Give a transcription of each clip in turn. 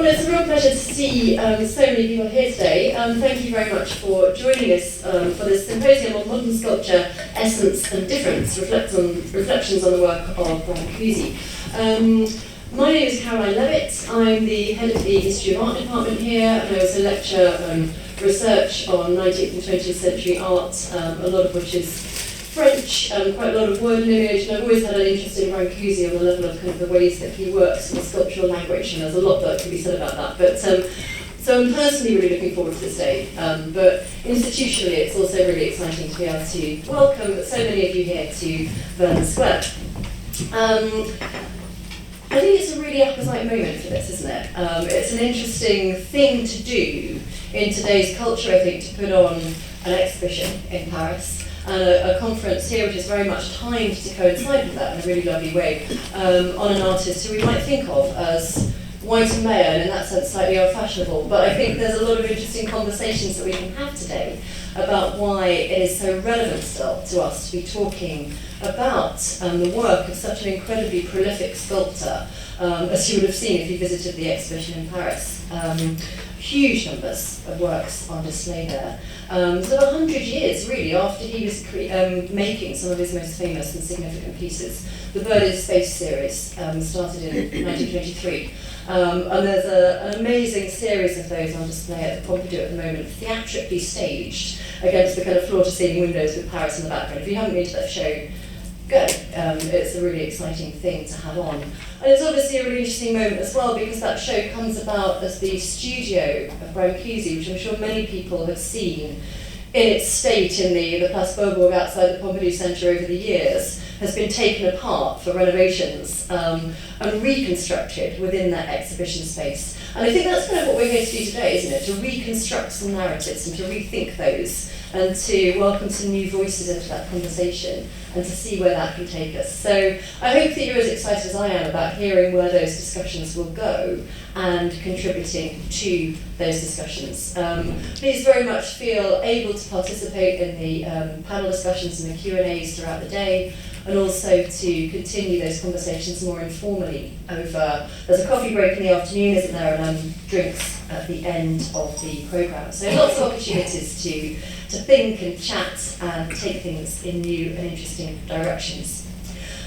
Well, it's a real pleasure to see so many people here today. Thank you very much for joining us for this symposium on modern sculpture, essence and difference, reflections on the work of Brancusi. My name is Caroline Levitt. I'm the head of the History of Art department here, and I also lecture research on 19th and 20th century art, a lot of which is French, quite a lot of word lineage, and I've always had an interest in Brancusi on the level of kind of the ways that he works with sculptural language, and there's a lot that can be said about that. But so I'm personally really looking forward to this day, but institutionally it's also really exciting to be able to welcome so many of you here to Vernon Square. I think it's a really apposite moment for this, isn't it? It's an interesting thing to do in today's culture, I think, to put on an exhibition in Paris. And a conference here which is very much timed to coincide with that in a really lovely way, on an artist who we might think of as white and male, and in that sense slightly unfashionable. But I think there's a lot of interesting conversations that we can have today about why it is so relevant still to us to be talking about the work of such an incredibly prolific sculptor, as you would have seen if you visited the exhibition in Paris. Huge numbers of works on display there. So 100 years, really, after he was making some of his most famous and significant pieces. The Bird in Space series started in 1923. And there's an amazing series of those on display at the Pompidou at the moment, theatrically staged against the kind of floor-to-ceiling windows with Paris in the background. If you haven't been to that show, go. It's a really exciting thing to have on. And it's obviously a really interesting moment as well because that show comes about as the studio of Brancusi, which I'm sure many people have seen in its state in the Place Beaubourg outside the Pompidou Centre over the years, has been taken apart for renovations and reconstructed within that exhibition space. And I think that's kind of what we're here to do today, isn't it? To reconstruct some narratives and to rethink those and to welcome some new voices into that conversation and to see where that can take us. So I hope that you're as excited as I am about hearing where those discussions will go and contributing to those discussions. Please very much feel able to participate in the panel discussions and the Q&As throughout the day, and also to continue those conversations more informally over, there's a coffee break in the afternoon, isn't there, and drinks at the end of the programme. So lots of opportunities to think and chat and take things in new and interesting directions.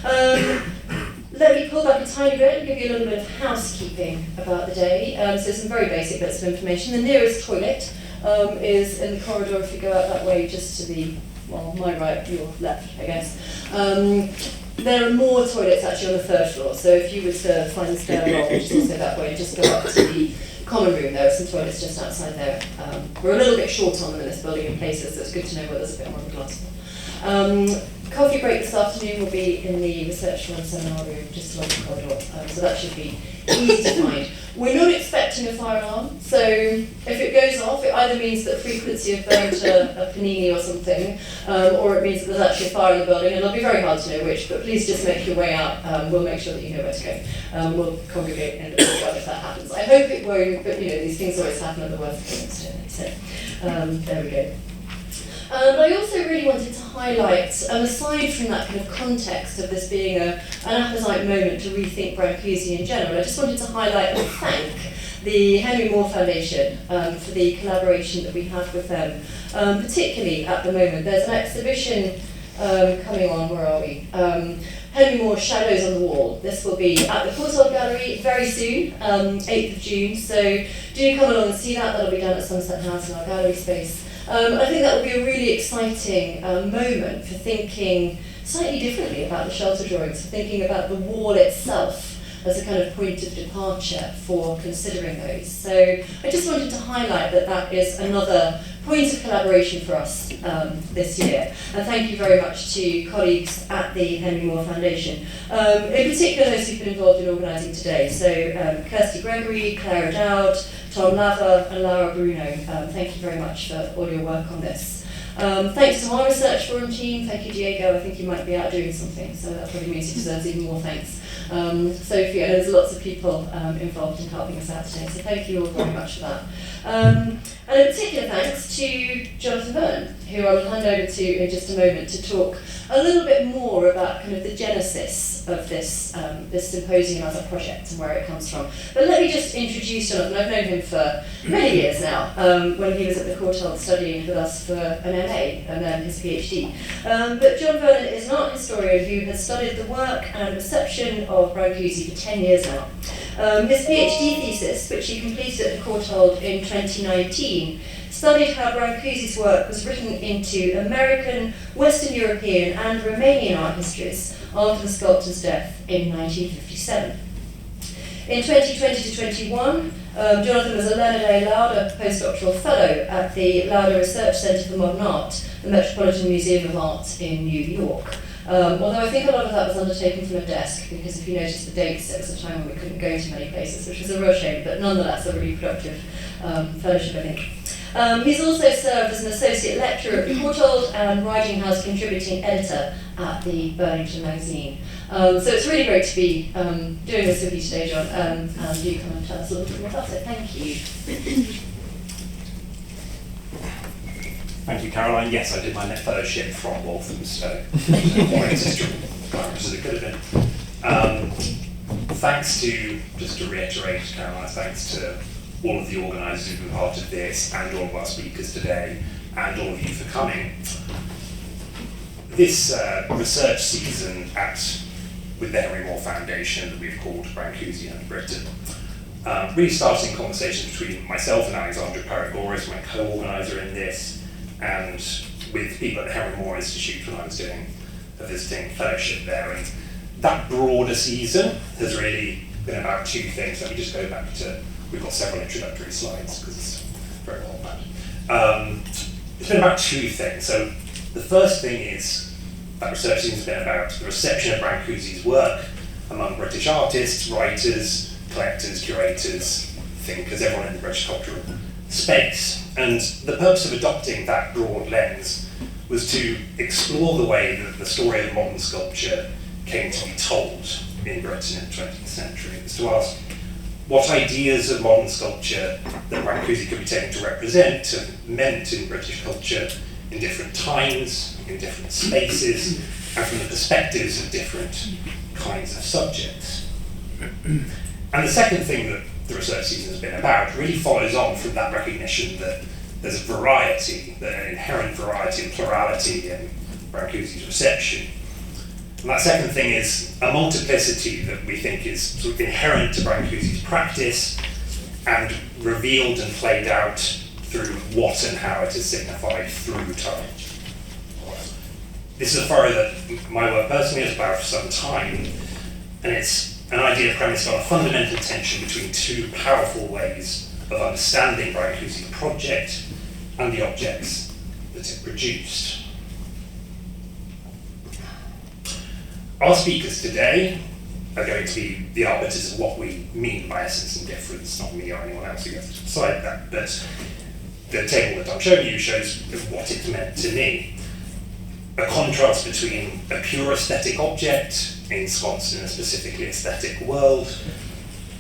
Let me pull back a tiny bit and give you a little bit of housekeeping about the day. So some very basic bits of information. The nearest toilet is in the corridor if you go out that way, just to the, well, my right, your left, I guess. There are more toilets actually on the third floor, so if you were to find the stairwell, which is also that way, just go up to the common room. There are some toilets just outside there. We're a little bit short on them in this building in places, so it's good to know where there's a bit more of a glass. Coffee break this afternoon will be in the research room and seminar room just along the corridor, so that should be easy to find. We're not expecting a fire alarm, so if it goes off, it either means that frequency have burnt a panini or something, or it means that there's actually a fire in the building, and it'll be very hard to know which, but please just make your way out. We'll make sure that you know where to go. We'll congregate in the courtyard if that happens. I hope it won't, but these things always happen at the worst things, don't they? So there we go. I also really wanted to highlight, aside from that kind of context of this being an apposite moment to rethink Brancusi in general, I just wanted to highlight and thank the Henry Moore Foundation for the collaboration that we have with them, particularly at the moment. There's an exhibition coming on, where are we? Henry Moore Shadows on the Wall. This will be at the Courtauld Gallery very soon, 8th of June, so do come along and see that. That'll be down at Sunset House in our gallery space. I think that will be a really exciting moment for thinking slightly differently about the shelter drawings, for thinking about the wall itself as a kind of point of departure for considering those. So I just wanted to highlight that that is another point of collaboration for us this year. And thank you very much to colleagues at the Henry Moore Foundation, in particular those who've been involved in organising today. So Kirsty Gregory, Clara Dowd, Tom Lava and Laura Bruno, thank you very much for all your work on this. Thanks to our research forum team. Thank you, Diego. I think you might be out doing something, so that probably means he deserves even more thanks. Sophie, and there's lots of people involved in helping us out today, so thank you all very much for that. And a particular thanks to Jonathan Byrne, who I will hand over to in just a moment to talk a little bit more about kind of the genesis of this this symposium as a project and where it comes from. But let me just introduce Jonathan. I've known him for many years now, when he was at the Courtauld studying with us for an MA and then his PhD. But John Vernon is an art historian who has studied the work and reception of Brancusi for 10 years now. His PhD thesis, which he completed at the Courtauld in 2019, studied how Brancusi's work was written into American, Western European and Romanian art histories after the sculptor's death in 1957. In 2020 to 21, Jonathan was a Leonard A. Lauder postdoctoral fellow at the Lauder Research Centre for Modern Art, the Metropolitan Museum of Art in New York. Although I think a lot of that was undertaken from a desk, because if you notice the dates, it was a time when we couldn't go to many places, which was a real shame, but nonetheless a really productive fellowship, I think. He's also served as an associate lecturer at the Courtauld and Riding House contributing editor at the Burlington magazine. So it's really great to be doing this with you today, John, and you come and tell us a little bit more about it. Thank you. Thank you, Caroline. Yes, I did my net fellowship from Waltham, so as it could have been. Thanks to, just to reiterate, Caroline, thanks to all of the organisers who've been part of this, and all of our speakers today, and all of you for coming. This research season with the Henry Moore Foundation that we've called Brancusi and Britain, really starting conversations between myself and Alexandra Paragoris, my co-organiser in this, and with people at the Henry Moore Institute when I was doing a visiting fellowship there. And that broader season has really been about two things. Let me just go back to, we've got several introductory slides because it's very well planned. It's been about two things. So the first thing is that research season has been about the reception of Brancusi's work among British artists, writers, collectors, curators, thinkers, everyone in the British cultural space. And the purpose of adopting that broad lens was to explore the way that the story of modern sculpture came to be told in Britain in the 20th century. It was to ask what ideas of modern sculpture that Brancusi could be taken to represent have meant in British culture in different times, in different spaces, and from the perspectives of different kinds of subjects. And the second thing that the research season has been about really follows on from that recognition that there's a variety, an inherent variety and plurality in Brancusi's reception. And that second thing is a multiplicity that we think is sort of inherent to Brancusi's practice and revealed and played out through what and how it is signified through time. This is a furrow that my work personally is about for some time, and it's an idea premised on a fundamental tension between two powerful ways of understanding Brancusi's project and the objects that it produced. Our speakers today are going to be the arbiters of what we mean by essence and difference, not me or anyone else who gets to decide that, but the table that I'm showing you shows what it meant to me. A contrast between a pure aesthetic object ensconced in a specifically aesthetic world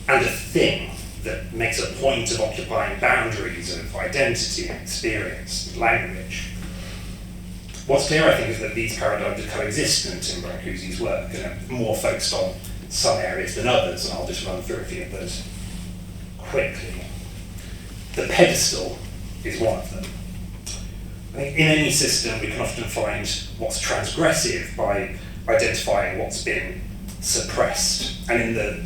and a thing that makes a point of occupying boundaries of identity, experience, and language. What's clear, I think, is that these paradigms are coexistent in Brancusi's work and are more focused on some areas than others, and I'll just run through a few of those quickly. The pedestal is one of them. I think in any system we can often find what's transgressive by identifying what's been suppressed. And in the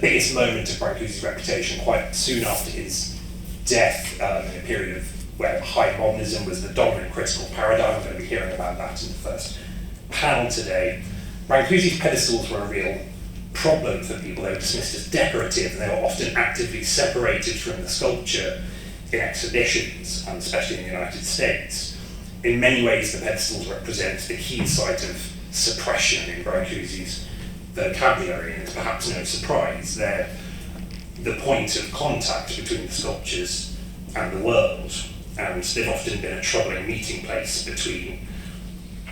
biggest moment of Brancusi's reputation, quite soon after his death, in a period of where high modernism was the dominant critical paradigm, we're going to be hearing about that in the first panel today, Brancusi's pedestals were a real problem for people. They were dismissed as decorative, and they were often actively separated from the sculpture in exhibitions, and especially in the United States. In many ways, the pedestals represent the key site of suppression in Brancusi's vocabulary, and it's perhaps no surprise they're the point of contact between the sculptures and the world, and they've often been a troubling meeting place between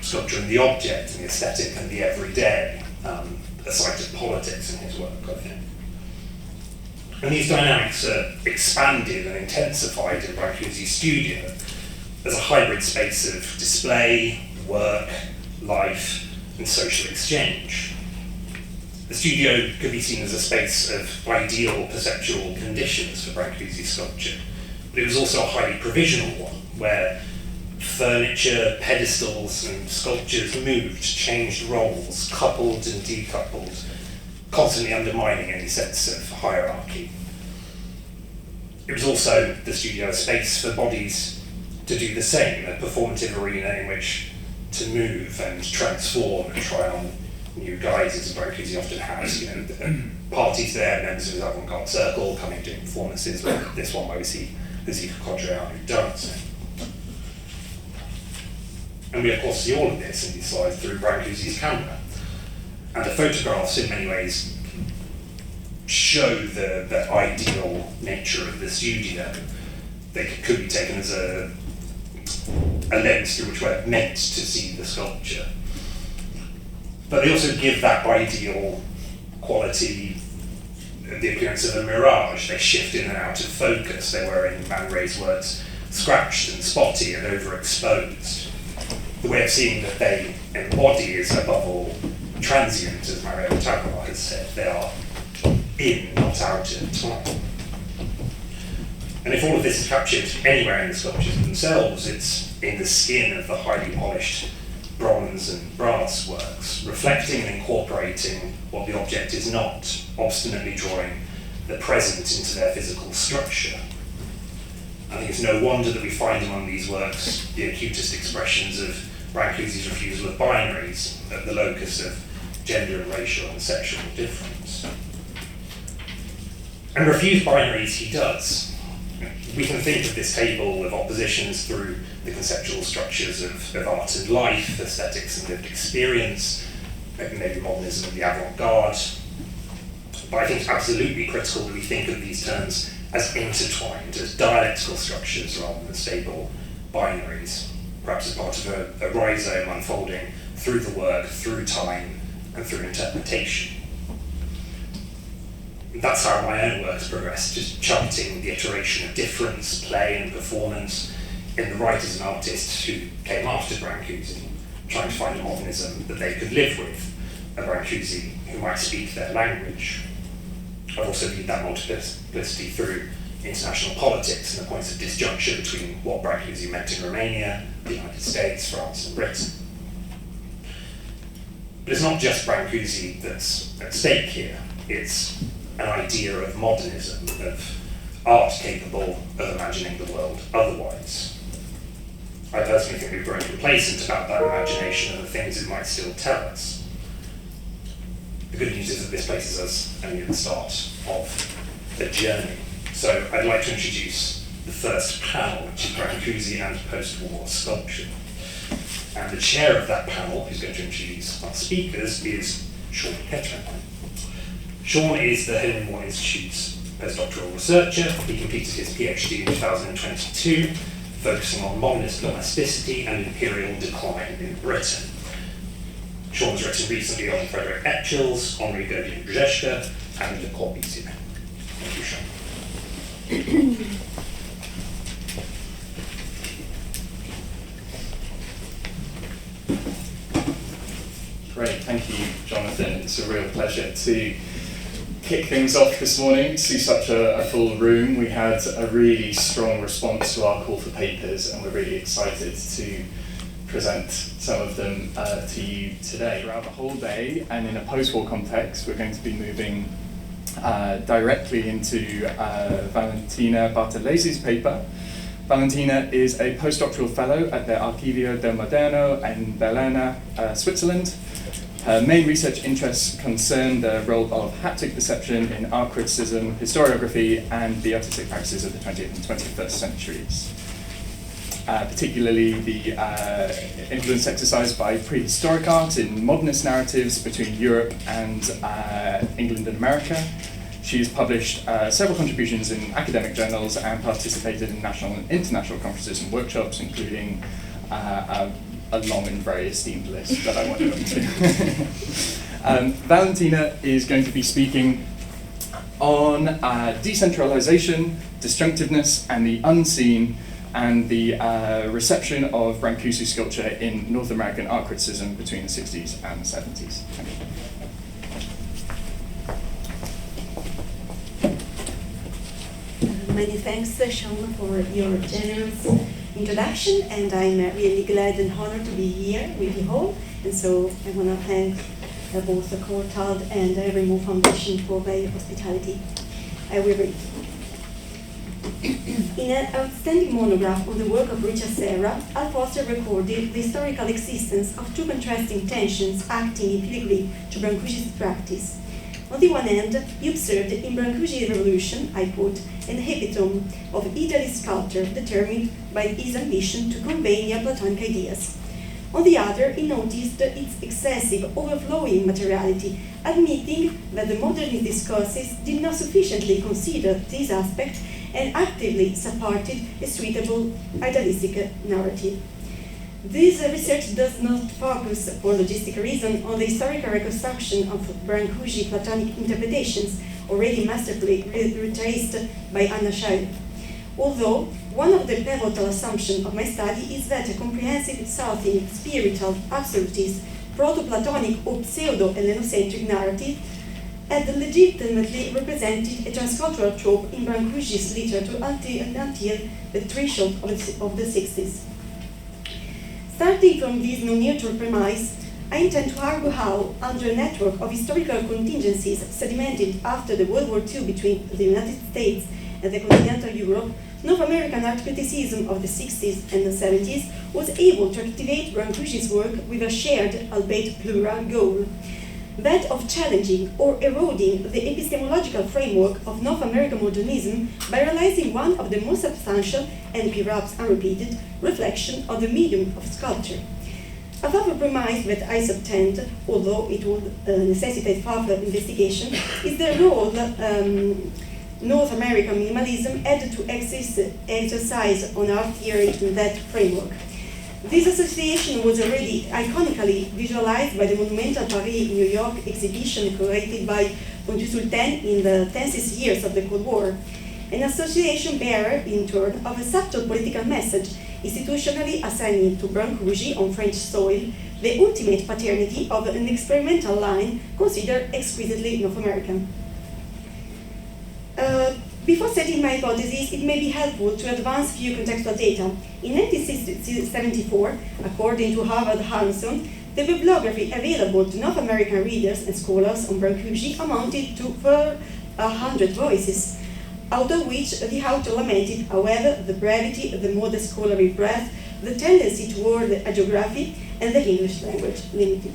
sculpture and the object, and the aesthetic and the everyday, a site of politics in his work, I think. And these dynamics are expanded and intensified in Brancusi's studio, as a hybrid space of display, work, life, and social exchange. The studio could be seen as a space of ideal perceptual conditions for Brancusi sculpture, but it was also a highly provisional one, where furniture, pedestals, and sculptures moved, changed roles, coupled and decoupled, constantly undermining any sense of hierarchy. It was also the studio a space for bodies to do the same, a performative arena in which to move and transform and try on new guises. Brancusi often has, parties there, members of his avant-garde circle coming doing performances, like this one where we see the Zika Quadriano dancing. And we of course see all of this in these slides through Brancusi's camera. And the photographs in many ways show the ideal nature of the studio. They could be taken as a lens through which we're meant to see the sculpture. But they also give that ideal quality the appearance of a mirage. They shift in and out of focus. They were, in Munroe's words, scratched and spotty and overexposed. The way of seeing that they embody is above all transient, as Mario Tagola has said. They are in, not out of time. And if all of this is captured anywhere in the sculptures themselves, it's in the skin of the highly polished bronze and brass works, reflecting and incorporating what the object is not, obstinately drawing the present into their physical structure. I think it's no wonder that we find among these works the acutest expressions of Brancusi's refusal of binaries, at the locus of gender and racial and sexual difference. And refuse binaries he does. We can think of this table of oppositions through the conceptual structures of art and life, aesthetics and lived experience, maybe modernism and the avant-garde. But I think it's absolutely critical that we think of these terms as intertwined, as dialectical structures rather than stable binaries, perhaps as part of a rhizome unfolding through the work, through time, and through interpretation. That's how my own work's progressed, just charting the iteration of difference, play, and performance in the writers and artists who came after Brancusi, trying to find a modernism that they could live with, a Brancusi who might speak their language. I've also viewed that multiplicity through international politics and the points of disjuncture between what Brancusi meant in Romania, the United States, France, and Britain. But it's not just Brancusi that's at stake here. It's an idea of modernism, of art capable of imagining the world otherwise. I personally think we've grown complacent about that imagination and the things it might still tell us. The good news is that this places us only at the start of a journey. So I'd like to introduce the first panel, which is Brancusi and post-war sculpture. And the chair of that panel, who's going to introduce our speakers, is Sean Ettore. Sean is the Henry Moore Institute's postdoctoral researcher. He completed his PhD in 2022, focusing on modernist domesticity and imperial decline in Britain. Sean's written recently on Frederick Etchell's, Henri Gaudin-Brzeszka, and Le Corbusier. Thank you, Sean. Great, thank you, Jonathan. It's a real pleasure to kick things off this morning, see such a full room. We had a really strong response to our call for papers, and we're really excited to present some of them to you today. Throughout the whole day, and in a post-war context, we're going to be moving directly into Valentina Bartolesi's paper. Valentina is a postdoctoral fellow at the Archivio del Moderno in Berlin, Switzerland. Her main research interests concern the role of haptic perception in art criticism, historiography, and the artistic practices of the 20th and 21st centuries. Particularly the influence exercised by prehistoric art in modernist narratives between Europe and England and America. She's published several contributions in academic journals and participated in national and international conferences and workshops, including a long and very esteemed list that I won't go into. Valentina is going to be speaking on decentralization, disjunctiveness, and the unseen and the reception of Brancusi sculpture in North American art criticism between the 60s and the 70s. Thank you. Many thanks, Sean, for your generous introduction, and I'm really glad and honored to be here with you all. And so I want to thank both the Courtauld and the Remove Foundation for their hospitality. I will read. In an outstanding monograph on the work of Richard Serra, Al Foster recorded the historical existence of two contrasting tensions acting in filigree to Brancusi's practice. On the one hand, he observed in Brancusi's revolution, I quote, an epitome of Italy's sculpture determined by his ambition to convey Neoplatonic ideas. On the other, he noticed its excessive, overflowing materiality, admitting that the modernist discourses did not sufficiently consider this aspect and actively supported a suitable idealistic narrative. This research does not focus, for logistic reasons, on the historical reconstruction of Brancusi Platonic interpretations, already masterfully retraced by Anna Chave. Although, one of the pivotal assumptions of my study is that a comprehensive Southern, spiritual, absolutist, proto-Platonic or pseudo-Hellenocentric narrative had legitimately represented a transcultural trope in Brancusi's literature until the threshold of the 60s. Starting from this non-neutral premise, I intend to argue how, under a network of historical contingencies sedimented after the World War II between the United States and the continental Europe, North American art criticism of the 60s and the 70s was able to activate Brancusi's work with a shared, albeit plural, goal, that of challenging or eroding the epistemological framework of North American modernism by realizing one of the most substantial and perhaps unrepeated reflection of the medium of sculpture. A further premise that I subtend, although it would necessitate further investigation, is the role North American minimalism had to exercise on art theory in that framework. This association was already iconically visualized by the monumental Paris, New York exhibition curated by Constantin in the tensest years of the Cold War, an association bearer, in turn, of a subtle political message, institutionally assigning to Brancusi on French soil the ultimate paternity of an experimental line considered exquisitely North American. Before setting my hypothesis, it may be helpful to advance few contextual data. In 1974, according to Harvard Harrison, the bibliography available to North American readers and scholars on Brancusi amounted to 400 voices, out of which the author lamented, however, the brevity, the modest scholarly breadth, the tendency toward the hagiography, and the English language limited.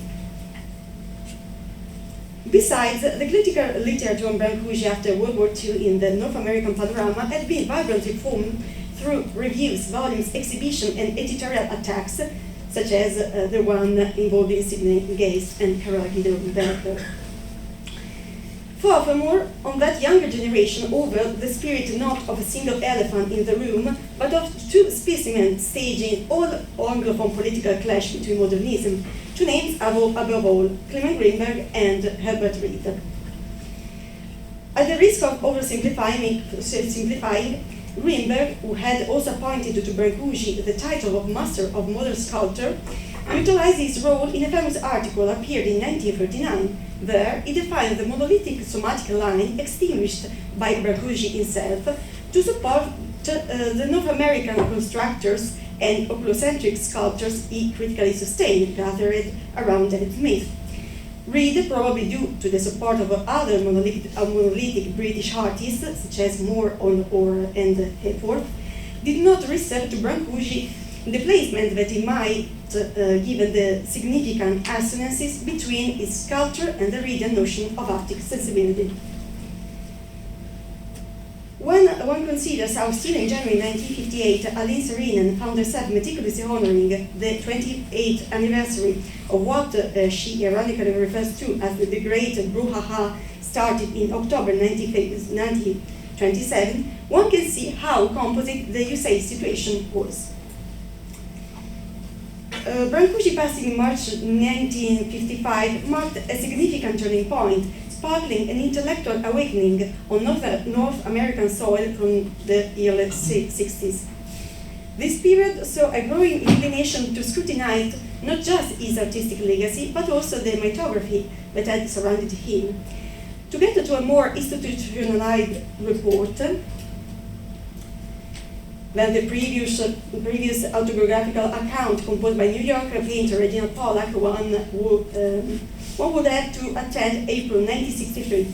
Besides, the critical literature on Brancusi after World War II in the North American panorama had been vibrantly formed through reviews, volumes, exhibition, and editorial attacks, such as the one involving Sidney Gaze and Carol Gideon. Furthermore, on that younger generation over the spirit not of a single elephant in the room, but of two specimens staging all Anglophone political clash between modernism, two names above all, Clement Greenberg and Herbert Reed. At the risk of oversimplifying, Greenberg, who had also appointed to Brancusi the title of Master of Modern Sculpture, utilized his role in a famous article appeared in 1939. There, he defined the monolithic somatic line extinguished by Brancusi himself to support the North American constructors and oculocentric sculptures he critically sustained, gathered around David Smith. Reed, probably due to the support of other monolithic British artists, such as Moore and Hepworth, did not reserve to Brancusi the placement that he might given the significant assonances between his sculpture and the Reedian notion of artistic sensibility. When one considers how still in January 1958, Aline Saarinen found herself meticulously honoring the 28th anniversary of what she ironically refers to as the great brouhaha started in October 1927, one can see how composite the USA situation was. Brancusi passing in March 1955 marked a significant turning point, sparkling an intellectual awakening on North American soil from the early 60s. This period saw a growing inclination to scrutinize not just his artistic legacy, but also the mythography that had surrounded him. To get to a more institutionalized report than the previous autobiographical account composed by New York painter Reginald Pollack, one would have to attend April 1963.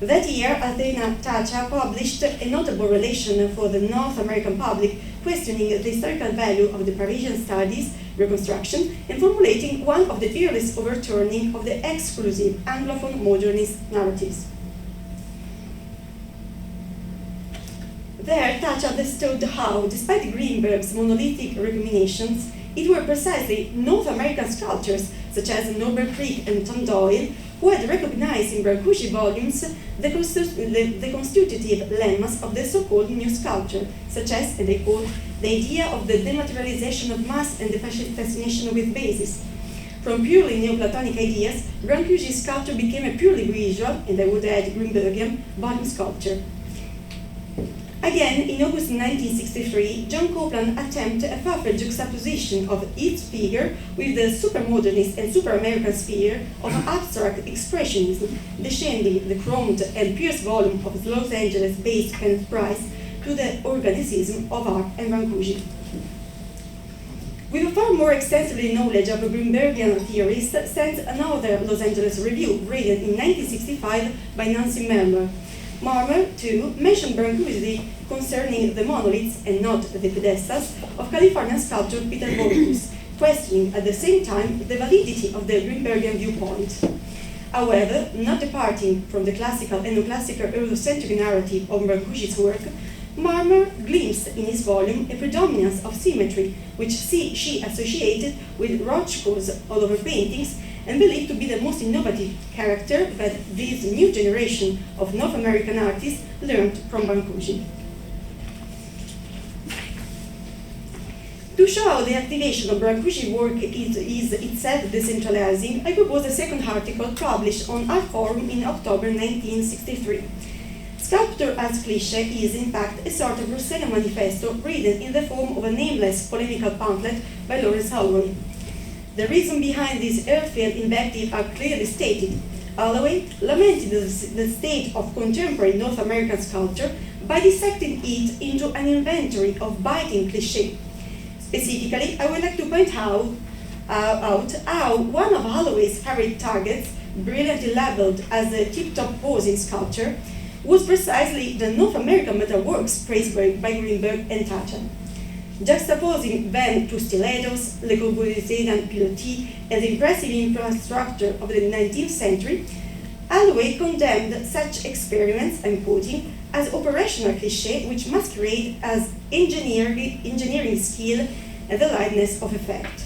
That year, Anna Chave published a notable relation for the North American public, questioning the historical value of the Parisian studies, reconstruction, and formulating one of the earliest overturning of the exclusive Anglophone modernist narratives. There, Chave understood how, despite Greenberg's monolithic recriminations, it were precisely North American sculptors, such as Norbert Creek and Tom Doyle, who had recognized in Brancusi volumes the constitutive lemmas of the so-called new sculpture, such as, and I quote, the idea of the dematerialization of mass and the fascination with basis. From purely Neoplatonic ideas, Brancusi's sculpture became a purely visual, and I would add Greenbergian, volume sculpture. Again, in August 1963, John Copeland attempted a further juxtaposition of its figure with the supermodernist and super-American sphere of abstract expressionism, descending the chromed and pierced volume of the Los Angeles-based Kenneth Price to the organicism of art and Brancusi. With a far more extensive knowledge of Greenbergian theorists stands another Los Angeles review written in 1965 by Nancy Mermer. Marmer, too, mentioned Brancusi concerning the monoliths, and not the pedestals, of Californian sculptor Peter Borkus, questioning at the same time the validity of the Greenbergian viewpoint. However, not departing from the classical and neoclassical Eurocentric narrative of Brancusi's work, Marmer glimpsed in his volume a predominance of symmetry, which she associated with Rothko's all over paintings, and believed to be the most innovative character that this new generation of North American artists learned from Brancusi. To show how the activation of Brancusi's work is itself decentralizing, I propose a second article published on Art Forum in October 1963. Sculpture as cliché is, in fact, a sort of Bruxelles manifesto written in the form of a nameless polemical pamphlet by Lawrence Holloway. The reason behind this airfield invective are clearly stated. Holloway lamented the state of contemporary North American sculpture by dissecting it into an inventory of biting cliché. Specifically, I would like to point out how one of Holloway's favorite targets, brilliantly labeled as a tip-top posing sculpture, was precisely the North American metalworks praised by Greenberg and Chave. Juxtaposing them to stilettos, Le Corbusier's pilotis, and the impressive infrastructure of the 19th century, Holloway condemned such experiments, I'm quoting, as operational cliché which masquerade as engineering skill and the lightness of effect.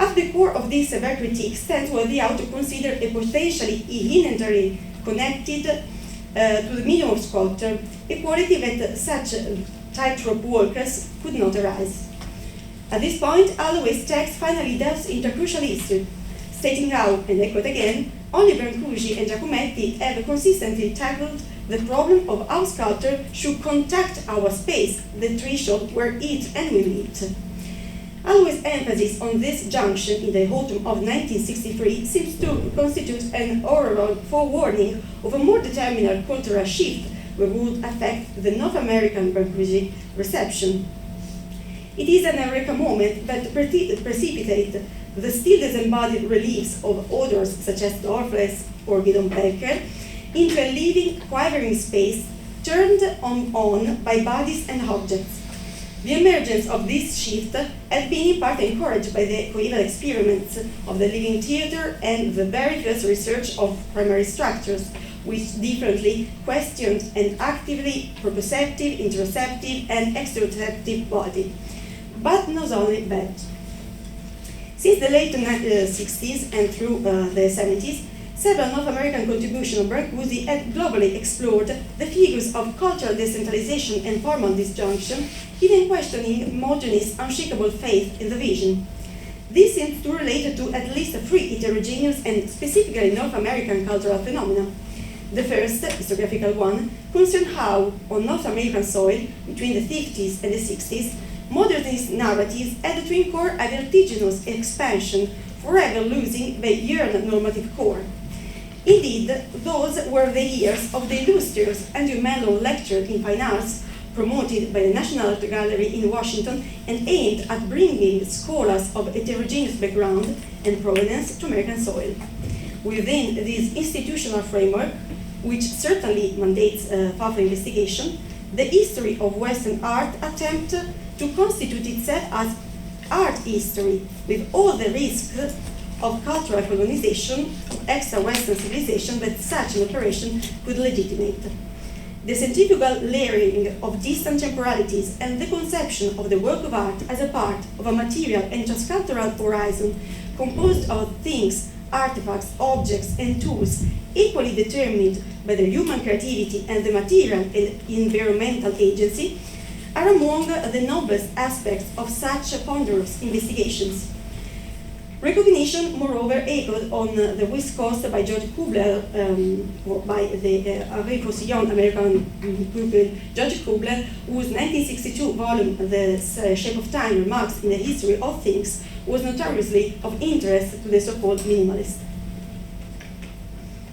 At the core of this severe critique stands what the author considered a potentially inherently connected to the medium of sculpture, a quality that such tightrope walkers could not arise. At this point, Holloway's text finally delves into a crucial issue, stating how, and I quote again, only Brancusi and Giacometti have consistently tackled the problem of how sculpture should contact our space, the threshold where it and we meet. Holloway's emphasis on this junction in the autumn of 1963 seems to constitute an overall forewarning of a more determined cultural shift that would affect the North American Brancusi reception. It is an eureka moment that precipitates the still disembodied reliefs of authors such as Dorfles or Gideon Becker into a living, quivering space turned on by bodies and objects. The emergence of this shift has been in part encouraged by the coeval experiments of the living theater and the very first research of primary structures, which differently questioned an actively proprioceptive, interoceptive, and exteroceptive body. But not only that. Since the late 60s and through the 70s, several North American contributions of Brancusi have globally explored the figures of cultural decentralization and formal disjunction, even questioning modernist unshakable faith in the vision. This seems to relate to at least three heterogeneous and specifically North American cultural phenomena. The first, historiographical one, concerned how, on North American soil, between the 50s and the 60s, modernist narratives had to incur a vertiginous expansion, forever losing their yearned normative core. Indeed, those were the years of the illustrious Andrew Mellon Lecture in Fine Arts, promoted by the National Art Gallery in Washington and aimed at bringing scholars of heterogeneous background and provenance to American soil. Within this institutional framework, which certainly mandates further investigation, the history of Western art attempts to constitute itself as art history, with all the risks of cultural colonization of extra-Western civilization that such an operation could legitimate. The centrifugal layering of distant temporalities and the conception of the work of art as a part of a material and transcultural horizon composed of things, artifacts, objects, and tools equally determined by the human creativity and the material and environmental agency are among the noblest aspects of such ponderous investigations. Recognition, moreover, echoed on the West Coast by George Kubler, or by the young American pupil George Kubler, whose 1962 volume, The Shape of Time, Remarks in the History of Things, was notoriously of interest to the so-called minimalist.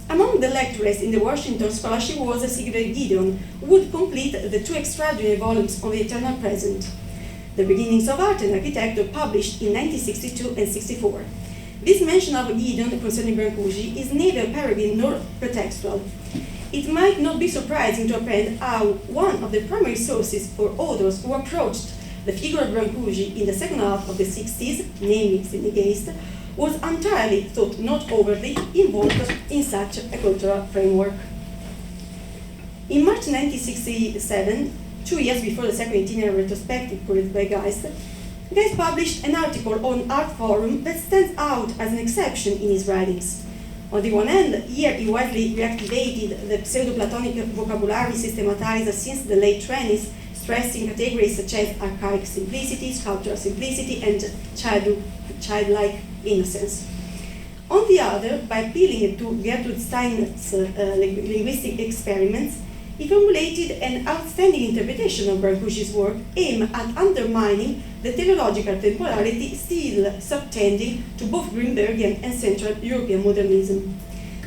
Among the lecturers in the Washington Scholarship was Sigurd Gideon, who would complete the two extraordinary volumes on the eternal present, The Beginnings of Art and Architecture, published in 1962 and 64. This mention of Gideon concerning Brancusi is neither peregrine nor pretextual. It might not be surprising to apprehend how one of the primary sources for authors who approached the figure of Brancusi in the second half of the 60s, namely Sidney Geist, was entirely, thought not overtly, involved in such a cultural framework. In March 1967, 2 years before the second itinerary retrospective curated by Geist published an article on Art Forum that stands out as an exception in his writings. On the one hand, here he widely reactivated the pseudo-Platonic vocabulary systematized since the late 20s, stressing categories such as archaic simplicity, sculptural simplicity, and childlike innocence. On the other, by appealing to Gertrude Stein's linguistic experiments, he formulated an outstanding interpretation of Brancusi's work aimed at undermining the teleological temporality still subtending to both Greenbergian and Central European modernism.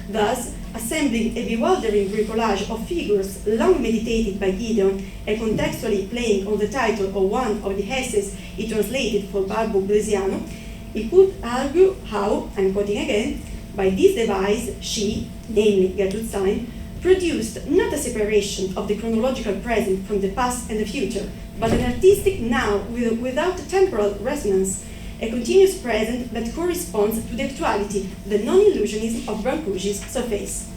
Thus, assembling a bewildering bricolage of figures long meditated by Gideon and contextually playing on the title of one of the essays he translated for Barbo Blesiano, he could argue how, I'm quoting again, by this device she, namely Gertrude Stein, produced not a separation of the chronological present from the past and the future, but an artistic now without temporal resonance, a continuous present that corresponds to the actuality, the non-illusionism of Brancusi's surface.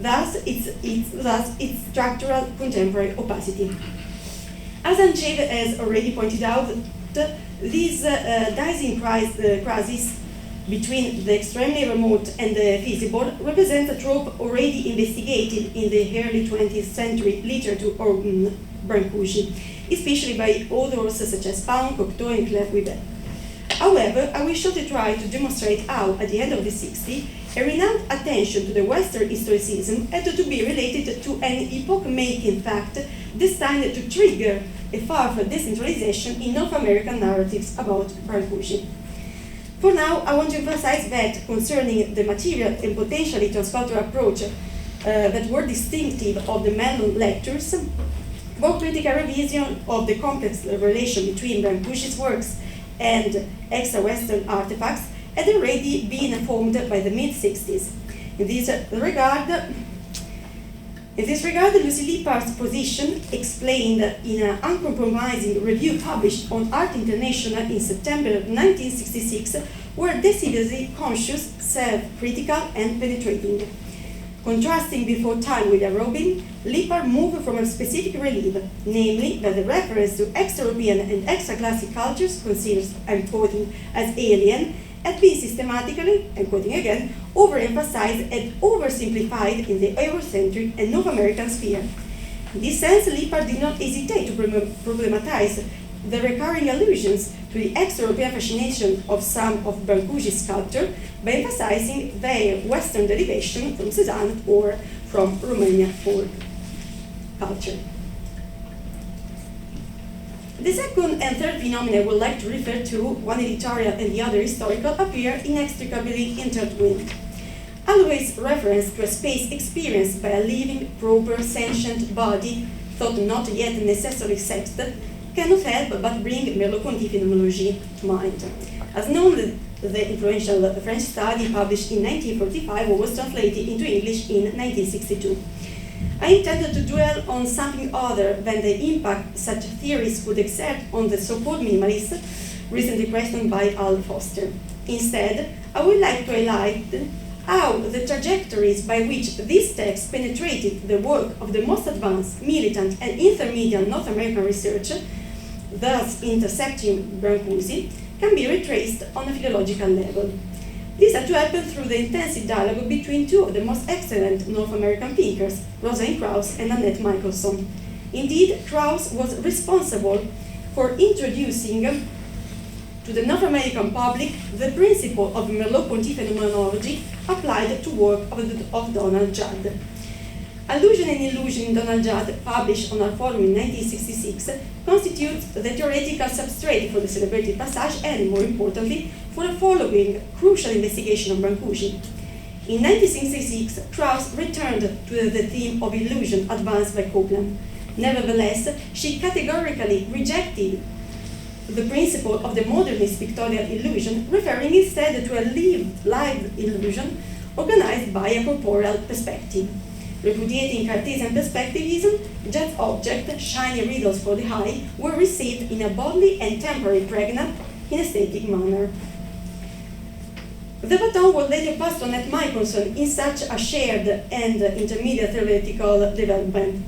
Thus, its structural contemporary opacity. As Anna Chave has already pointed out, this dicing crisis between the extremely remote and the feasible represents a trope already investigated in the early 20th century literature on Brancusi, especially by authors such as Pound, Cocteau, and Claire Weber. However, I will shortly try to demonstrate how, at the end of the 60s, a renewed attention to the Western historicism had to be related to an epoch-making fact destined to trigger a further decentralization in North American narratives about Brancusi. For now, I want to emphasize that concerning the material and potentially transcultural approach that were distinctive of the Mellon lectures, more critical revision of the complex relation between Brancusi's works and extra-Western artifacts had already been formed by the mid-60s. In this regard, Lucy Lippard's position, explained in an uncompromising review published on Art International in September 1966, were decidedly conscious, self-critical, and penetrating. Contrasting before time with Robin, Lippard moved from a specific relief, namely that the reference to extra-European and extra-classic cultures considered, I'm quoting, as alien, had been systematically, I'm quoting again, overemphasized and oversimplified in the Eurocentric and North American sphere. In this sense, Lippard did not hesitate to problematize the recurring allusions to the extra-European fascination of some of Brancusi's sculpture by emphasizing their Western derivation from Cézanne or from Romanian folk culture. The second and third phenomena I would like to refer to, one editorial and the other historical, appear inextricably intertwined. Always reference to a space experienced by a living, proper, sentient body, thought not yet necessarily sexed, cannot help but bring Merleau-Ponty phenomenology to mind. As known, the influential French study published in 1945 was translated into English in 1962. I intended to dwell on something other than the impact such theories would exert on the so-called minimalists, recently questioned by Al Foster. Instead, I would like to highlight how the trajectories by which these texts penetrated the work of the most advanced, militant, and intermediate North American researcher, thus intercepting Brancusi, can be retraced on a philological level. This had to happen through the intensive dialogue between two of the most excellent North American thinkers, Rosalind Krauss and Annette Michelson. Indeed, Krauss was responsible for introducing to the North American public the principle of Merleau-Ponty phenomenology applied to work of Donald Judd. Allusion and Illusion in Donald Judd, published on our forum in 1966, constitutes the theoretical substrate for the celebrated passage and, more importantly, for the following crucial investigation of Brancusi. In 1966, Krauss returned to the theme of illusion advanced by Copeland. Nevertheless, she categorically rejected the principle of the modernist pictorial illusion, referring instead to a live illusion organized by a corporeal perspective. Repudiating Cartesian perspectivism, Judd's object, shiny riddles for the eye, were received in a bodily and temporary pregnant, kinesthetic manner. The baton was later passed on at Michelson in such a shared and intermediate theoretical development.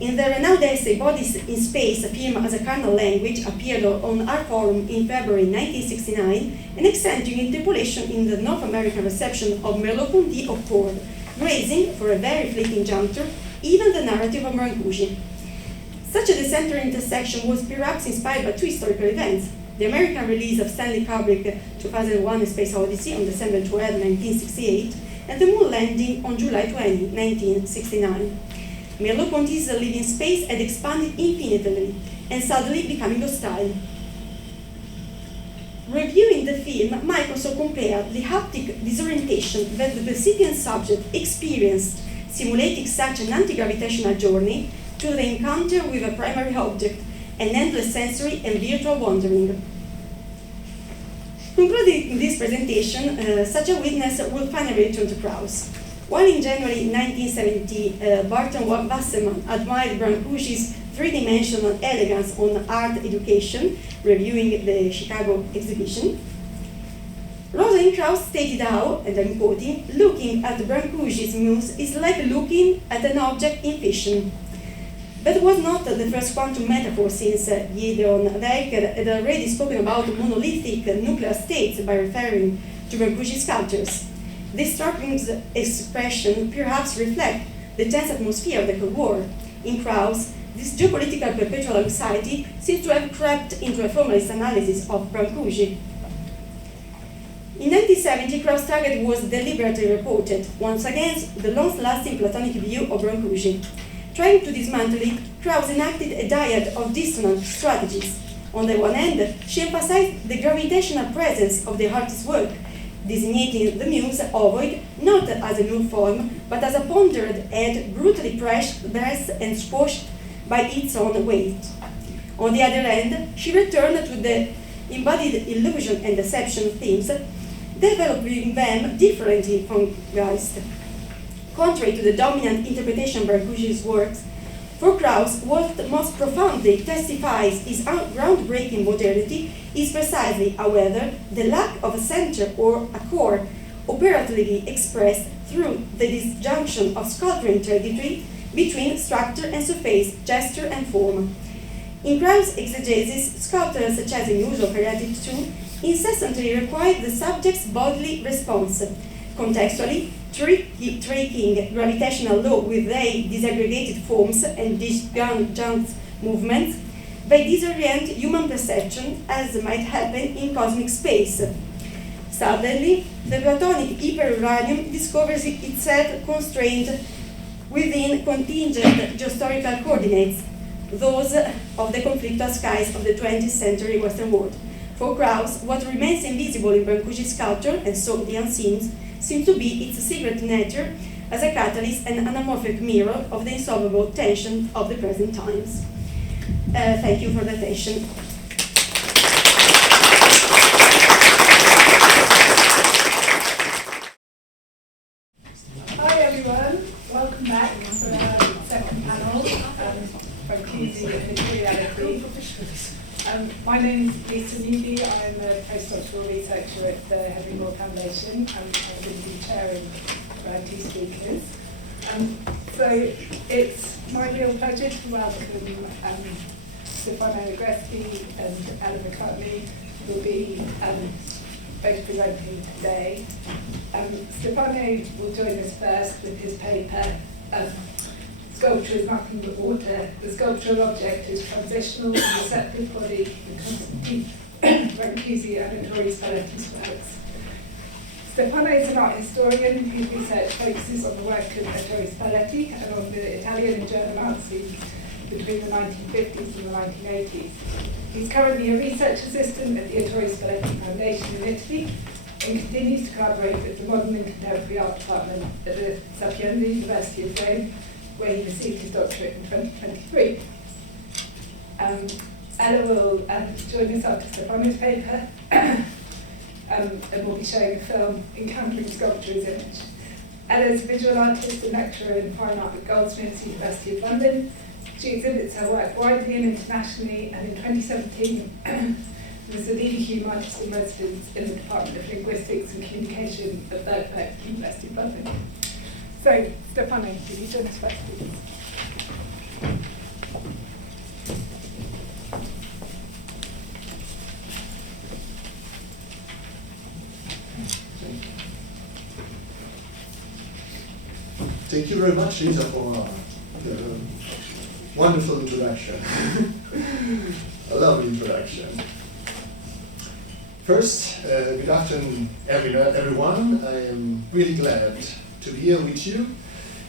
In the renowned essay Bodies in Space, A Film as a Carnal Language, appeared on our forum in February 1969, an eccentric interpolation in the North American reception of Merleau-Ponty occurred, raising, for a very fleeting juncture, even the narrative of Brancusi. Such a decentral intersection was perhaps inspired by two historical events: the American release of Stanley Kubrick's 2001: A Space Odyssey on December 12, 1968, and the moon landing on July 20, 1969. Merleau-Ponty's living space had expanded infinitely and suddenly becoming hostile. Reviewing the film, Michelson compared the haptic disorientation that the recipient subject experienced simulating such an anti-gravitational journey to the encounter with a primary object, an endless sensory and virtual wandering. Concluding this presentation, such a witness will finally return to Krauss. While in January 1970, Barton Wasserman admired Brancusi's three-dimensional elegance on art education, reviewing the Chicago exhibition, Rosalind Krauss stated how, and I'm quoting, "looking at Brancusi's muse is like looking at an object in fiction." That was not the first quantum metaphor, since Gideon Decker had already spoken about monolithic nuclear states by referring to Brancusi's sculptures. This striking expression perhaps reflects the tense atmosphere of the Cold War. In Krauss, this geopolitical perpetual anxiety seems to have crept into a formalist analysis of Brancusi. In 1970, Krauss' target was deliberately reported, once against the long-lasting Platonic view of Brancusi. Trying to dismantle it, Krauss enacted a dyad of dissonant strategies. On the one hand, she emphasized the gravitational presence of the artist's work, designating the muse ovoid not as a null form, but as a pondered head brutally pressed and squashed by its own weight. On the other hand, she returned to the embodied illusion and deception themes, developing them differently from Geist. Contrary to the dominant interpretation of Brancusi's works, for Krauss, what most profoundly testifies his groundbreaking modernity is precisely, however, the lack of a center or a core, operatively expressed through the disjunction of sculptural trajectory between structure and surface, gesture and form. In Krauss' exegesis, sculptors such as in use of Heretic II incessantly required the subject's bodily response. Contextually, tricking gravitational law with their disaggregated forms and disjunct movements, they disorient human perception as might happen in cosmic space. Suddenly, the Platonic hyperuranium discovers itself constrained within contingent geohistorical coordinates, those of the conflictual skies of the 20th century Western world. For Krauss, what remains invisible in Brancusi's sculpture, and so the unseen, seems to be its secret nature as a catalyst and anamorphic mirror of the insolvable tension of the present times. Thank you for the attention. Hi everyone, welcome back for our second panel, Brancusi and reality. My name is Lisa Newby. I'm a postdoctoral researcher at the Yaëlle Biro Foundation, and I'm going to be chairing around two speakers. So it's my real pleasure to welcome Stefano Agresti and Ella McCartney, who will be both presenting today. Stefano will join us first with his paper, Sculpture is Nothing But Water. The sculptural object is transitional and receptive body in Constantin Brâncuşi and Ettore Spalletti's works. Stefano is an art historian whose research focuses on the work of Ettore Spalletti and on the Italian and German art scenes between the 1950s and the 1980s. He's currently a research assistant at the Ettore Spalletti Foundation in Italy and continues to collaborate with the Modern and Contemporary Art Department at the Sapienza University of Rome, where he received his doctorate in 2023. Ella will join us after Stefano's paper and we'll be showing a film, Encountering Sculpture as Image. Ella is a visual artist and lecturer in fine art at Goldsmiths, University of London. She exhibits her work widely and internationally, and in 2017 was the leading human artist in residence in the Department of Linguistics and Communication at the University of London. So, Stefano, will you join us first, please? Thank you very much, Lisa, for the wonderful introduction. A lovely introduction. First, good afternoon, everyone. I am really glad to be here with you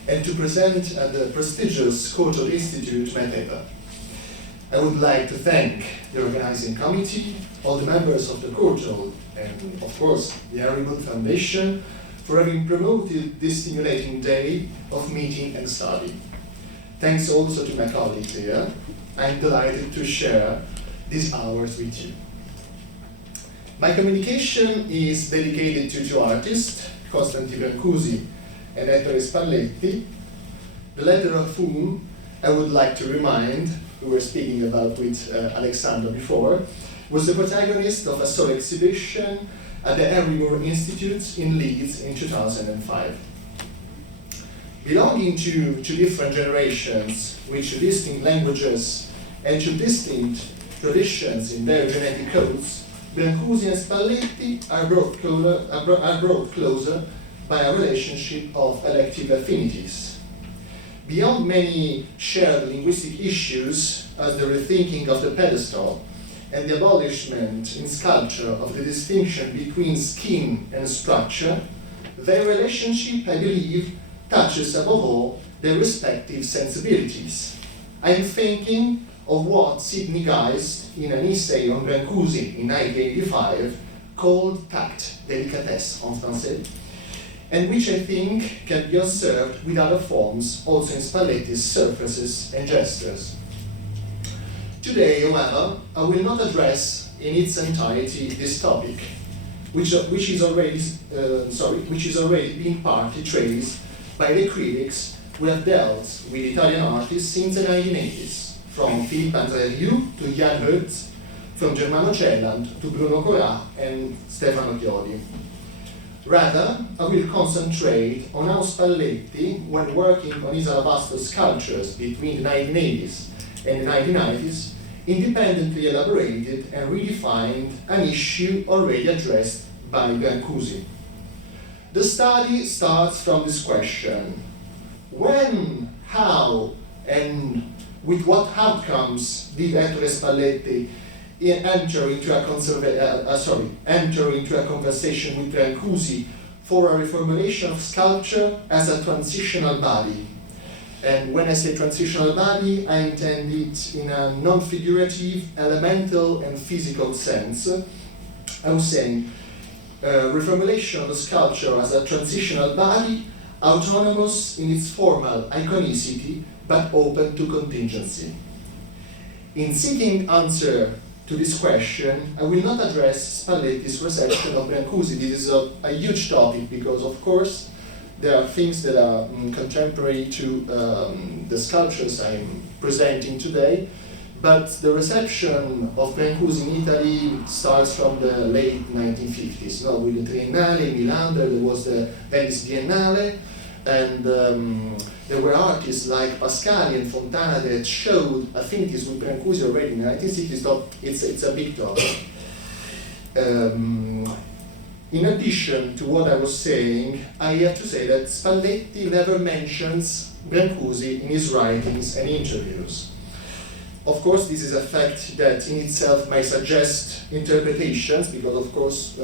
and to present at the prestigious Cultural Institute my paper. I would like to thank the organizing committee, all the members of the Cultural, and of course the Yaëlle Biro Foundation for having promoted this stimulating day of meeting and study. Thanks also to my colleagues here. I'm delighted to share these hours with you. My communication is dedicated to two artists, Constantin Brâncuşi and Ettore Spalletti, the latter of whom I would like to remind, we were speaking about with Alexandra before, was the protagonist of a solo exhibition at the Yaëlle Biro Institute in Leeds in 2005. Belonging to two different generations with two distinct languages and two distinct traditions in their genetic codes, Brancusi and Spalletti are brought closer by a relationship of elective affinities. Beyond many shared linguistic issues, as the rethinking of the pedestal and the abolishment in sculpture of the distinction between skin and structure, their relationship, I believe, touches above all their respective sensibilities. I am thinking of what Sidney Geist, in an essay on Brancusi in 1985, called Tact, délicatesse en français, and which I think can be observed with other forms also in Spalletti's surfaces and gestures. Today, however, I will not address in its entirety this topic, which is already being partly traced by the critics who have dealt with Italian artists since the 1980s, from Philippe André-Rieu to Jan Hertz, from Germano Celland to Bruno Corà and Stefano Chiodi. Rather, I will concentrate on how Spalletti, when working on his alabaster sculptures between the 1980s and the 1990s, independently elaborated and redefined an issue already addressed by Brancusi. The study starts from this question: when, how, and with what outcomes did Ettore Spalletti enter into a conversation with Brancusi for a reformulation of sculpture as a transitional body. And when I say transitional body, I intend it in a non-figurative, elemental, and physical sense. I was saying reformulation of the sculpture as a transitional body, autonomous in its formal iconicity, but open to contingency. In seeking answer to this question, I will not address Spalletti's reception of Brancusi. This is a huge topic because, of course, there are things that are contemporary to the sculptures I'm presenting today, but the reception of Brancusi in Italy starts from the late 1950s. No, with the Triennale in Milan, there was the Venice Biennale, and there were artists like Pascali and Fontana that showed affinities with Brancusi already in the 1960s, so it's a big topic. In addition to what I was saying, I have to say that Spalletti never mentions Brancusi in his writings and interviews. Of course, this is a fact that in itself may suggest interpretations, because of course,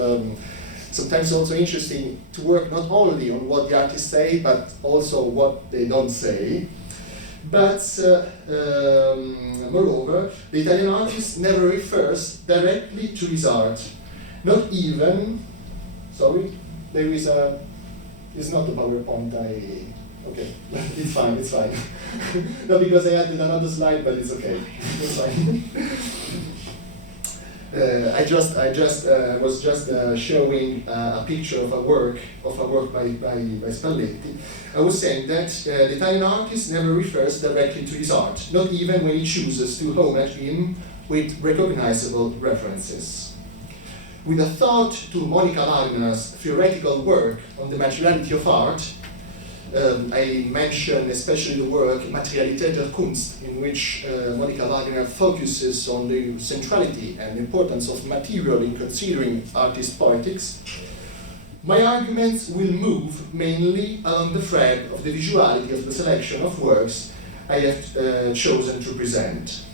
sometimes it's also interesting to work not only on what the artists say, but also what they don't say. But moreover, the Italian artist never refers directly to his art, not even, sorry, there is a, it's not the PowerPoint, okay, it's fine. No, because I added another slide, but it's okay, it's fine. I was just showing a picture of a work by Spalletti. I was saying that the Italian artist never refers directly to his art, not even when he chooses to homage him with recognizable references. With a thought to Monica Wagner's theoretical work on the materiality of art, I mention especially the work Materialität der Kunst, in which Monica Wagner focuses on the centrality and importance of material in considering artist poetics. My arguments will move mainly along the thread of the visuality of the selection of works I have chosen to present.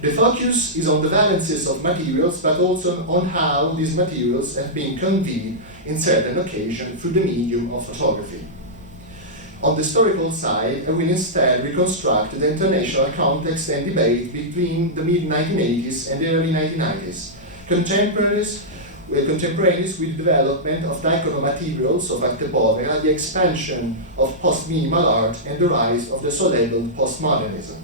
The focus is on the valences of materials, but also on how these materials have been conveyed in certain occasions through the medium of photography. On the historical side, I will instead reconstruct the international context and debate between the mid-1980s and the early 1990s, contemporaneous with the development of dichronomaterials of arte povera, the expansion of post-minimal art, and the rise of the so-labeled postmodernism.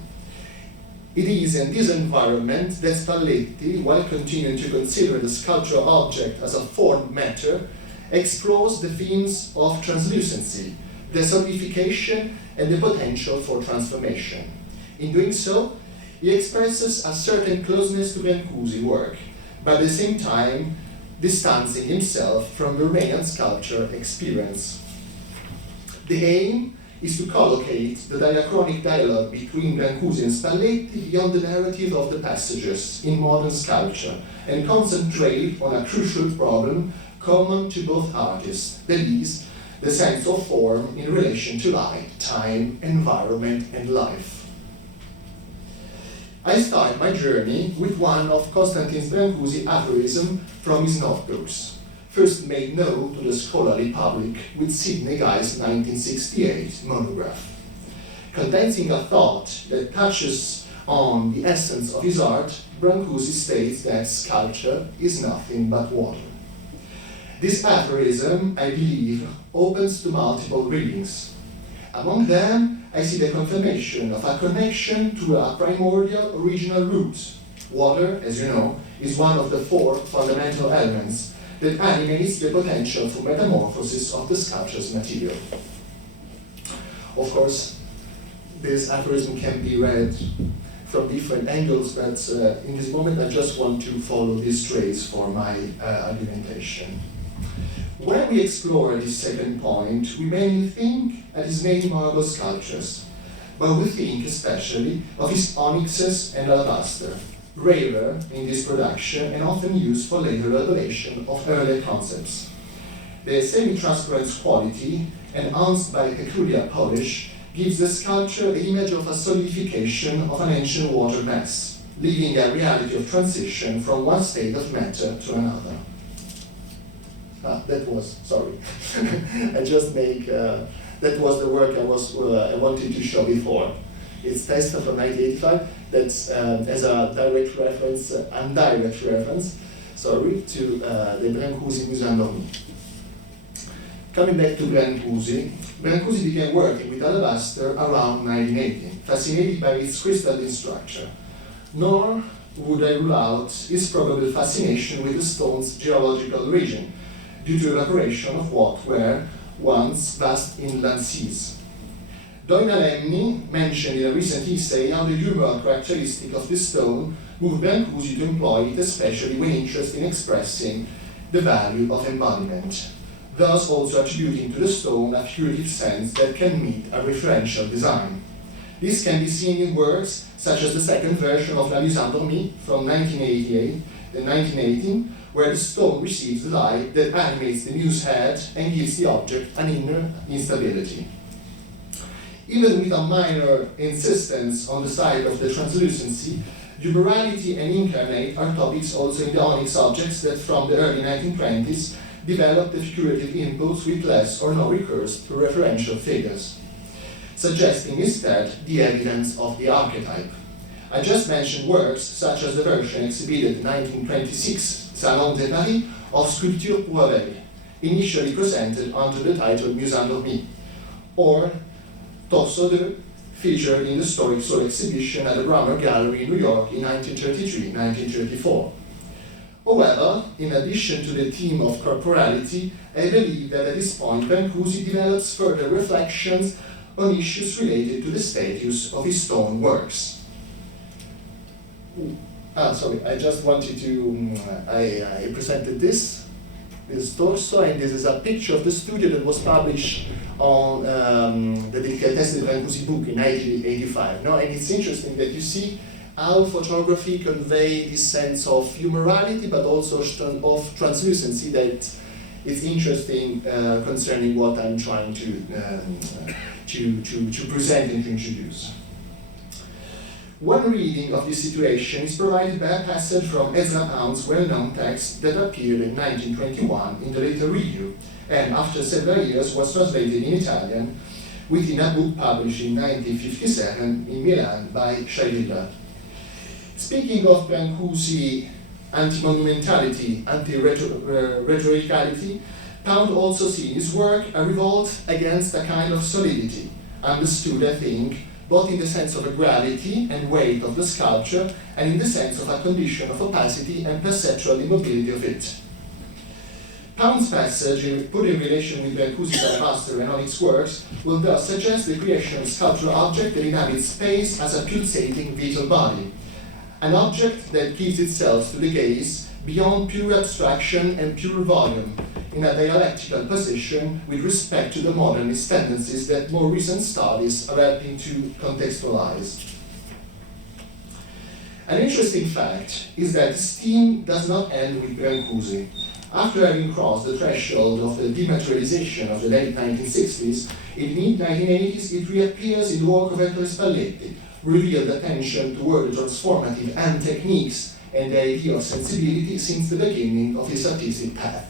It is in this environment that Spalletti, while continuing to consider the sculptural object as a formed matter, explores the themes of translucency, the solidification, and the potential for transformation. In doing so, he expresses a certain closeness to Brancusi work, but at the same time distancing himself from the Romanian sculpture experience. The aim is to collocate the diachronic dialogue between Brancusi and Spalletti beyond the narrative of the passages in modern sculpture and concentrate on a crucial problem common to both artists, that is, the sense of form in relation to light, time, environment, and life. I start my journey with one of Constantin Brâncuşi's aphorisms from his notebooks, first made known to the scholarly public with Sidney Guy's 1968 monograph. Condensing a thought that touches on the essence of his art, Brancusi states that sculpture is nothing but water. This aphorism, I believe, opens to multiple readings. Among them, I see the confirmation of a connection to a primordial original root. Water, as you know, is one of the four fundamental elements that animates the potential for metamorphosis of the sculpture's material. Of course, this aphorism can be read from different angles, but in this moment I just want to follow these traits for my argumentation. When we explore this second point, we mainly think at his main marble sculptures, but we think especially of his onyxes and alabaster, rarer in this production and often used for later elaboration of earlier concepts. Their semi-transparent quality, enhanced by peculiar polish, gives the sculpture the image of a solidification of an ancient water mass, living a reality of transition from one state of matter to another. That was, sorry, I just make, that was the work I wanted to show before. It's Testa from 1985, that's as a direct reference, indirect reference, sorry, to the Brancusi Museum of Me. Coming back to Brancusi, Brancusi began working with alabaster around 1980, fascinated by its crystalline structure. Nor would I rule out his probable fascination with the stone's geological origin, due to evaporation of what were once vast inland seas. Doina Lemni mentioned in a recent essay how the humoral characteristic of the stone moved Brancusi to employ it, especially when interested in expressing the value of embodiment, thus also attributing to the stone a figurative sense that can meet a referential design. This can be seen in works such as the second version of La Mise Endormie from 1988 and 1918, where the stone receives the light that animates the muse's head and gives the object an inner instability. Even with a minor insistence on the side of the translucency, duality and incarnate are topics also in the onyx objects that from the early 1920s developed a figurative impulse with less or no recourse to referential figures, suggesting instead the evidence of the archetype. I just mentioned works such as the version exhibited in 1926 Salon de Paris of Sculpture pour Aveugles, initially presented under the title Museum d'Ormy, or Torso 2, featured in the Historic Soul exhibition at the Brummer Gallery in New York in 1933-1934. However, in addition to the theme of corporality, I believe that at this point Brancusi develops further reflections on issues related to the status of his stone works. Sorry, I just wanted to, I presented this torso, and this is a picture of the studio that was published on the Delicatesse de Brancusi book in 1985. No? And it's interesting that you see how photography conveys this sense of humorality, but also of translucency that is interesting concerning what I'm trying to present and to introduce. One reading of this situation is provided by a passage from Ezra Pound's well-known text that appeared in 1921 in the Later Review, and after several years was translated in Italian within a book published in 1957 in Milan by Scheidler. Speaking of Brancusi anti-monumentality, anti-rhetoricality, Pound also sees in his work a revolt against a kind of solidity, understood, I think, both in the sense of a gravity and weight of the sculpture, and in the sense of a condition of opacity and perceptual immobility of it. Pound's passage, put in relation with Brancusi's alabaster and onyx works, will thus suggest the creation of a sculptural object that inhabits space as a pulsating vital body, an object that gives itself to the gaze beyond pure abstraction and pure volume, in a dialectical position with respect to the modernist tendencies that more recent studies are helping to contextualize. An interesting fact is that this theme does not end with Brancusi. After having crossed the threshold of the dematerialization of the late 1960s, in the mid-1980s it reappears in the work of Ettore Spalletti, revealed attention toward the transformative and techniques and the idea of sensibility since the beginning of his artistic path.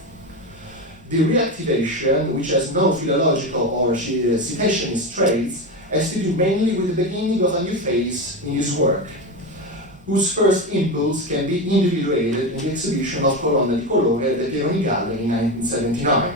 The reactivation, which has no philological or citationist traits, has to do mainly with the beginning of a new phase in his work, whose first impulse can be individuated in the exhibition of Colonna di Colore at the Pieroni Gallery in 1979.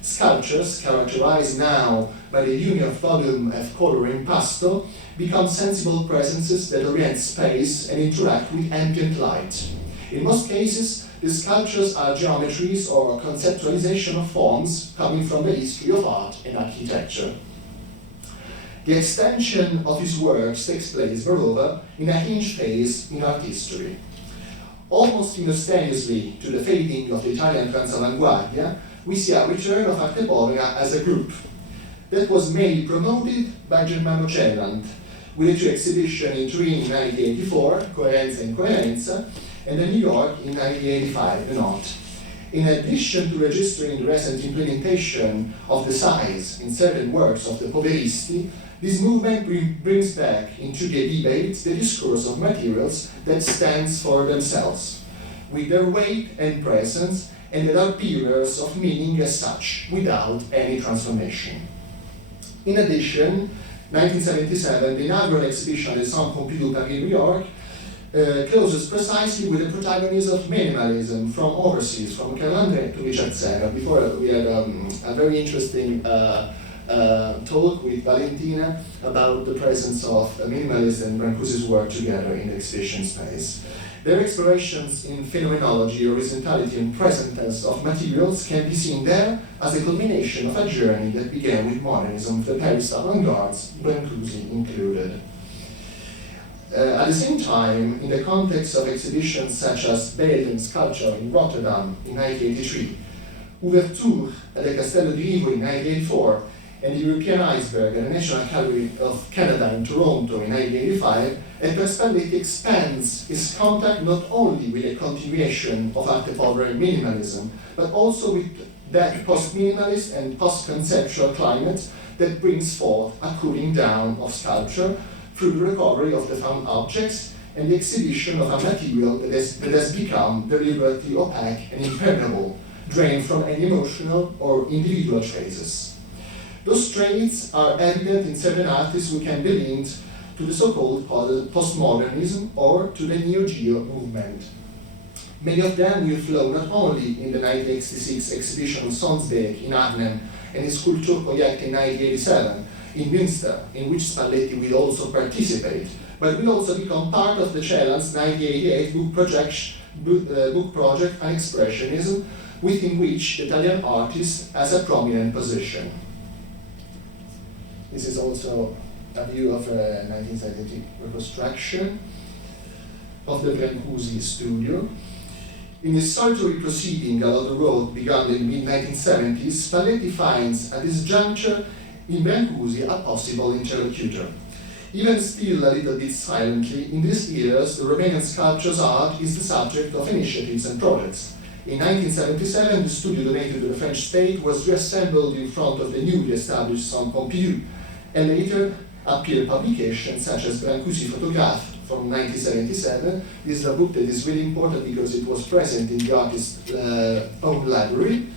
Sculptures, characterized now by the union of volume and color in impasto, become sensible presences that orient space and interact with ambient light. In most cases, the sculptures are geometries or conceptualization of forms coming from the history of art and architecture. The extension of his works takes place, moreover, in a hinge phase in art history. Almost simultaneously to the fading of the Italian Transavanguardia, we see a return of arte povera as a group that was mainly promoted by Germano Celland, with a two exhibition in Turin in 1984, Coerenza and Coerenza, and in New York in 1985, The Knot. In addition to registering the recent implementation of the size in certain works of the Poveristi, This movement brings back into the debate the discourse of materials that stands for themselves, with their weight and presence, and that are bearers of meaning as such, without any transformation. In addition, 1977, the inaugural exhibition at the Centre Pompidou Paris, New York, closes precisely with the protagonist of minimalism from overseas, from Carlandre to Richard Serra. Before we had a very interesting talk with Valentina about the presence of minimalism and Brancusi's work together in the exhibition space. Their explorations in phenomenology, horizontality, and presentness of materials can be seen there as a culmination of a journey that began with modernism, the Paris avant-gardes, Brancusi included. At the same time, in the context of exhibitions such as Belgian Sculpture in Rotterdam in 1983, Ouverture at the Castello di Rivo in 1984, and the European Iceberg at the National Gallery of Canada in Toronto in 1985, Ettore Spalletti expands his contact not only with a continuation of arte povera and minimalism, but also with that post-minimalist and post-conceptual climate that brings forth a cooling down of sculpture through the recovery of the found objects and the exhibition of a material that has become deliberately opaque and impermeable, drained from any emotional or individual traces. Those traits are evident in certain artists who can be linked to the so-called postmodernism or to the Neo Geo movement. Many of them will flow not only in the 1966 exhibition of Sonsbeek in Arnhem and his Kulturprojekt in 1987 in Münster, in which Spalletti will also participate, but will also become part of the Cellan's 1988 book project An Expressionism, within which the Italian artist has a prominent position. This is also a view of a 1970 reconstruction of the Brancusi studio. In his solitary proceeding along the road begun in the mid-1970s, Spalletti finds at this juncture in Brancusi a possible interlocutor. Even still a little bit silently, in these years the Romanian sculpture's art is the subject of initiatives and projects. In 1977, the studio donated to the French state was reassembled in front of the newly established Centre Pompidou, and later appeared publications such as Brancusi Photograph from 1977. This is a book that is really important because it was present in the artist's own library,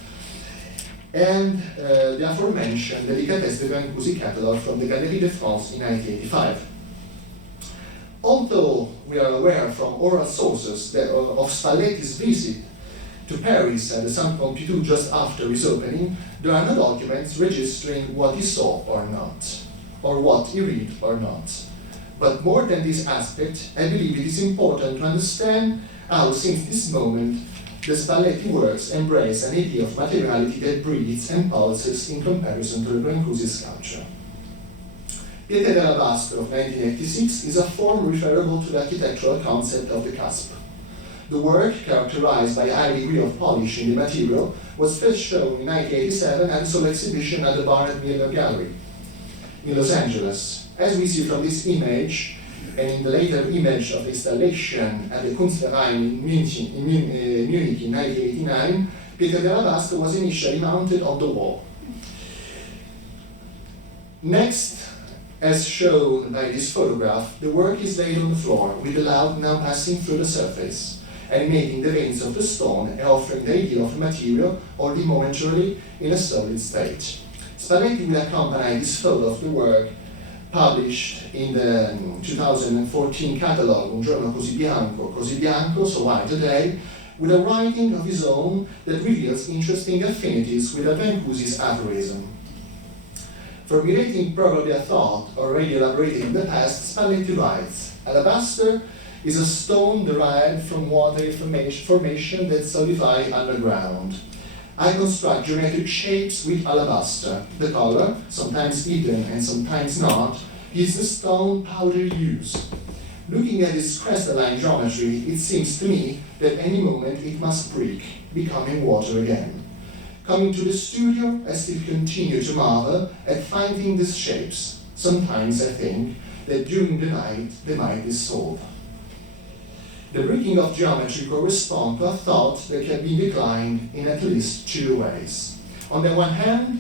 and the aforementioned Délicatesse de Brancusi catalogue from the Galerie de France in 1985. Although we are aware from oral sources that of Spalletti's visit to Paris at the Centre Pompidou just after his opening, there are no documents registering what he saw or not, or what he read or not. But more than this aspect, I believe it is important to understand how, since this moment, the Spalletti works embrace an idea of materiality that breathes and pulses in comparison to the Brancusi sculpture. Pietra d'Alabastro of 1986 is a form referable to the architectural concept of the cusp. The work, characterized by a high degree of polish in the material, was first shown in 1987 at the solo exhibition at the Barnett Miller Gallery in Los Angeles. As we see from this image, and in the later image of installation at the Kunstverein in Munich in 1989, Pietra d'Alabastro was initially mounted on the wall. Next, as shown by this photograph, the work is laid on the floor, with the loud now passing through the surface, animating the veins of the stone and offering the idea of the material only momentarily in a solid state. Spalletti will accompany this photo of the work published in the 2014 catalogue, Un giorno così bianco, so white today, with a writing of his own that reveals interesting affinities with Brancusi's aphorism. Formulating probably a thought already elaborated in the past, Spalletti writes, "Alabaster is a stone derived from watery formation that solidify underground. I construct geometric shapes with alabaster. The color, sometimes hidden and sometimes not, gives the stone powdery hues. Looking at its crystalline geometry, it seems to me that any moment it must break, becoming water again. Coming to the studio, I still continue to marvel at finding these shapes. Sometimes I think that during the night they might dissolve." The breaking of geometry corresponds to a thought that can be declined in at least two ways. On the one hand,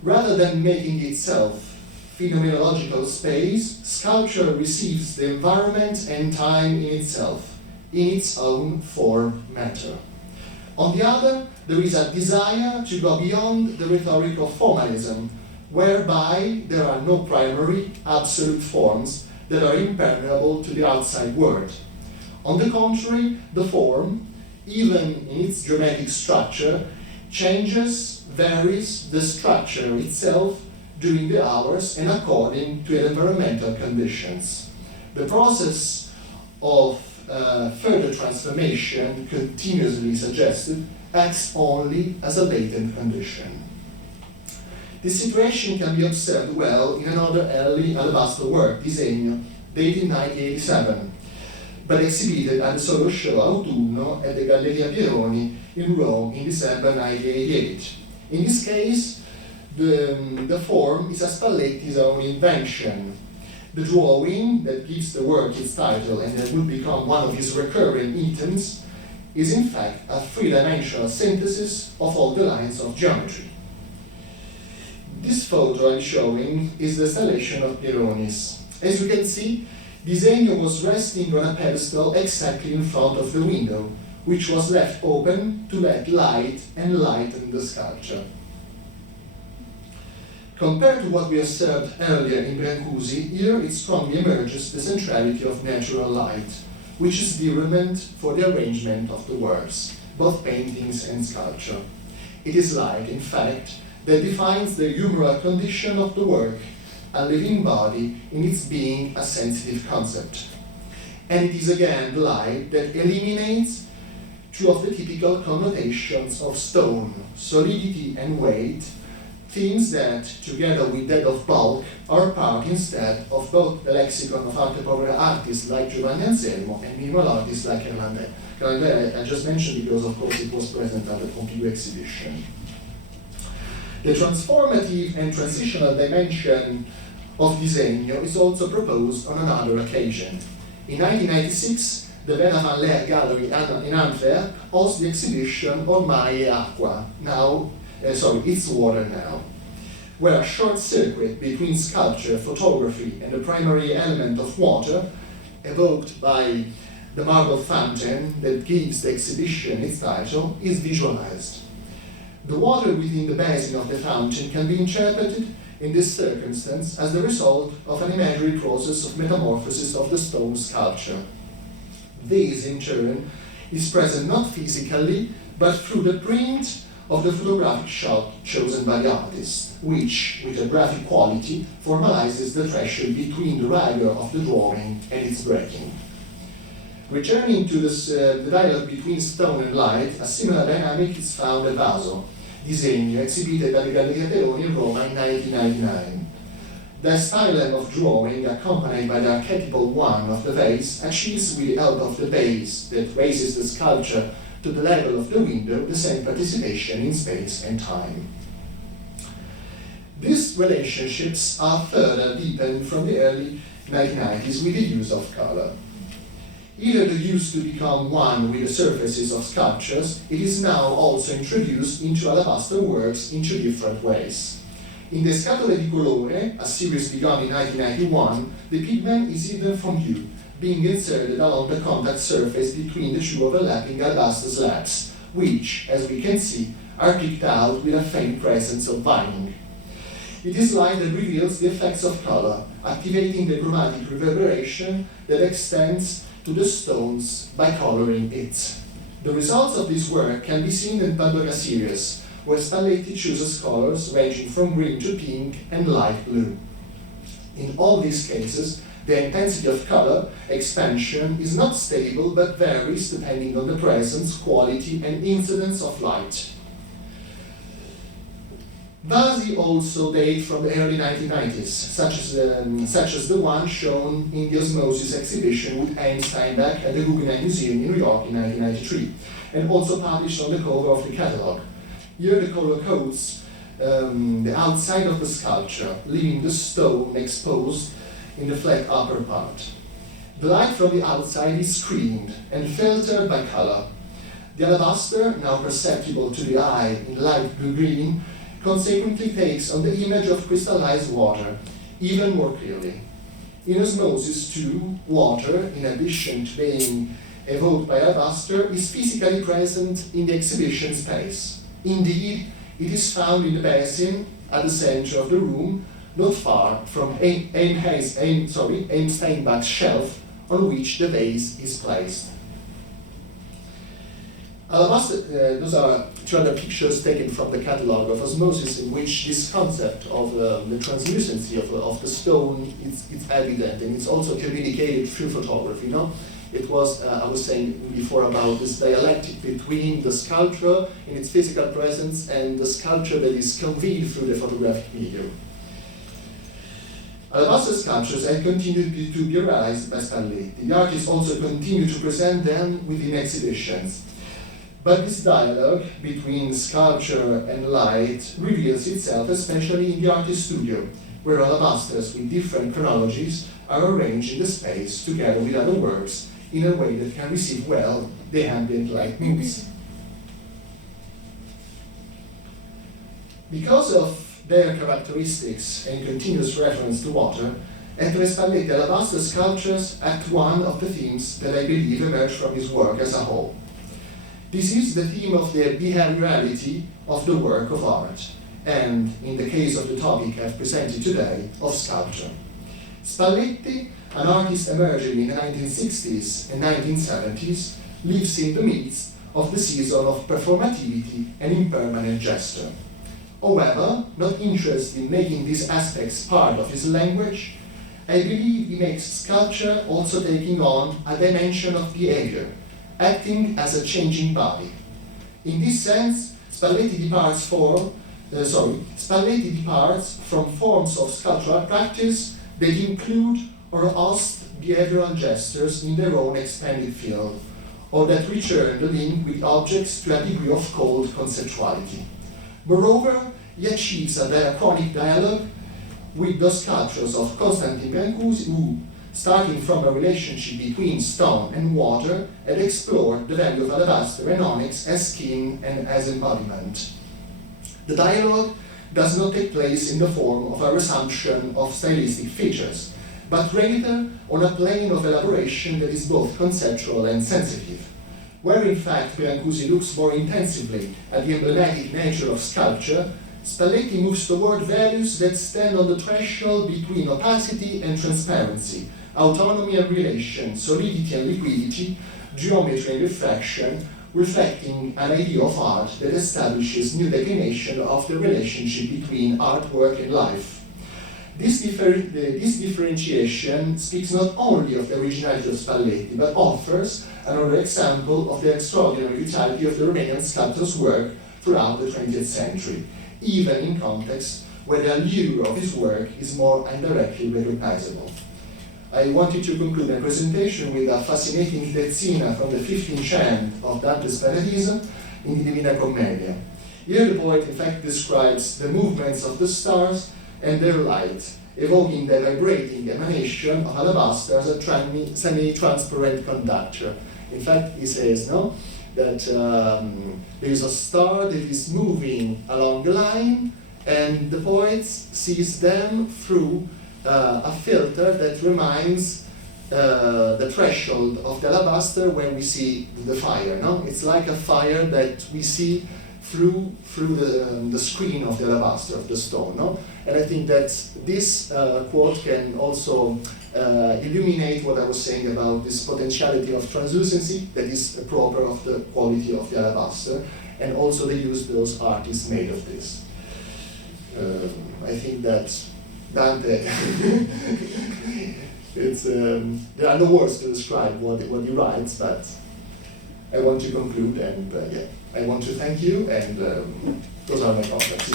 rather than making itself phenomenological space, sculpture receives the environment and time in itself, in its own form matter. On the other, there is a desire to go beyond the rhetoric of formalism, whereby there are no primary, absolute forms that are impermeable to the outside world. On the contrary, the form, even in its geometric structure, changes, varies the structure itself during the hours and according to environmental conditions. The process of further transformation, continuously suggested, acts only as a latent condition. This situation can be observed well in another early alabaster work, Disegno, dated 1987, but exhibited at the solo show Autunno at the Galleria Pieroni in Rome in December 1988. In this case, the form is a Spalletti's own invention. The drawing that gives the work its title and that will become one of his recurring items is in fact a three-dimensional synthesis of all the lines of geometry. This photo I'm showing is the installation of Pieroni's. As you can see, Disegno was resting on a pedestal exactly in front of the window, which was left open to let light and lighten the sculpture. Compared to what we observed earlier in Brancusi, here it strongly emerges the centrality of natural light, which is the element for the arrangement of the works, both paintings and sculpture. It is light, in fact, that defines the humoral condition of the work, a living body in its being a sensitive concept. And it is again the light that eliminates two of the typical connotations of stone, solidity and weight, themes that, together with that of bulk, are part instead of both the lexicon of arte artists like Giovanni Anselmo and minimal artists like Hernandez. I just mentioned because, of course, it was present at the Pompidou exhibition. The transformative and transitional dimension of Disegno is also proposed on another occasion. In 1996, the Vera van Leer Gallery in Antwerp hosts the exhibition Ormai è Acqua, It's Water Now, where a short circuit between sculpture, photography, and the primary element of water, evoked by the marble fountain that gives the exhibition its title, is visualized. The water within the basin of the fountain can be interpreted in this circumstance as the result of an imaginary process of metamorphosis of the stone sculpture. This, in turn, is present not physically, but through the print of the photographic shot chosen by the artist, which, with a graphic quality, formalizes the threshold between the rigor of the drawing and its breaking. Returning to the dialogue between stone and light, a similar dynamic is found at Vaso, Disegno, exhibited at the Galleria Pieroni in Roma in 1999. The style of drawing, accompanied by the archetypal one of the vase, achieves with the help of the base that raises the sculpture to the level of the window the same participation in space and time. These relationships are further deepened from the early 1990s with the use of color. Either the use to become one with the surfaces of sculptures, it is now also introduced into alabaster works in two different ways. In the Scatole di Colore, a series begun in 1991, the pigment is hidden from view, being inserted along the contact surface between the two overlapping alabaster slabs, which, as we can see, are picked out with a faint presence of vining. It is light that reveals the effects of color, activating the chromatic reverberation that extends to the stones by coloring it. The results of this work can be seen in Pandora series, where Spalletti chooses colors ranging from green to pink and light blue. In all these cases, the intensity of color expansion is not stable but varies depending on the presence, quality, and incidence of light. Vasi also date from the early 1990s, such as the one shown in the Osmosis exhibition with Aim Steinbeck at the Guggenheim Museum in New York in 1993, and also published on the cover of the catalogue. Here the color coats the outside of the sculpture, leaving the stone exposed in the flat upper part. The light from the outside is screened and filtered by color. The alabaster, now perceptible to the eye in light blue-green, consequently takes on the image of crystallized water, even more clearly. In osmosis too, water, in addition to being evoked by alabaster, is physically present in the exhibition space. Indeed, it is found in the basin at the center of the room, not far from Steinbach's shelf on which the vase is placed. Alabaster, those are two other pictures taken from the catalogue of osmosis, in which this concept of the translucency of the stone is evident, and it's also communicated through photography. It was, I was saying before about this dialectic between the sculpture in its physical presence and the sculpture that is conveyed through the photographic medium. Alabaster sculptures have continued to be realized by Spalletti. The artists also continue to present them within exhibitions. But this dialogue between sculpture and light reveals itself especially in the artist's studio, where alabasters with different chronologies are arranged in the space together with other works in a way that can receive well the ambient light moves. Because of their characteristics and continuous reference to water, Ettore Spalletti alabaster sculptures act one of the themes that I believe emerge from his work as a whole. This is the theme of the behaviorality of the work of art, and, in the case of the topic I've presented today, of sculpture. Spalletti, an artist emerging in the 1960s and 1970s, lives in the midst of the season of performativity and impermanent gesture. However, not interested in making these aspects part of his language, I believe he makes sculpture also taking on a dimension of behavior, acting as a changing body. In this sense, Spalletti departs from forms of sculptural practice that include or host behavioral gestures in their own expanded field, or that return the link with objects to a degree of cold conceptuality. Moreover, he achieves a diachronic dialogue with the sculptures of Constantin Brâncuşi, who, starting from a relationship between stone and water, had explored the value of alabaster and onyx as skin and as embodiment. The dialogue does not take place in the form of a resumption of stylistic features, but rather on a plane of elaboration that is both conceptual and sensitive, where in fact Brancusi looks more intensively at the emblematic nature of sculpture. Spalletti moves toward values that stand on the threshold between opacity and transparency, autonomy and relation, solidity and liquidity, geometry and refraction, reflecting an idea of art that establishes new declination of the relationship between artwork and life. This differentiation speaks not only of the originality of Spalletti, but offers another example of the extraordinary vitality of the Romanian sculptor's work throughout the 20th century, even in contexts where the allure of his work is more indirectly recognizable. I wanted to conclude my presentation with a fascinating terzina from the 15th chant of Dante's Paradiso in the Divina Commedia. Here the poet in fact describes the movements of the stars and their light, evoking the vibrating emanation of alabaster as a semi-transparent conductor. In fact, he says that there is a star that is moving along the line, and the poet sees them through a filter that reminds the threshold of the alabaster when we see the fire. It's like a fire that we see through the screen of the alabaster, of the stone. And I think that this quote can also illuminate what I was saying about this potentiality of translucency that is proper of the quality of the alabaster, and also the use those artists made of this. I think that Dante, there are no words to describe what he writes, but I want to conclude, and I want to thank you, and those are my comments.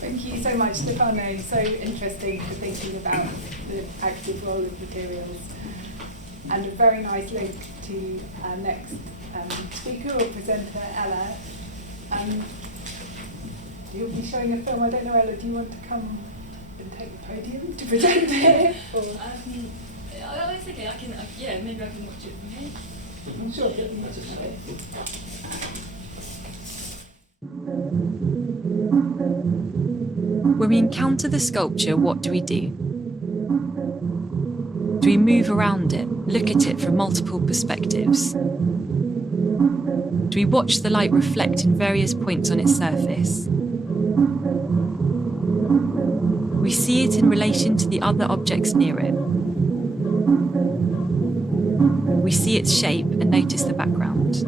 Thank you so much, Stefano. So interesting for thinking about the active role of materials. And a very nice link to our next speaker or presenter, Ella. You'll be showing a film. I don't know, Ella, do you want to come can take the podium to present it. Or It's okay. Maybe I can watch it from here. I'm sure. When we encounter the sculpture, what do? Do we move around it, look at it from multiple perspectives? Do we watch the light reflect in various points on its surface? We see it in relation to the other objects near it. We see its shape and notice the background.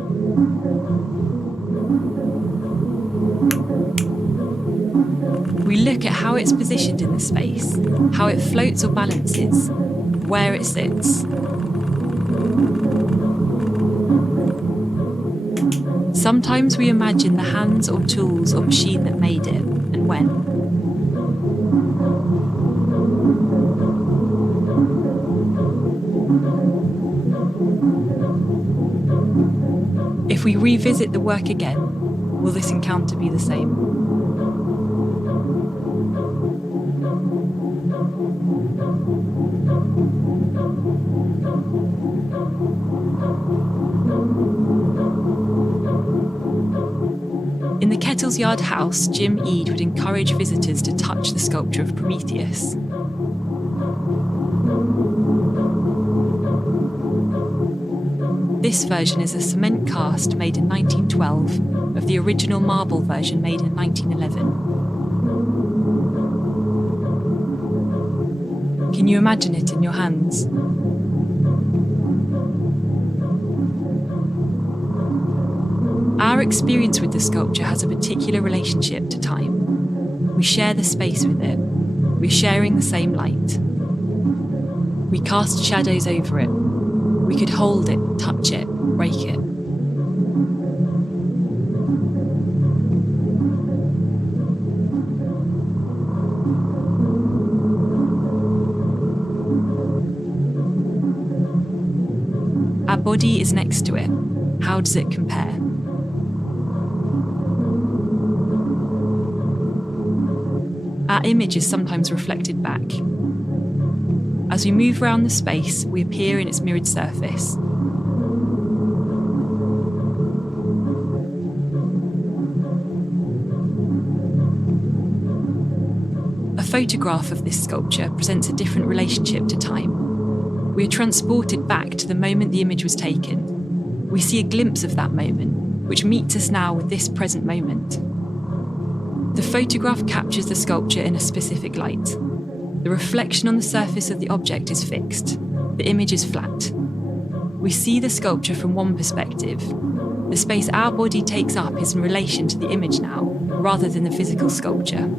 We look at how it's positioned in the space, how it floats or balances, where it sits. Sometimes we imagine the hands or tools or machine that made it, and when. If we revisit the work again, will this encounter be the same? In the Kettle's Yard house, Jim Eade would encourage visitors to touch the sculpture of Prometheus. This version is a cement cast made in 1912 of the original marble version made in 1911. Can you imagine it in your hands? Our experience with the sculpture has a particular relationship to time. We share the space with it. We're sharing the same light. We cast shadows over it. We could hold it, touch it, break it. Our body is next to it. How does it compare? Our image is sometimes reflected back. As we move around the space, we appear in its mirrored surface. A photograph of this sculpture presents a different relationship to time. We are transported back to the moment the image was taken. We see a glimpse of that moment, which meets us now with this present moment. The photograph captures the sculpture in a specific light. The reflection on the surface of the object is fixed. The image is flat. We see the sculpture from one perspective. The space our body takes up is in relation to the image now, rather than the physical sculpture.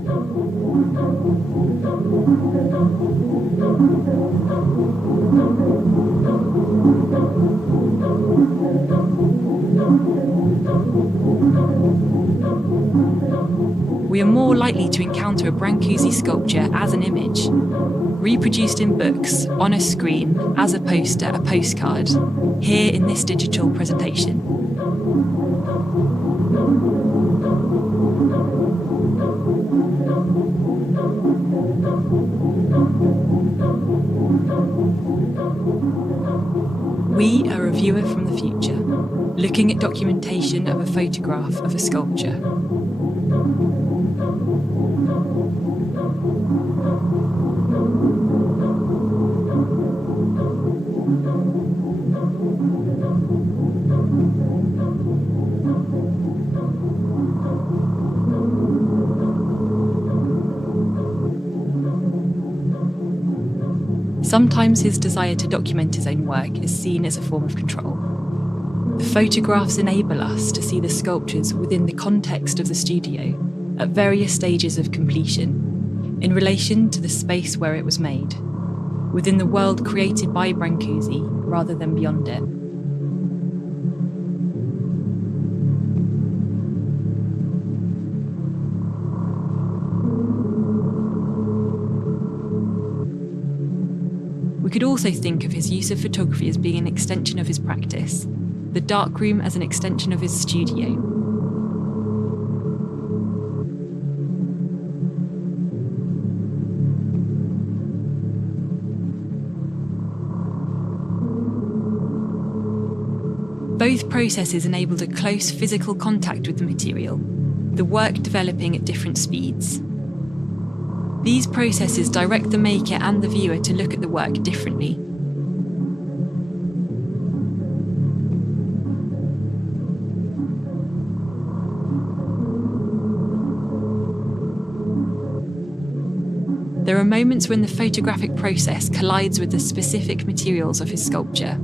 We are more likely to encounter a Brancusi sculpture as an image, reproduced in books, on a screen, as a poster, a postcard, here in this digital presentation. We are a viewer from the future, looking at documentation of a photograph of a sculpture. Sometimes his desire to document his own work is seen as a form of control. The photographs enable us to see the sculptures within the context of the studio at various stages of completion, in relation to the space where it was made, within the world created by Brancusi rather than beyond it. We could also think of his use of photography as being an extension of his practice, the darkroom as an extension of his studio. Both processes enabled a close physical contact with the material, the work developing at different speeds. These processes direct the maker and the viewer to look at the work differently. There are moments when the photographic process collides with the specific materials of his sculpture,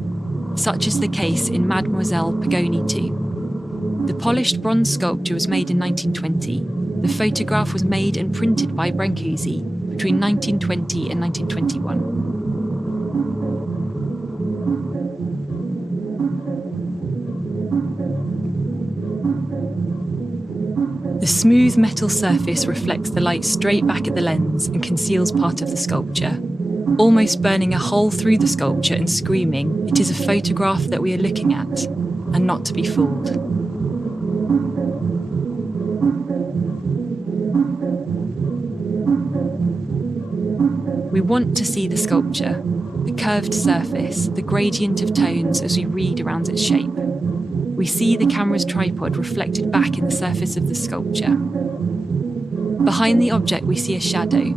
such as the case in Mademoiselle Pagoni II. The polished bronze sculpture was made in 1920. The photograph was made and printed by Brancusi between 1920 and 1921. The smooth metal surface reflects the light straight back at the lens and conceals part of the sculpture, almost burning a hole through the sculpture and screaming, "It is a photograph that we are looking at, and not to be fooled." We want to see the sculpture, the curved surface, the gradient of tones as we read around its shape. We see the camera's tripod reflected back in the surface of the sculpture. Behind the object we see a shadow,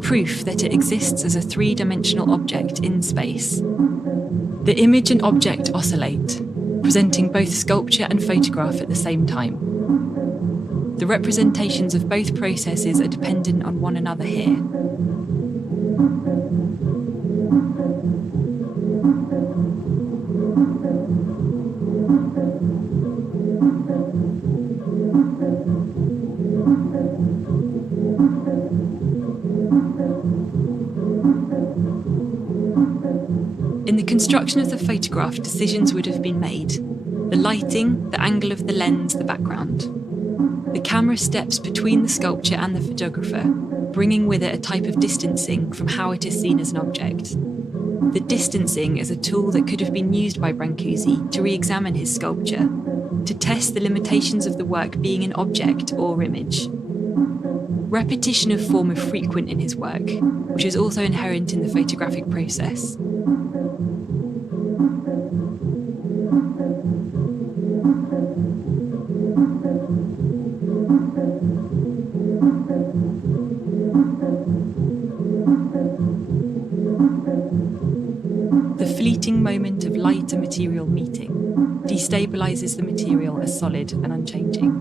proof that it exists as a three-dimensional object in space. The image and object oscillate, presenting both sculpture and photograph at the same time. The representations of both processes are dependent on one another here. In the construction of the photograph, decisions would have been made. The lighting, the angle of the lens, the background. The camera steps between the sculpture and the photographer, bringing with it a type of distancing from how it is seen as an object. The distancing is a tool that could have been used by Brancusi to re-examine his sculpture, to test the limitations of the work being an object or image. Repetition of form is frequent in his work, which is also inherent in the photographic process. Moment of light and material meeting destabilizes the material as solid and unchanging.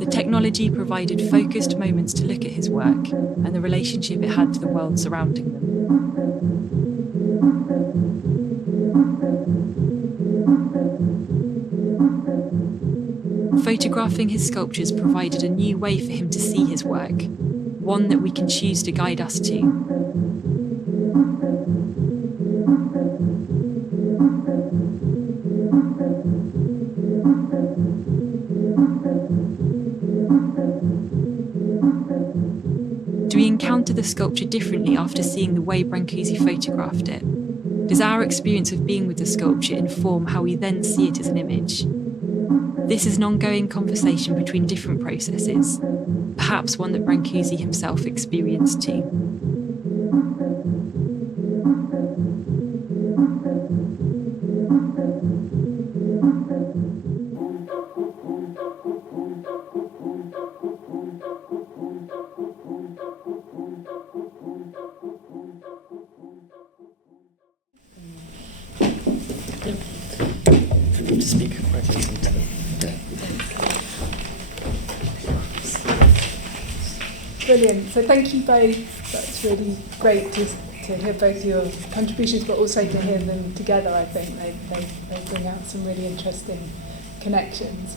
The technology provided focused moments to look at his work and the relationship it had to the world surrounding them. Photographing his sculptures provided a new way for him to see his work, one that we can choose to guide us to. Do we encounter the sculpture differently after seeing the way Brancusi photographed it? Does our experience of being with the sculpture inform how we then see it as an image? This is an ongoing conversation between different processes, perhaps one that Brancusi himself experienced too. Brilliant. So thank you both. That's really great to hear both your contributions, but also to hear them together. I think they bring out some really interesting connections.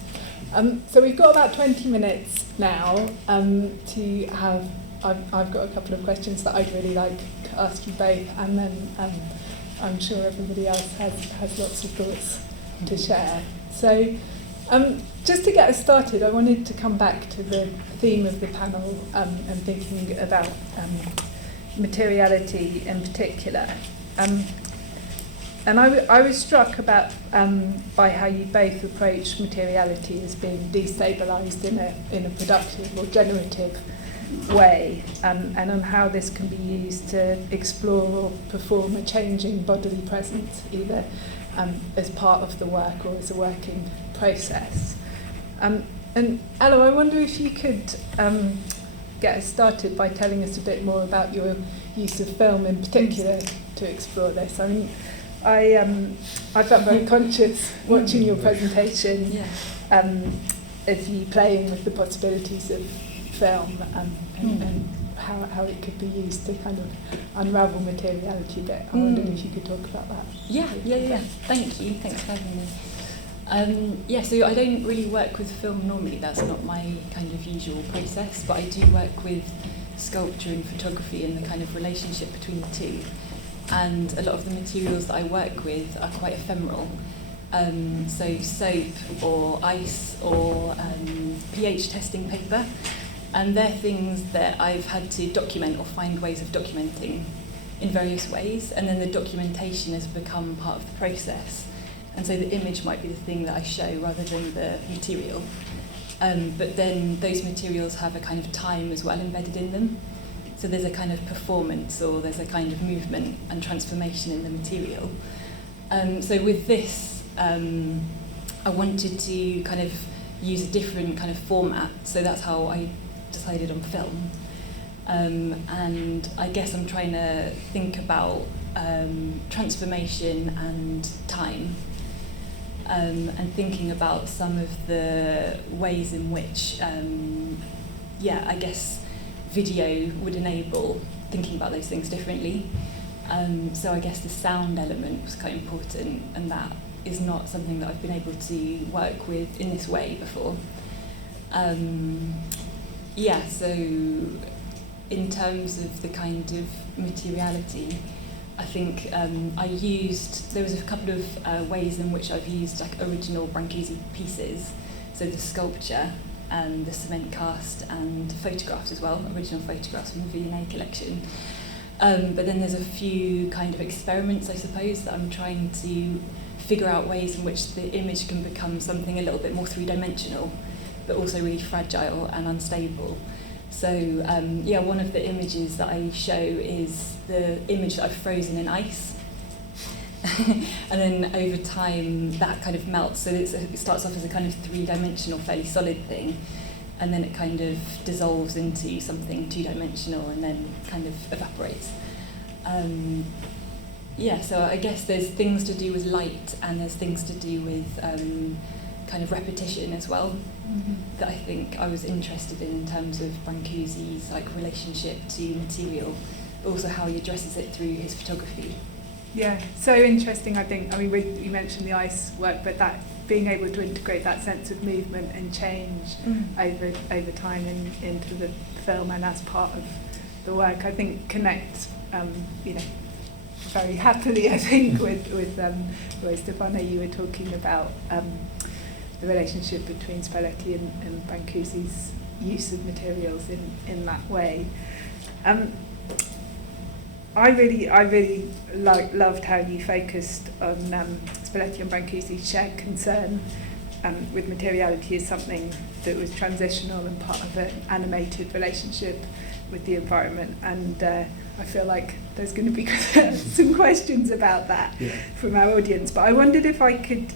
So we've got about 20 minutes now to have. I've got a couple of questions that I'd really like to ask you both, and then I'm sure everybody else has lots of thoughts to share. So just to get us started, I wanted to come back to the theme of the panel and thinking about materiality in particular. And I was struck about by how you both approach materiality as being destabilised in a productive or generative way, and on how this can be used to explore or perform a changing bodily presence, either as part of the work or as a working process. And Ella, I wonder if you could get us started by telling us a bit more about your use of film in particular to explore this. I mean, I felt very conscious watching your presentation of you playing with the possibilities of film and how it could be used to kind of unravel materiality a bit. I wonder if you could talk about that. Yeah. Thank you. Thanks for having me. So I don't really work with film normally. That's not my kind of usual process, but I do work with sculpture and photography and the kind of relationship between the two. And a lot of the materials that I work with are quite ephemeral. So soap or ice or pH testing paper. And they're things that I've had to document or find ways of documenting in various ways. And then the documentation has become part of the process. And so the image might be the thing that I show rather than the material. But then those materials have a kind of time as well embedded in them. So there's a kind of performance or there's a kind of movement and transformation in the material. So with this, I wanted to kind of use a different kind of format. So that's how I decided on film. And I guess I'm trying to think about transformation and time. And thinking about some of the ways in which, I guess, video would enable thinking about those things differently. So I guess the sound element was quite important, and that is not something that I've been able to work with in this way before. So in terms of the kind of materiality, I think there was a couple of ways in which I've used like original Brancusi pieces, so the sculpture, the cement cast and photographs as well, original photographs from the V&A collection. But then there's a few kind of experiments, I suppose, that I'm trying to figure out ways in which the image can become something a little bit more three-dimensional, but also really fragile and unstable. So one of the images that I show is the image that I've frozen in ice. And then over time that kind of melts, so it starts off as a kind of three-dimensional, fairly solid thing, and then it kind of dissolves into something two-dimensional and then kind of evaporates. So I guess there's things to do with light and there's things to do with kind of repetition as well, that I think I was interested in terms of Brancusi's like relationship to material, but also how he addresses it through his photography. Yeah, so interesting, I think. I mean, you mentioned the ice work, but that being able to integrate that sense of movement and change over time into the film and as part of the work, I think connects, very happily, I think, with the way, Stefano, you were talking about the relationship between Spalletti and Brancusi's use of materials in that way. I really loved how you focused on Spalletti and Brancusi's shared concern with materiality as something that was transitional and part of an animated relationship with the environment. And I feel like there's going to be some questions about that from our audience. But I wondered if I could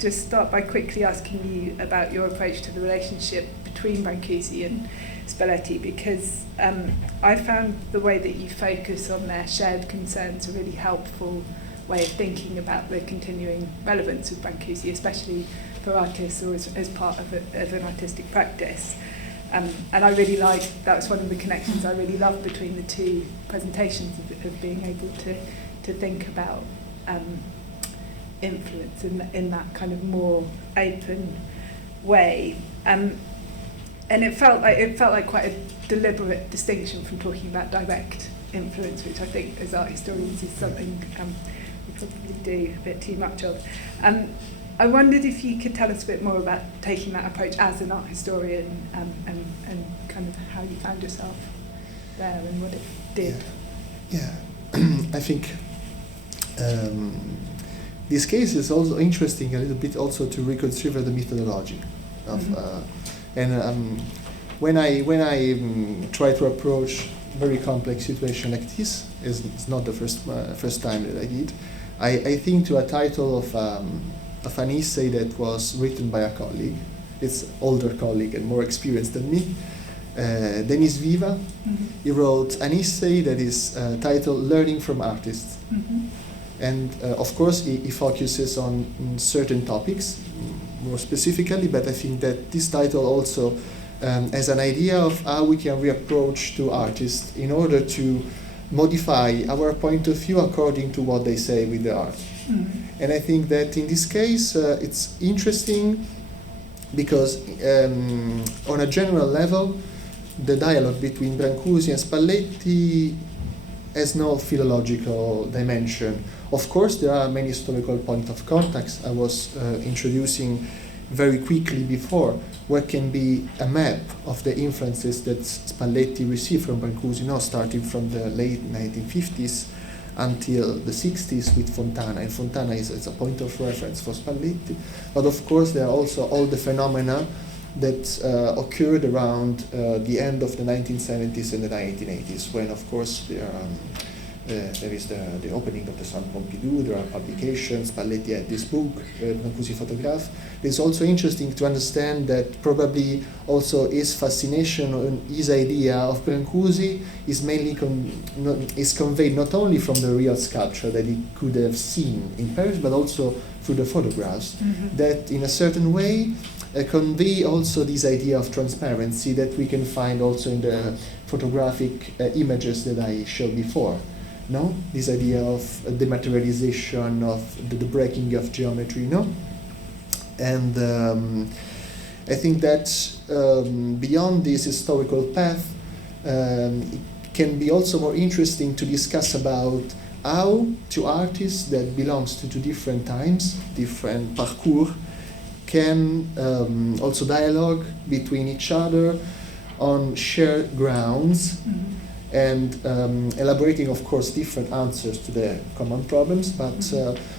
just start by quickly asking you about your approach to the relationship between Brancusi and Spalletti, because I found the way that you focus on their shared concerns a really helpful way of thinking about the continuing relevance of Brancusi, especially for artists or as part of an artistic practice. And I really liked, that was one of the connections I really loved between the two presentations, of being able to think about influence in that kind of more open way. And it felt like quite a deliberate distinction from talking about direct influence, which I think as art historians is something we probably do a bit too much of. I wondered if you could tell us a bit more about taking that approach as an art historian, and kind of how you found yourself there and what it did. Yeah. I think This case is also interesting a little bit also to reconsider the methodology of, when I try to approach very complex situation like this, it's not the first time that I did. I think to a title of an essay that was written by a colleague. It's older colleague and more experienced than me, Denis Viva. He wrote an essay that is titled "Learning from Artists." And of course, he focuses on certain topics more specifically, but I think that this title also has an idea of how we can reapproach to artists in order to modify our point of view according to what they say with the art. And I think that in this case, it's interesting because on a general level, the dialogue between Brancusi and Spalletti has no philological dimension. Of course, there are many historical points of contact. I was introducing very quickly before what can be a map of the influences that Spalletti received from Brancusi, starting from the late 1950s until the 60s with Fontana. And Fontana is a point of reference for Spalletti. But of course, there are also all the phenomena that occurred around the end of the 1970s and the 1980s, when, of course, there is the opening of the Centre Pompidou, there are publications, Spalletti had this book, Brancusi Photograph. It's also interesting to understand that probably also his fascination and his idea of Brancusi is mainly conveyed not only from the real sculpture that he could have seen in Paris, but also through the photographs, that in a certain way convey also this idea of transparency that we can find also in the photographic images that I showed before. No, this idea of dematerialization, of the breaking of geometry. No, and I think that beyond this historical path, it can be also more interesting to discuss about how two artists that belongs to different times, different parcours, can also dialogue between each other on shared grounds. And elaborating, of course, different answers to the common problems, but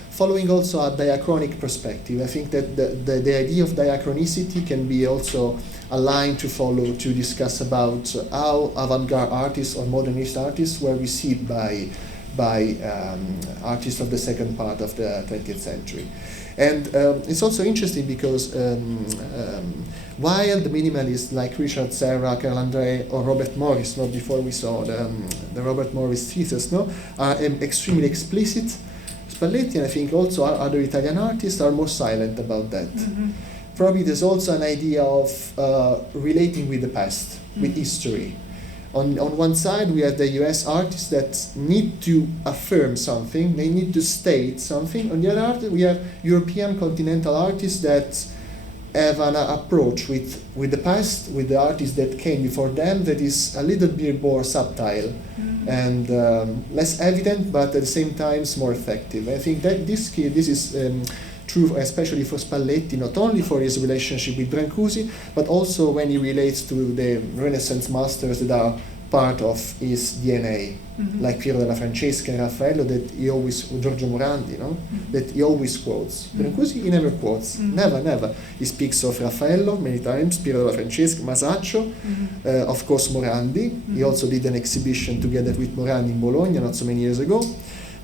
following also a diachronic perspective. I think that the idea of diachronicity can be also a line to follow to discuss about how avant-garde artists or modernist artists were received by artists of the second part of the 20th century. And it's also interesting because while the minimalists like Richard Serra, Carl André, or Robert Morris, before we saw the Robert Morris thesis, are extremely explicit, Spalletti and I think also other Italian artists are more silent about that. Probably there's also an idea of relating with the past, with history. On one side, we have the US artists that need to affirm something, they need to state something. On the other hand, we have European continental artists that have an approach with the past, with the artists that came before them, that is a little bit more subtle and less evident, but at the same time more effective. I think that this is true especially for Spalletti, not only for his relationship with Brancusi, but also when he relates to the Renaissance masters that are part of his DNA, like Piero della Francesca and Raffaello, that he always, Giorgio Morandi, that he always quotes. Brancusi, he never quotes, never. He speaks of Raffaello many times, Piero della Francesca, Masaccio, of course Morandi. He also did an exhibition together with Morandi in Bologna not so many years ago.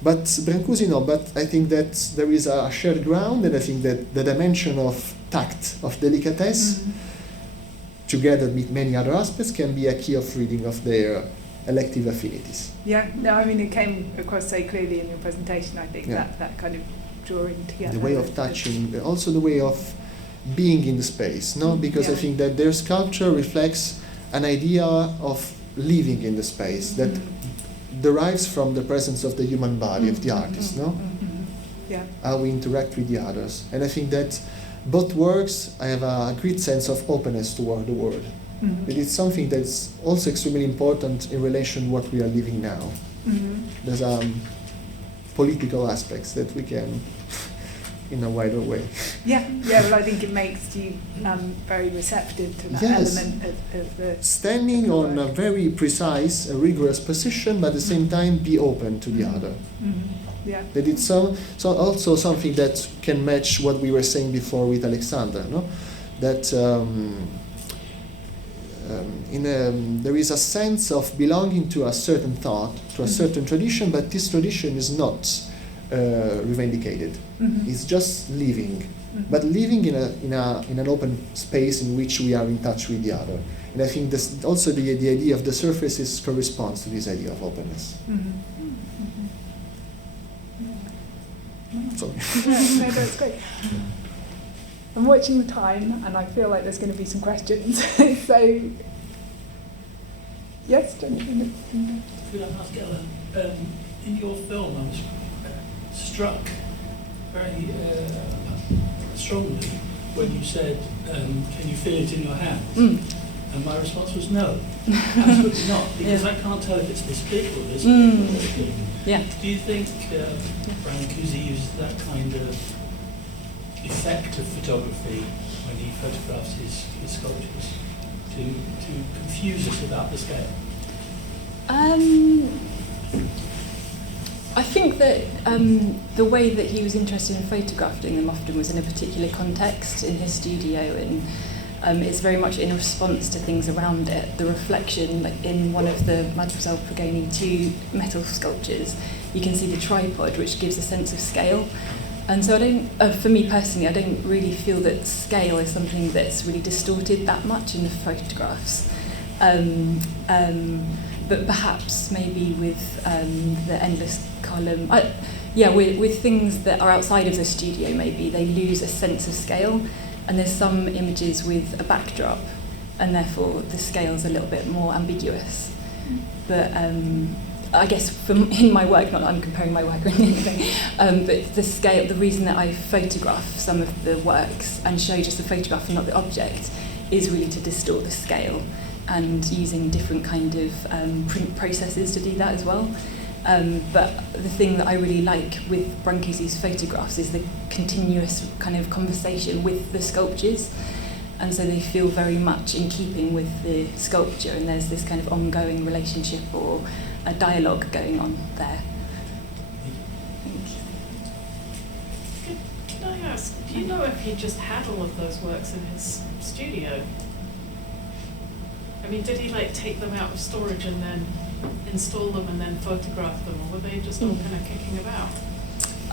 But Brancusi, no, but I think that there is a shared ground, and I think that the dimension of tact, of delicatesse, together with many other aspects, can be a key of reading of their elective affinities. Yeah, no, I mean, it came across so clearly in your presentation, I think, that kind of drawing together. The way of touching, also the way of being in the space, because I think that their sculpture reflects an idea of living in the space that derives from the presence of the human body of the artist, how we interact with the others. And I think that both works, I have a great sense of openness toward the world. It is something that's also extremely important in relation to what we are living now. There's political aspects that we can, in a wider way. Well, I think it makes you very receptive to that element of the... Standing on a very precise, rigorous position, but at the same time be open to the other. Yeah. That it's also something that can match what we were saying before with Alexander, no? That there is a sense of belonging to a certain thought, to a certain tradition, but this tradition is not revindicated. It's just living, but living in an open space in which we are in touch with the other. And I think this also the idea of the surfaces corresponds to this idea of openness. Sorry. No, that's great. I'm watching the time, and I feel like there's going to be some questions. So, yes, don't you? Could I ask Ella, in your film, I was struck very strongly when you said, "Can you feel it in your hands?" And my response was no, absolutely not, because I can't tell if it's this big or this big or this big. Yeah. Do you think Brancusi uses that kind of effect of photography when he photographs his sculptures to confuse us about the scale? I think that the way that he was interested in photographing them often was in a particular context in his studio, and it's very much in response to things around it. The reflection, like in one of the Mademoiselle Pregoni 2 metal sculptures, you can see the tripod, which gives a sense of scale. And so for me personally, I don't really feel that scale is something that's really distorted that much in the photographs. But perhaps maybe with the endless column, with things that are outside of the studio, maybe they lose a sense of scale. And there's some images with a backdrop, and therefore the scale's a little bit more ambiguous. But I guess in my work, not that I'm comparing my work or anything, but the scale, the reason that I photograph some of the works and show just the photograph and not the object is really to distort the scale, and using different kind of print processes to do that as well. But the thing that I really like with Brancusi's photographs is the continuous kind of conversation with the sculptures, and so they feel very much in keeping with the sculpture, and there's this kind of ongoing relationship or a dialogue going on there. Can I ask, do you know if he just had all of those works in his studio? I mean, did he like take them out of storage and then install them and then photograph them, or were they just all kind of kicking about?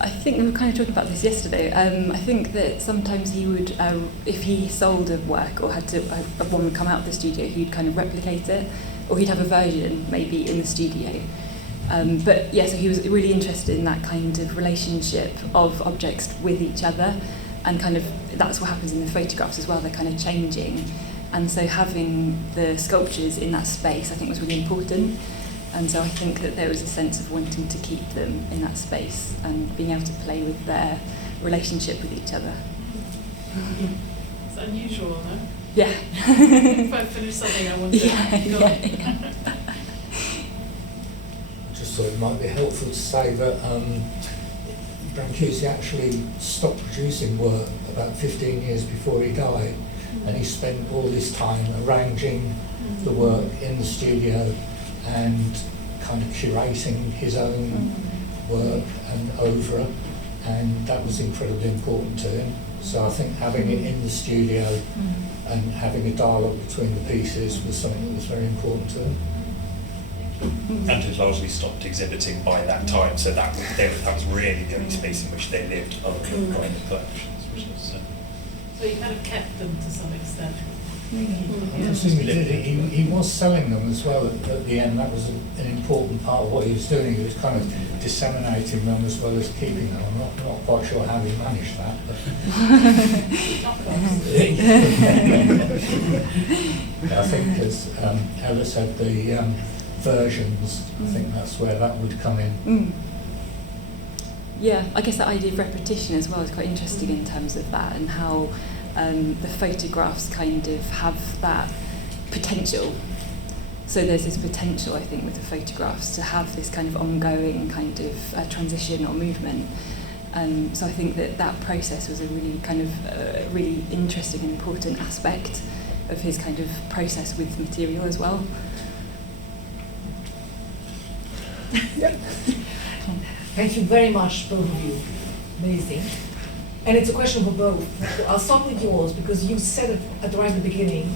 I think we were kind of talking about this yesterday. I think that sometimes he would, if he sold a work or had to, one would come out of the studio, he'd kind of replicate it, or he'd have a version maybe in the studio. But yeah, so he was really interested in that kind of relationship of objects with each other, and kind of that's what happens in the photographs as well, they're kind of changing. And so having the sculptures in that space I think was really important. And so I think that there was a sense of wanting to keep them in that space and being able to play with their relationship with each other. It's unusual, no? Yeah. If I finish something, I want to go on. Just thought it might be helpful to say that Brancusi actually stopped producing work about 15 years before he died, and he spent all this time arranging the work in the studio and kind of curating his own work and oeuvre, and that was incredibly important to him. So I think having it in the studio and having a dialogue between the pieces was something that was very important to him. And had largely stopped exhibiting by that time, so that was really the only space in which they lived other than private collections. So he kind of kept them to some extent. I assume he did. He was selling them as well at the end. That was an important part of what he was doing. He was kind of disseminating them as well as keeping them. I'm not quite sure how he managed that. But I think, as Ella said, the versions, I think that's where that would come in. Yeah, I guess that idea of repetition as well is quite interesting in terms of that, and how the photographs kind of have that potential. So there's this potential, I think, with the photographs to have this kind of ongoing kind of transition or movement. So I think that process was a really kind of really interesting and important aspect of his kind of process with material as well. Thank you very much, both of you. Amazing. And it's a question for both. I'll start with yours because you said it at right at the beginning.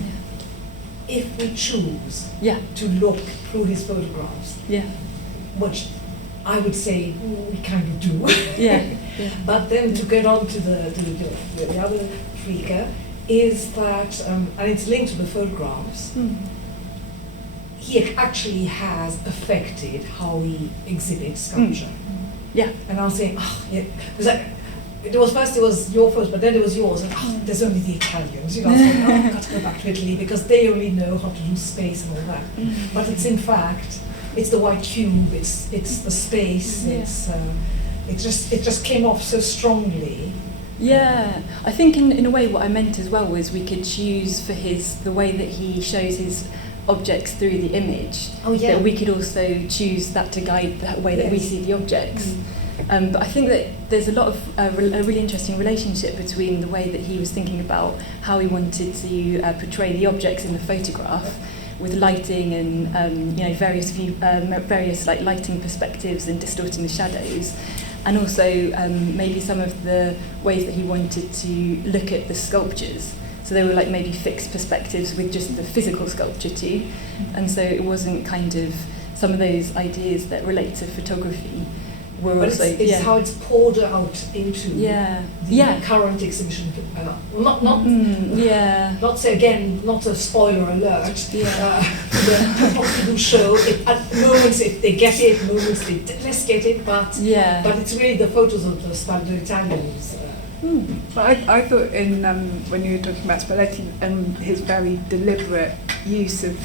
If we choose to look through his photographs, which I would say we kind of do. But then to get on to the other freaker is that, and it's linked to the photographs, he actually has affected how he exhibits sculpture. And I'll say, it was your first, but then it was yours, and there's only the Italians, you know, so I've got to go back to Italy because they only know how to use space and all that. But it's in fact, it's the white cube, it's the space, it just came off so strongly. I think in a way what I meant as well was we could choose for the way that he shows his objects through the image, that we could also choose that to guide the way that we see the objects. But I think that there's a lot of a really interesting relationship between the way that he was thinking about how he wanted to portray the objects in the photograph, with lighting and various like lighting perspectives and distorting the shadows, and also maybe some of the ways that he wanted to look at the sculptures. So they were like maybe fixed perspectives with just the physical sculpture too, and so it wasn't kind of some of those ideas that relate to photography. But also, it's how it's poured out into the current exhibition. Not say again, not a spoiler alert. The possible show. At moments they get it, moments they less get it, but it's really the photos of the Spalletti Italians. But I thought when you were talking about Spalletti and his very deliberate use of,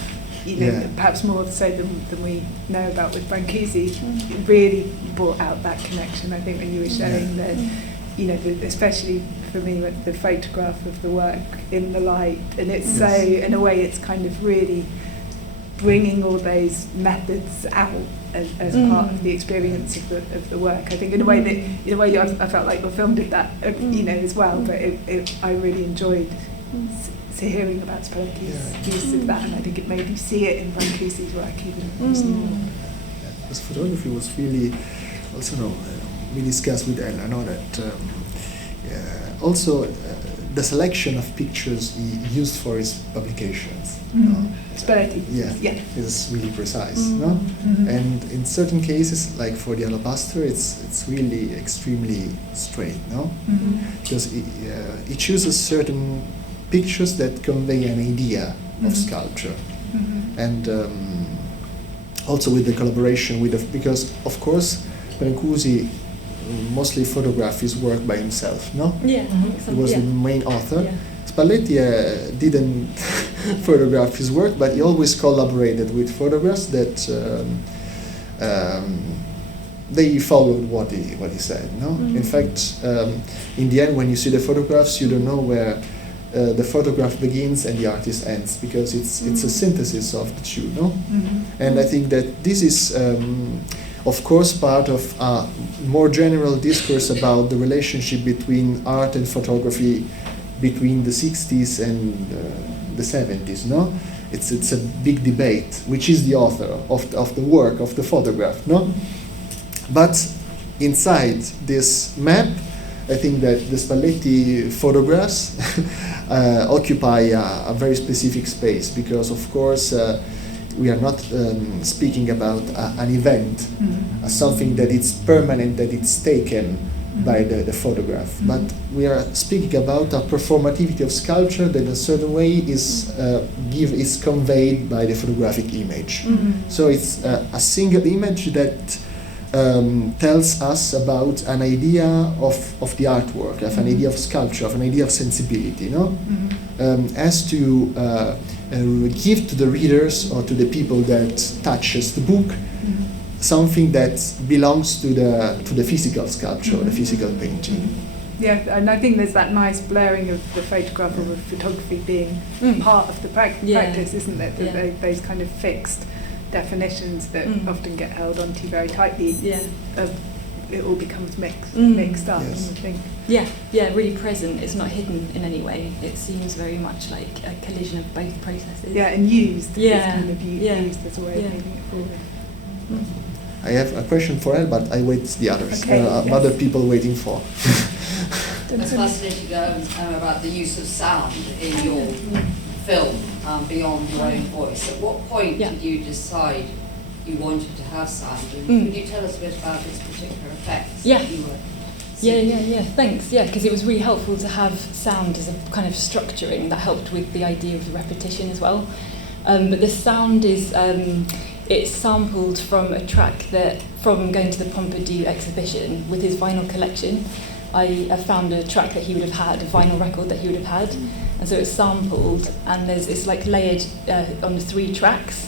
perhaps more so than we know about with Brancusi, it really brought out that connection. I think when you were showing especially for me, with the photograph of the work in the light, and it's so, in a way, it's kind of really bringing all those methods out as part of the experience of the work. I think in a way that I felt like your film did that, as well. But I really enjoyed hearing about Spalletti's use of that, and I think it made you see it in Brancusi's work even. Because photography was really, also we discussed with Ella, that also the selection of pictures he used for his publications. Spalletti. Is really precise. And in certain cases, like for the alabaster, it's really extremely straight. Because he chooses certain pictures that convey an idea of sculpture, and also with the collaboration because of course Brancusi mostly photographed his work by himself. He was the main author. Spalletti didn't photograph his work, but he always collaborated with photographs that they followed what he said. In fact, in the end, when you see the photographs, you don't know where the photograph begins and the artist ends, because it's a synthesis of the two. And I think that this is, of course, part of a more general discourse about the relationship between art and photography between the 60s and the 70s. It's a big debate, which is the author of the work, of the photograph. But inside this map, I think that the Spalletti photographs occupy a very specific space, because of course we are not speaking about an event, something that it's permanent, that it's taken by the photograph, but we are speaking about a performativity of sculpture that in a certain way is conveyed by the photographic image. So it's a single image that tells us about an idea of the artwork, of an idea of sculpture, of an idea of sensibility, as to give to the readers or to the people that touches the book something that belongs to the physical sculpture, the physical painting. Yeah, and I think there's that nice blurring of the photograph or of photography being part of the practice, isn't it? That those kind of fixed definitions that often get held onto very tightly, it all becomes mixed up. Yes. I think. Really present. It's not hidden in any way. It seems very much like a collision of both processes. Yeah, and used. It's kind of used as a way of moving it forward. I have a question for Elle, but I wait the others. Okay, yes. Other people waiting for. I was fascinated about the use of sound in your film beyond your own voice. At what point did you decide you wanted to have sound? And could you tell us a bit about its particular effects? Yeah. That you were seeing? Thanks. Yeah, because it was really helpful to have sound as a kind of structuring that helped with the idea of the repetition as well. But the sound is, it's sampled from a track that, from going to the Pompidou exhibition with his vinyl collection, I found a track that he would have had, a vinyl record that he would have had, and so it's sampled, and it's like layered on the 3 tracks,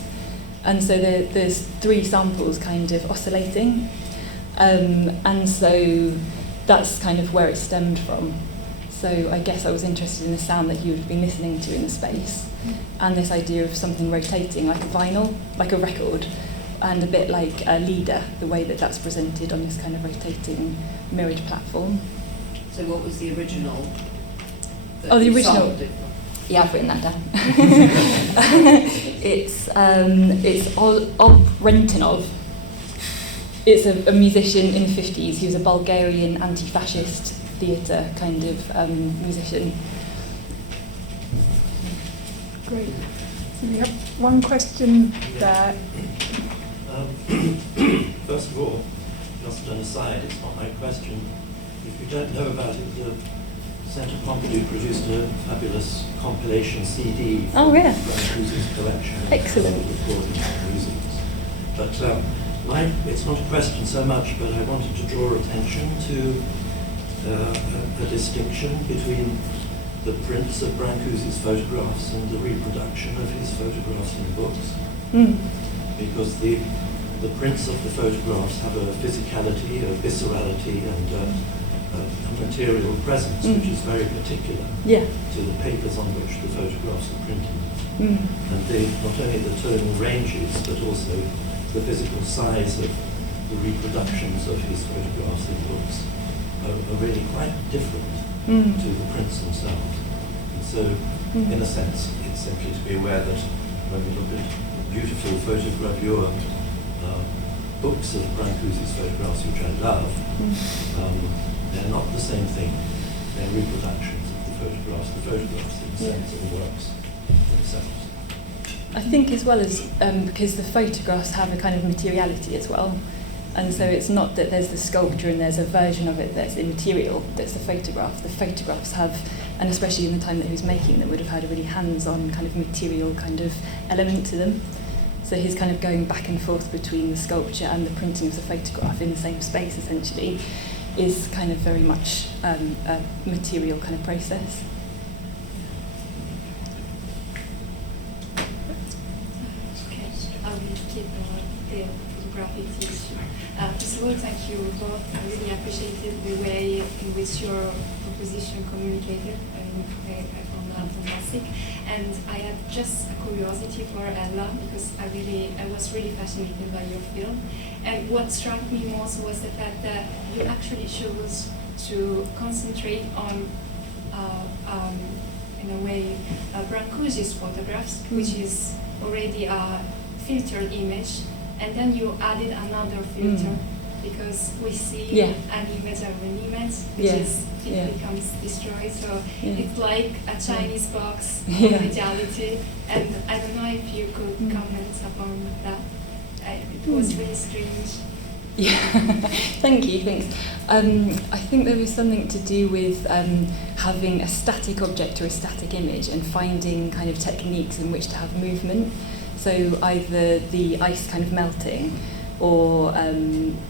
and so there's 3 samples kind of oscillating, and so that's kind of where it stemmed from. So I guess I was interested in the sound that he would have been listening to in the space, and this idea of something rotating like a vinyl, like a record, and a bit like a leader, the way that that's presented on this kind of rotating mirrored platform. So what was the original? The original. Yeah, I've written that down. It's Rentinov. It's a musician in the 50s. He was a Bulgarian anti-fascist theatre kind of musician. Great. So we have one question there. First of all, just an aside, it's not my question. If you don't know about it, the Centre Pompidou produced a fabulous compilation CD from Brancusi's collection. Excellent. Recordings and musings. But it's not a question so much, but I wanted to draw attention to a distinction between the prints of Brancusi's photographs and the reproduction of his photographs in books. Because the prints of the photographs have a physicality, a viscerality, and a material presence which is very particular to the papers on which the photographs are printed. And not only the tonal ranges, but also the physical size of the reproductions of his photographs in books are really quite different to the prints themselves. And so, in a sense, it's simply to be aware that when we look at beautiful photogravure books of Brancusi's photographs, which I love, they're not the same thing. They're reproductions of the photographs. The photographs, in a sense, are works themselves. I think as well as because the photographs have a kind of materiality as well. And so it's not that there's the sculpture and there's a version of it that's immaterial, that's the photograph. The photographs have, and especially in the time that he was making them, would have had a really hands-on kind of material kind of element to them. So his kind of going back and forth between the sculpture and the printing of the photograph in the same space, essentially, is kind of very much a material kind of process. Okay, I will keep the photographic issue. First of all, thank you both. I really appreciated the way in which your proposition communicated. I found that fantastic. And I had just a curiosity for Ella because I was really fascinated by your film. And what struck me most was the fact that you actually chose to concentrate on, in a way, Brancusi's photographs, which is already a filtered image, and then you added another filter because we see an image of an image, it becomes destroyed. So it's like a Chinese box of reality. And I don't know if you could comment upon that. It was really strange. Yeah, thanks. I think there was something to do with having a static object or a static image and finding kind of techniques in which to have movement. So either the ice kind of melting, or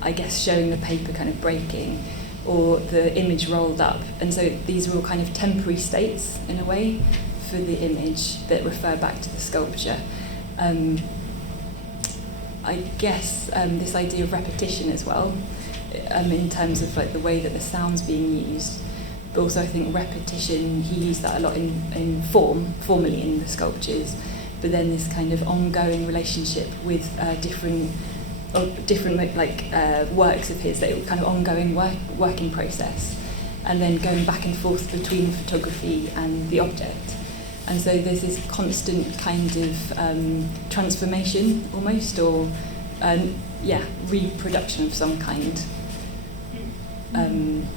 I guess showing the paper kind of breaking, or the image rolled up. And so these are all kind of temporary states, in a way, for the image that refer back to the sculpture. I guess this idea of repetition as well, in terms of like the way that the sound's being used, but also I think repetition, he used that a lot in formally in the sculptures, but then this kind of ongoing relationship with different works of his, that were kind of ongoing working process, and then going back and forth between photography and the object. And so there's this constant kind of transformation almost, or reproduction of some kind. I'm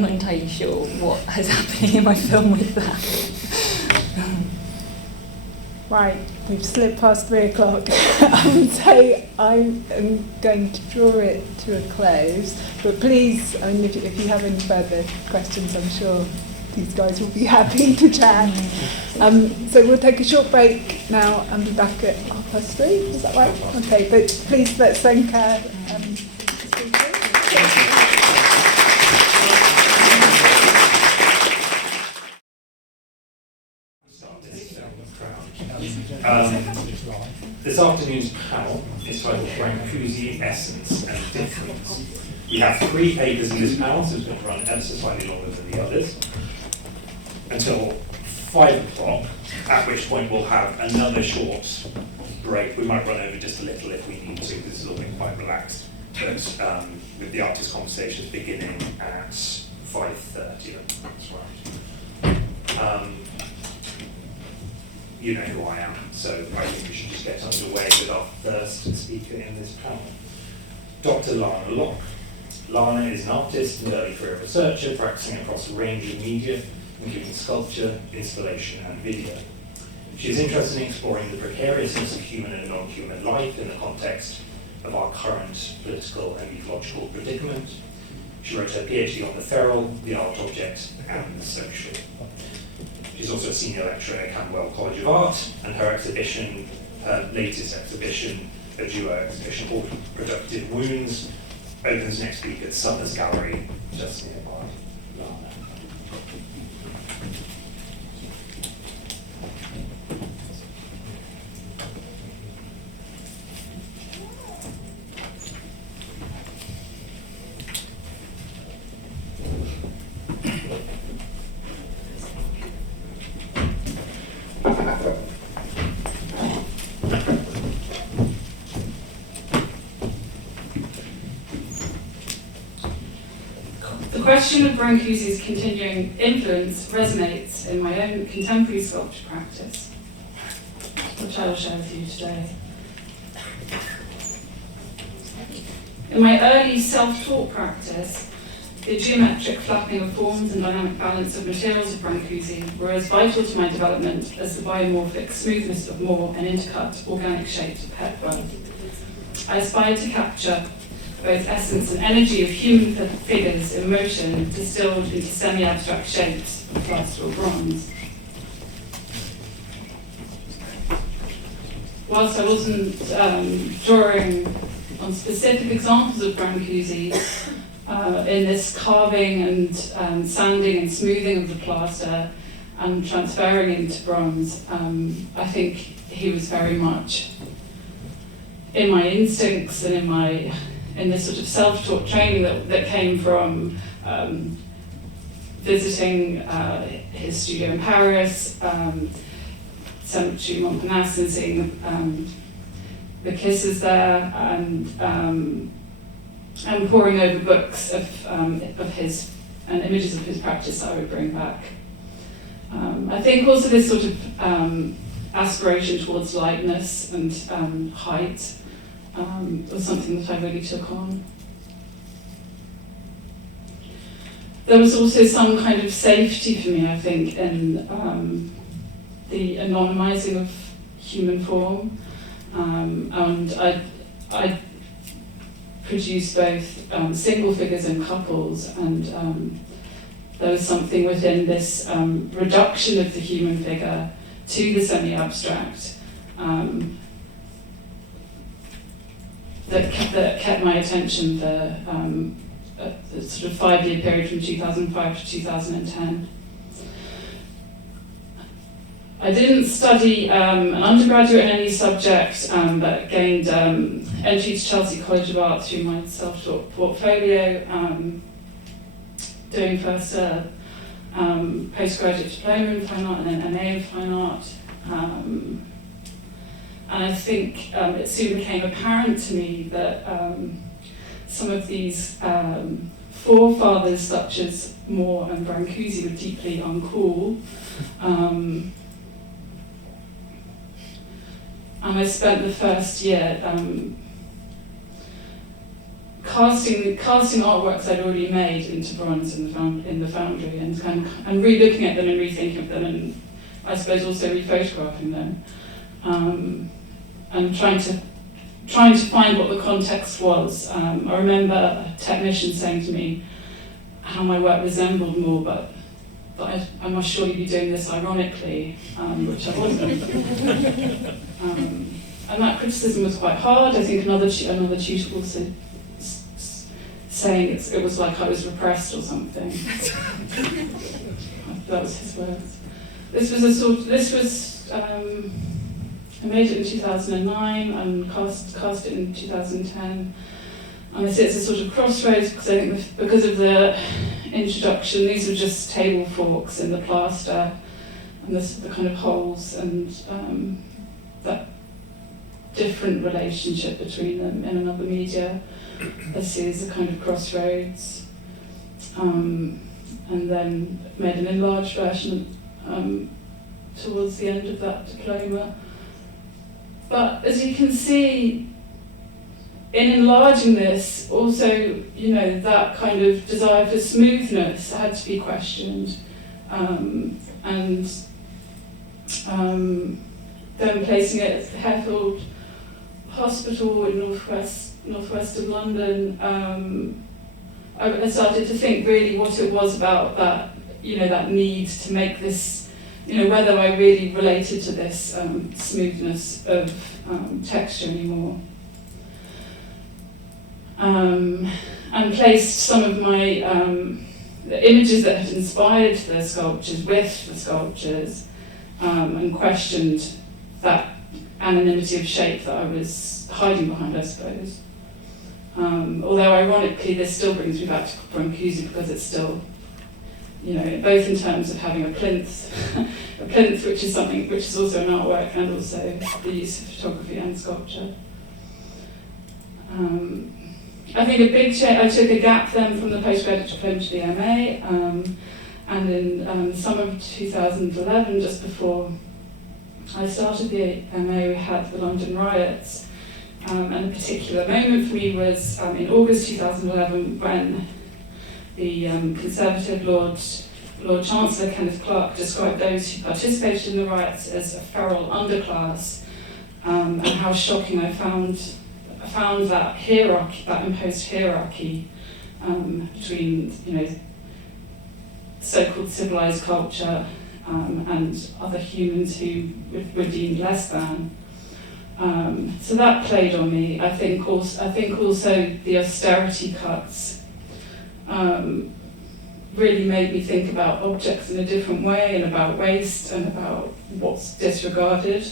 not entirely sure what is happening in my film with that. Right, we've slipped past 3 o'clock. So I'm going to draw it to a close. But please, if you have any further questions, I'm sure these guys will be happy to chat. So we'll take a short break now and be back at 3:30. Is that right? Okay, but please let's thank our speakers. This afternoon's panel is titled Brancusi, Essence and Difference. We have 3 papers in this panel, so it's going to run ever so slightly longer than the others, until 5 o'clock, at which point we'll have another short break. We might run over just a little if we need to, because this has all been quite relaxed. But with the artist conversations beginning at 5:30, that's right. You know who I am, so I think we should just get underway with our first speaker in this panel, Dr. Lana Locke. Lana is an artist and early career researcher practicing across a range of media, including sculpture, installation, and video. She is interested in exploring the precariousness of human and non-human life in the context of our current political and ecological predicament. She wrote her PhD on the feral, the art object, and the social. She's also a senior lecturer at Camberwell College of Art, and her exhibition, her latest exhibition, a duo exhibition called Productive Wounds, opens next week at Summers Gallery, just nearby Lana. The question of Brancusi's continuing influence resonates in my own contemporary sculpture practice, which I will share with you today. In my early self-taught practice, the geometric flapping of forms and dynamic balance of materials of Brancusi were as vital to my development as the biomorphic smoothness of more and intercut organic shapes of Hepburn. I aspired to capture both essence and energy of human figures in motion distilled into semi-abstract shapes of plaster or bronze. Whilst I wasn't drawing on specific examples of Brancusi, in this carving and sanding and smoothing of the plaster and transferring into bronze, I think he was very much in my instincts and in this sort of self-taught training that came from visiting his studio in Paris, Cemetery Montparnasse, and seeing the kisses there, and poring over books of his and images of his practice that I would bring back. I think also this sort of aspiration towards lightness and height was something that I really took on. There was also some kind of safety for me, I think, in the anonymizing of human form, and I produced both single figures and couples, and there was something within this reduction of the human figure to the semi-abstract that kept my attention for the sort of 5-year period from 2005 to 2010. I didn't study an undergraduate in any subject, but gained entry to Chelsea College of Art through my self-taught portfolio, doing first a postgraduate diploma in fine art and then MA in fine art. And I think it soon became apparent to me that some of these forefathers, such as Moore and Brancusi, were deeply uncool. and I spent the first year casting artworks I'd already made into bronze in the foundry, and re-looking at them and rethinking of them, and I suppose also re-photographing them, and trying to find what the context was. I remember a technician saying to me how my work resembled more, but I must surely be doing this ironically, which I wasn't. And that criticism was quite hard. I think another tutor also saying it was like I was repressed or something. That was his words. I made it in 2009 and cast it in 2010. And I see it's a sort of crossroads, because I think because of the introduction, these were just table forks in the plaster, and the kind of holes, and that different relationship between them in another media. I see as a kind of crossroads. And then made an enlarged version towards the end of that diploma. But as you can see, in enlarging this, also, that kind of desire for smoothness had to be questioned. And then placing it at the Heffield Hospital in northwest of London, I started to think really what it was about that, that need to make this, whether I really related to this smoothness of texture anymore. And placed some of my the images that had inspired the sculptures with the sculptures, and questioned that anonymity of shape that I was hiding behind, I suppose. Although ironically, this still brings me back to Brancusi, because it's still, both in terms of having a plinth, which is also an artwork, and also the use of photography and sculpture. I think a big change, I took a gap then from the postgraduate diploma to the MA, and in summer of 2011, just before I started the MA, we had the London riots, and a particular moment for me was in August 2011, when the Conservative Lord Chancellor Kenneth Clarke described those who participated in the riots as a feral underclass, and how shocking I found that hierarchy, that imposed hierarchy between, so-called civilized culture and other humans who were deemed less than. So that played on me. I think also the austerity cuts really made me think about objects in a different way, and about waste, and about what's disregarded.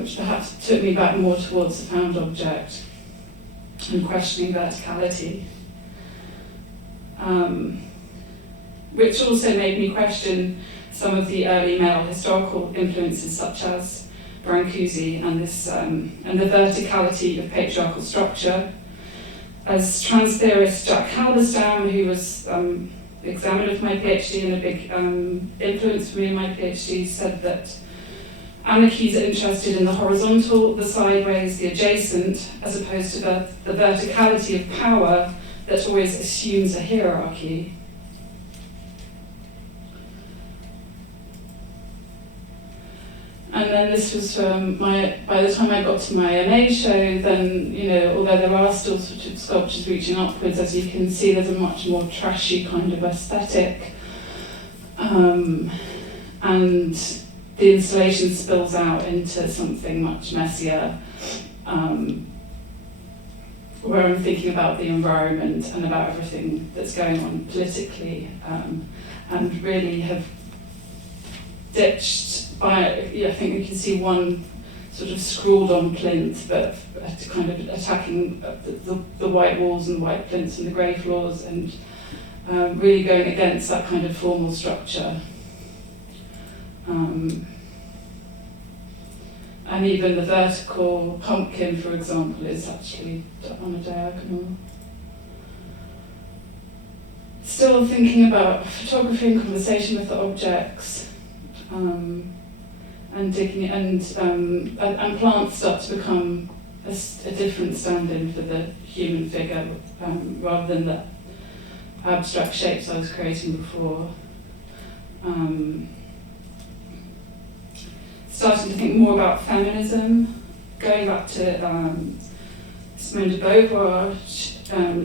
Which perhaps took me back more towards the found object and questioning verticality. Which also made me question some of the early male historical influences, such as Brancusi and the verticality of patriarchal structure. As trans theorist Jack Halberstam, who was the examiner of my PhD and a big influence for me in my PhD, said that anarchies are interested in the horizontal, the sideways, the adjacent, as opposed to the verticality of power that always assumes a hierarchy. And then this was by the time I got to my MA show, then, although there are still sort of sculptures reaching upwards, as you can see, there's a much more trashy kind of aesthetic. And the installation spills out into something much messier, where I'm thinking about the environment and about everything that's going on politically, and really have ditched I think you can see one sort of scrawled on plinth, but kind of attacking the white walls and the white plinths and the grey floors, and really going against that kind of formal structure. And even the vertical pumpkin, for example, is actually on a diagonal. Still thinking about photography and conversation with the objects, digging and plants start to become a different stand-in for the human figure rather than the abstract shapes I was creating before. Starting to think more about feminism, going back to Simone de Beauvoir.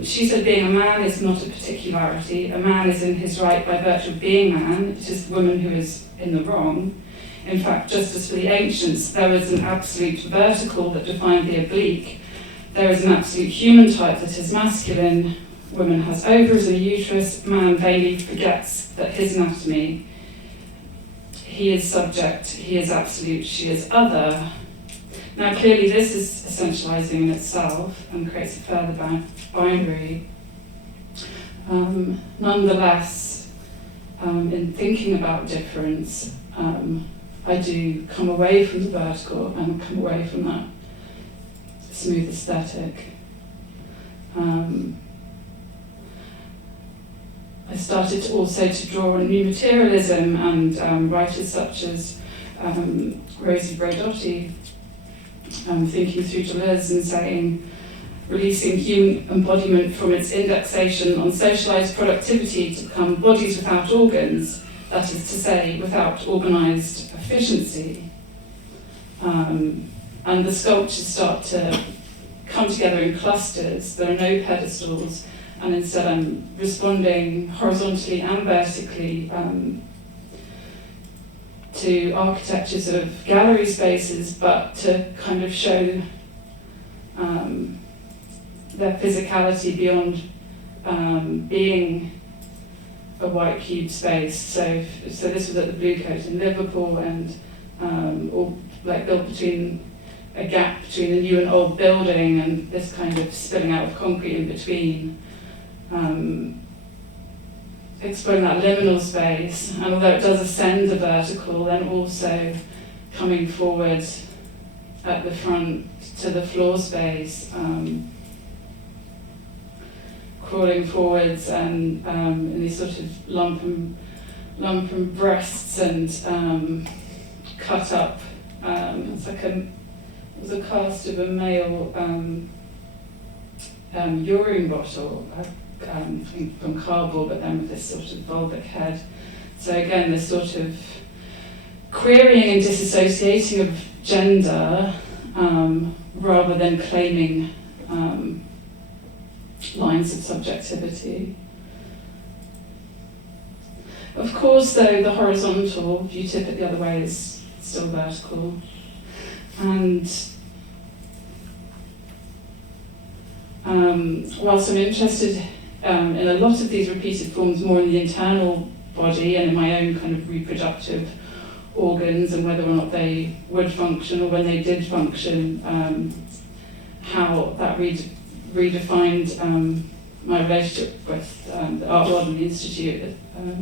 She said being a man is not a particularity. A man is in his right by virtue of being man. It is the woman who is in the wrong. In fact, just as for the ancients, there was an absolute vertical that defined the oblique. There is an absolute human type that is masculine. Woman has ovaries and a uterus. Man vainly forgets that his anatomy. He is subject, he is absolute, she is other. Now clearly this is essentializing in itself and creates a further boundary. Nonetheless, in thinking about difference, I do come away from the vertical and come away from that smooth aesthetic. I started also to draw on new materialism and writers such as Rosie Braidotti, thinking through Deleuze and saying, releasing human embodiment from its indexation on socialized productivity to become bodies without organs, that is to say, without organized efficiency. And the sculptures start to come together in clusters. There are no pedestals, and instead I'm responding horizontally and vertically to architectures of gallery spaces, but to kind of show their physicality beyond being a white cube space. So this was at the Blue Coat in Liverpool, and all like built between a gap between a new and old building, and this kind of spilling out of concrete in between. Exploring that liminal space, and although it does ascend the vertical, then also coming forward at the front to the floor space, crawling forwards and in these sort of lumpen breasts and cut up. It's like it was a cast of a male urine bottle. From cardboard, but then with this sort of vulvic head. So again, this sort of querying and disassociating of gender rather than claiming lines of subjectivity. Of course, though, the horizontal, if you tip it the other way, is still vertical. And whilst I'm interested in a lot of these repeated forms more in the internal body and in my own kind of reproductive organs and whether or not they would function, or when they did function, how that redefined my relationship with the Art World and the Institute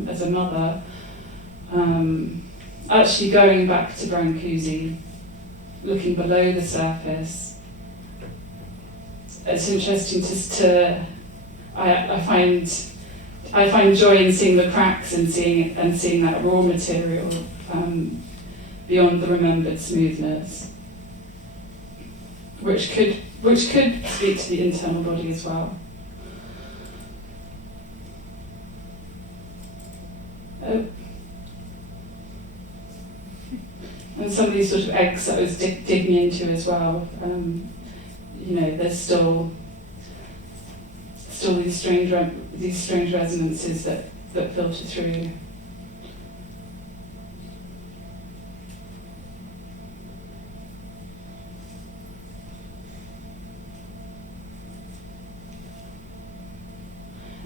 as a mother. Actually going back to Brancusi, looking below the surface, it's interesting I find joy in seeing the cracks and seeing that raw material beyond the remembered smoothness, which could speak to the internal body as well. And some of these sort of eggs that I was digging into as well. There's still these strange resonances that filter through.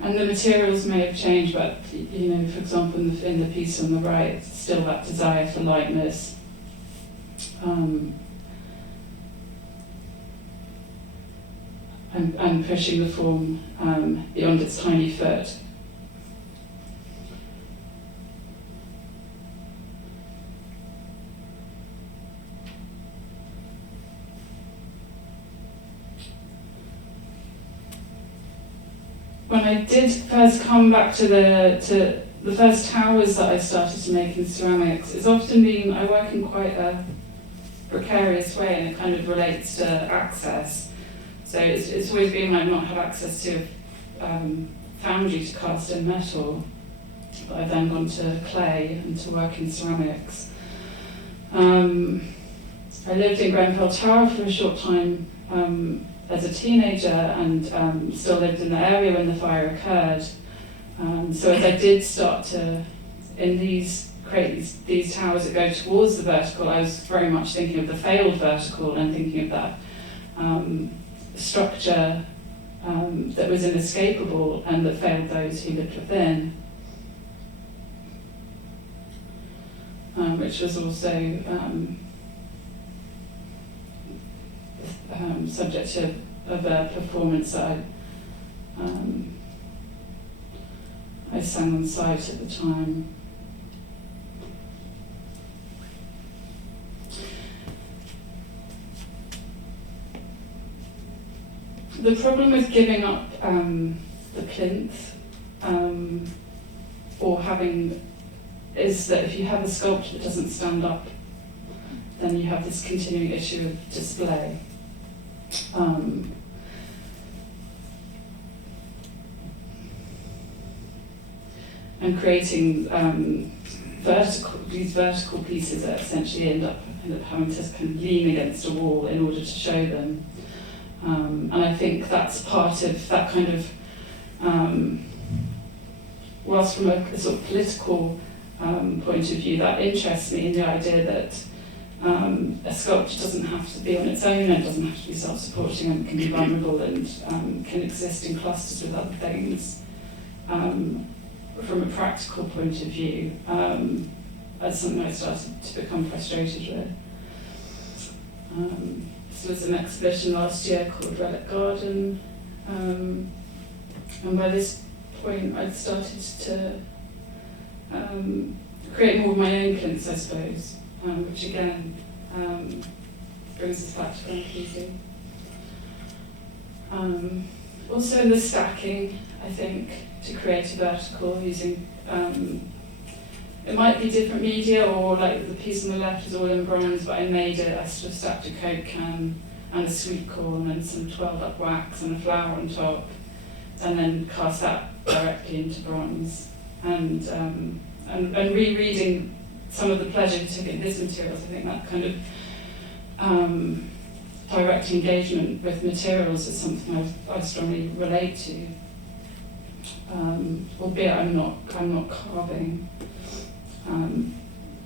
And the materials may have changed, but for example, in the piece on the right, it's still that desire for lightness. And pushing the form beyond its tiny foot. When I did first come back to the first towers that I started to make in ceramics, it's often been, I work in quite a precarious way, and it kind of relates to access. So it's always been I've not had access to foundry to cast in metal, but I've then gone to clay and to work in ceramics. I lived in Grenfell Tower for a short time as a teenager, and still lived in the area when the fire occurred. So as I did start to, create these towers that go towards the vertical, I was very much thinking of the failed vertical and thinking of that structure that was inescapable and that failed those who lived within, which was also subject of a performance that I sang on site at the time. The problem with giving up the plinth or having is that if you have a sculpture that doesn't stand up, then you have this continuing issue of display. And creating these vertical pieces that essentially end up having to kind of lean against a wall in order to show them. And I think that's part of that kind of, whilst from a sort of political point of view, that interests me in the idea that a sculpture doesn't have to be on its own, and doesn't have to be self-supporting, and can be vulnerable and can exist in clusters with other things. From a practical point of view, that's something I started to become frustrated with. This was an exhibition last year called Relic Garden, and by this point I'd started to create more of my own plinths, I suppose, which again brings us back to Brancusi. Also in the stacking, I think, to create a vertical using, it might be different media, or like the piece on the left is all in bronze, but I made it, I sort of stacked a Coke can and a sweet corn and some 12-up wax and a flower on top, and then cast that directly into bronze. And rereading some of the pleasure he took in his materials, I think that kind of direct engagement with materials is something I strongly relate to. Albeit I'm not carving,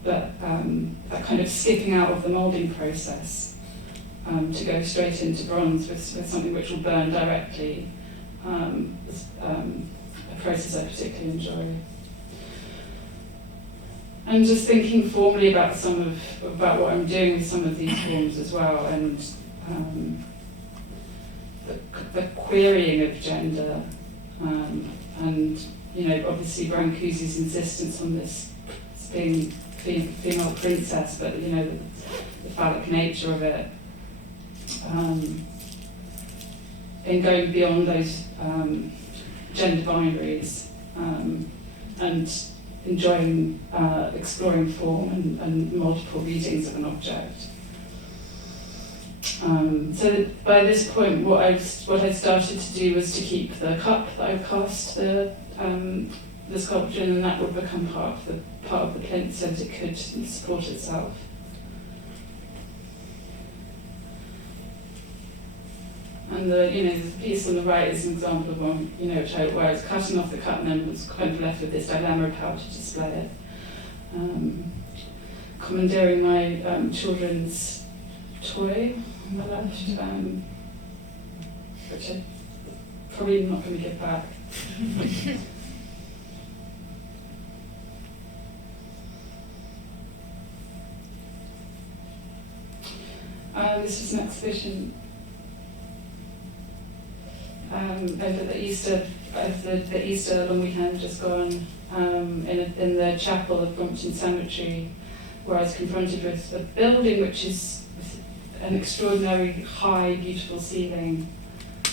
but that kind of skipping out of the moulding process to go straight into bronze with something which will burn directly is a process I particularly enjoy. And just thinking formally about about what I'm doing with some of these forms as well, and the querying of gender. And obviously Brancusi's insistence on this being female princess, but the phallic nature of it, in going beyond those gender binaries, and enjoying exploring form and multiple readings of an object. So by this point, what I started to do was to keep the cup that I cast the sculpture in, and that would become part of the plinth so that it could support itself. And the piece on the right is an example of one where I was cutting off the cup and then was kind of left with this dilemma of how to display it. Commandeering my children's toy on the left, which I'm probably not going to give back. This was an exhibition over the Easter long weekend just gone, in the chapel of Brompton Cemetery, where I was confronted with a building which is an extraordinary high, beautiful ceiling,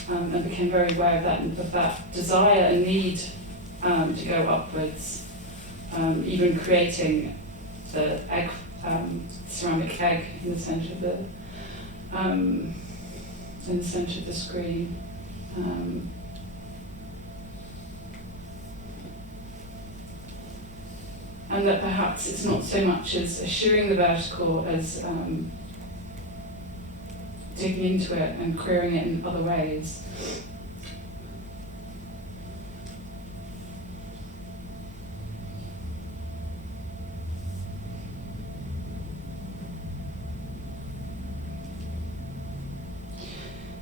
and became very aware of that desire and need to go upwards. even creating the egg, ceramic egg in the centre of the screen. And that perhaps it's not so much as eschewing the vertical as digging into it and querying it in other ways.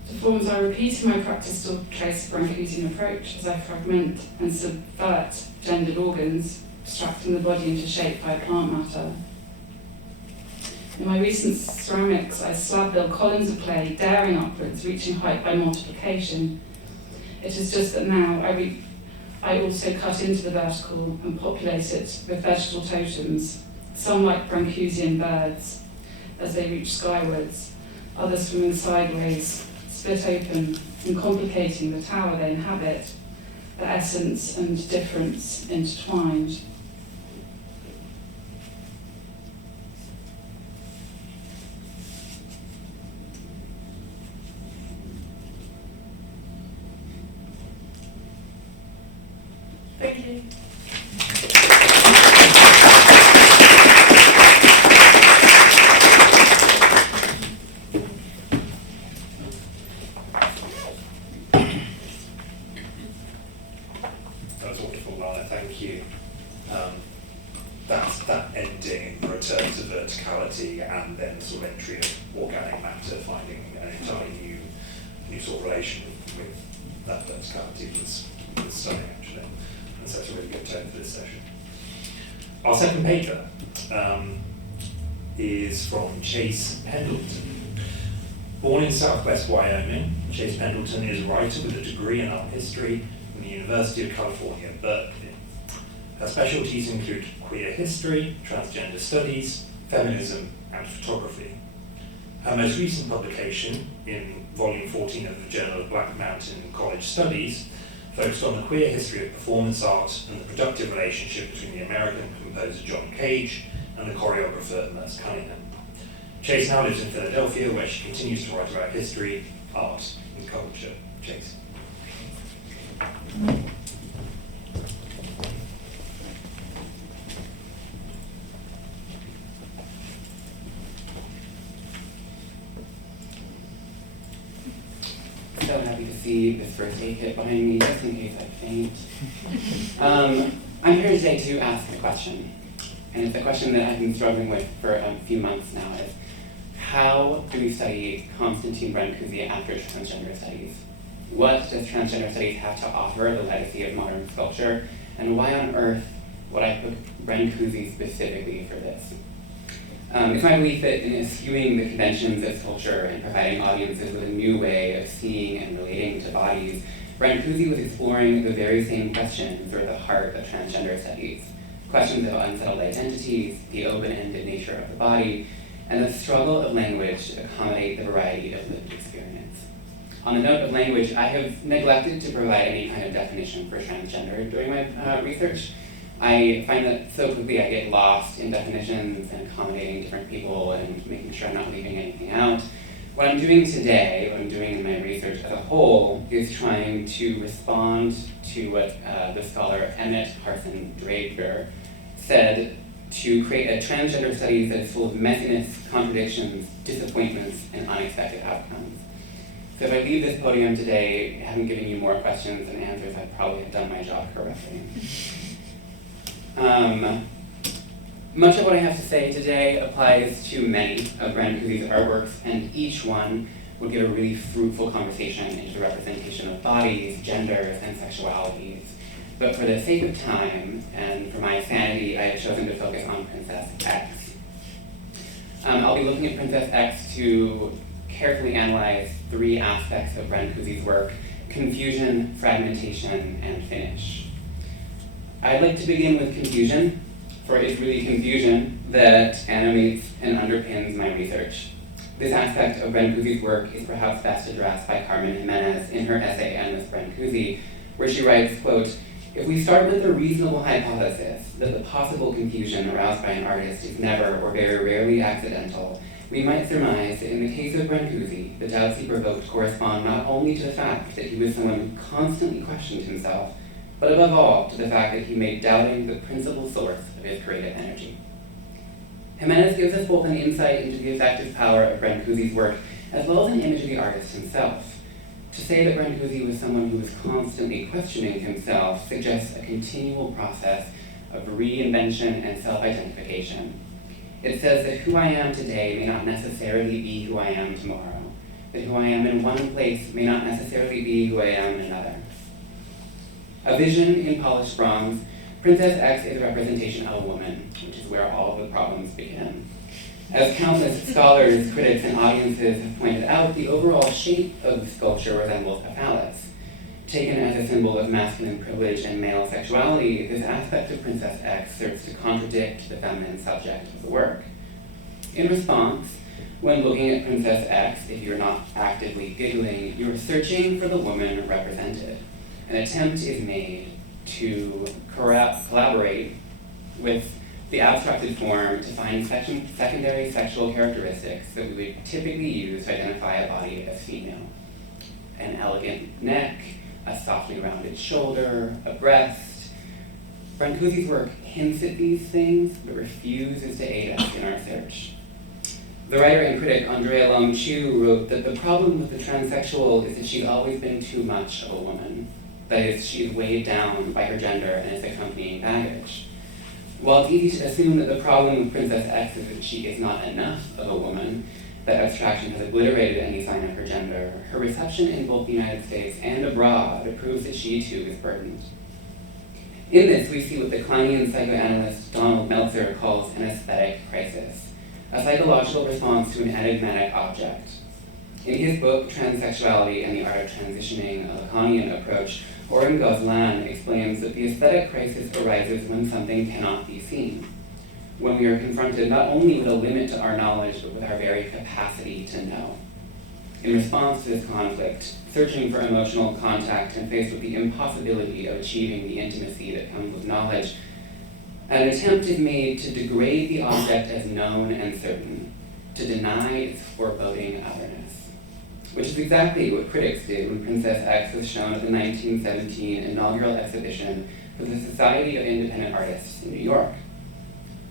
The forms I repeat in my practice still trace a Brancusian approach as I fragment and subvert gendered organs, abstracting the body into shape by plant matter. In my recent ceramics, I slab build columns of clay, daring upwards, reaching height by multiplication. It is just that now I also cut into the vertical and populate it with vegetable totems, some like Brancusian birds as they reach skywards, others swimming sideways, split open and complicating the tower they inhabit, the essence and difference intertwined. Thank you. That was wonderful, Anna, thank you. That ending, the return to verticality, and then sort of entry of organic matter, finding an entirely new sort of relation with that verticality was stunning, actually. And so it's a really good tone for this session. Our second paper is from Chase Pendleton. Born in southwest Wyoming, Chase Pendleton is a writer with a degree in art history from the University of California, Berkeley. Her specialties include queer history, transgender studies, feminism, and photography. Her most recent publication, in volume 14 of the Journal of Black Mountain College Studies, focused on the queer history of performance art and the productive relationship between the American composer John Cage and the choreographer Merce Cunningham. Chase now lives in Philadelphia, where she continues to write about history, art, and culture. Chase. So happy to see this first aid kit behind me, just in case I faint. I'm here today to ask a question, and it's a question that I've been struggling with for a few months now. Is how do we study Constantin Brâncuşi after transgender studies? What does transgender studies have to offer the legacy of modern sculpture, and why on earth would I pick Brancusi specifically for this? It's my belief that in eschewing the conventions of culture and providing audiences with a new way of seeing and relating to bodies, Brancusi was exploring the very same questions at the heart of transgender studies. Questions of unsettled identities, the open-ended nature of the body, and the struggle of language to accommodate the variety of lived experience. On the note of language, I have neglected to provide any kind of definition for transgender during my research. I find that so quickly I get lost in definitions and accommodating different people and making sure I'm not leaving anything out. What I'm doing today, what I'm doing in my research as a whole, is trying to respond to what the scholar Emmett Carson Draper said, to create a transgender studies that is full of messiness, contradictions, disappointments, and unexpected outcomes. So if I leave this podium today having given you more questions than answers, I probably have done my job correctly. Much of what I have to say today applies to many of Brancusi's artworks, and each one would give a really fruitful conversation into the representation of bodies, genders, and sexualities. But for the sake of time, and for my sanity, I have chosen to focus on Princess X. I'll be looking at Princess X to carefully analyze three aspects of Brancusi's work: confusion, fragmentation, and finish. I'd like to begin with confusion, for it's really confusion that animates and underpins my research. This aspect of Brancusi's work is perhaps best addressed by Carmen Jimenez in her essay Endless Brancusi, where she writes, quote, If we start with the reasonable hypothesis that the possible confusion aroused by an artist is never or very rarely accidental, we might surmise that in the case of Brancusi, the doubts he provoked correspond not only to the fact that he was someone who constantly questioned himself, but above all to the fact that he made doubting the principal source of his creative energy. Jimenez gives us both an insight into the effective power of Brancusi's work, as well as an image of the artist himself. To say that Brancusi was someone who was constantly questioning himself suggests a continual process of reinvention and self-identification. It says that who I am today may not necessarily be who I am tomorrow, that who I am in one place may not necessarily be who I am in another. A vision in polished bronze, Princess X is a representation of a woman, which is where all of the problems begin. As countless scholars, critics, and audiences have pointed out, the overall shape of the sculpture resembles a phallus. Taken as a symbol of masculine privilege and male sexuality, this aspect of Princess X serves to contradict the feminine subject of the work. In response, when looking at Princess X, if you're not actively giggling, you're searching for the woman represented. An attempt is made to collaborate with the abstracted form to find secondary sexual characteristics that we would typically use to identify a body as female. An elegant neck, a softly rounded shoulder, a breast. Brancusi's work hints at these things, but refuses to aid us in our search. The writer and critic Andrea Long Chu wrote that the problem with the transsexual is that she's always been too much of a woman. That is, she is weighed down by her gender and its accompanying baggage. While it's easy to assume that the problem with Princess X is that she is not enough of a woman, that abstraction has obliterated any sign of her gender, her reception in both the United States and abroad proves that she too is burdened. In this, we see what the Kleinian psychoanalyst Donald Meltzer calls an aesthetic crisis, a psychological response to an enigmatic object. In his book, Transsexuality and the Art of Transitioning, a Lacanian approach, Oren Gozlan explains that the aesthetic crisis arises when something cannot be seen, when we are confronted not only with a limit to our knowledge, but with our very capacity to know. In response to this conflict, searching for emotional contact and faced with the impossibility of achieving the intimacy that comes with knowledge, an attempt is made to degrade the object as known and certain, to deny its foreboding otherness. Which is exactly what critics did when Princess X was shown at the 1917 inaugural exhibition for the Society of Independent Artists in New York.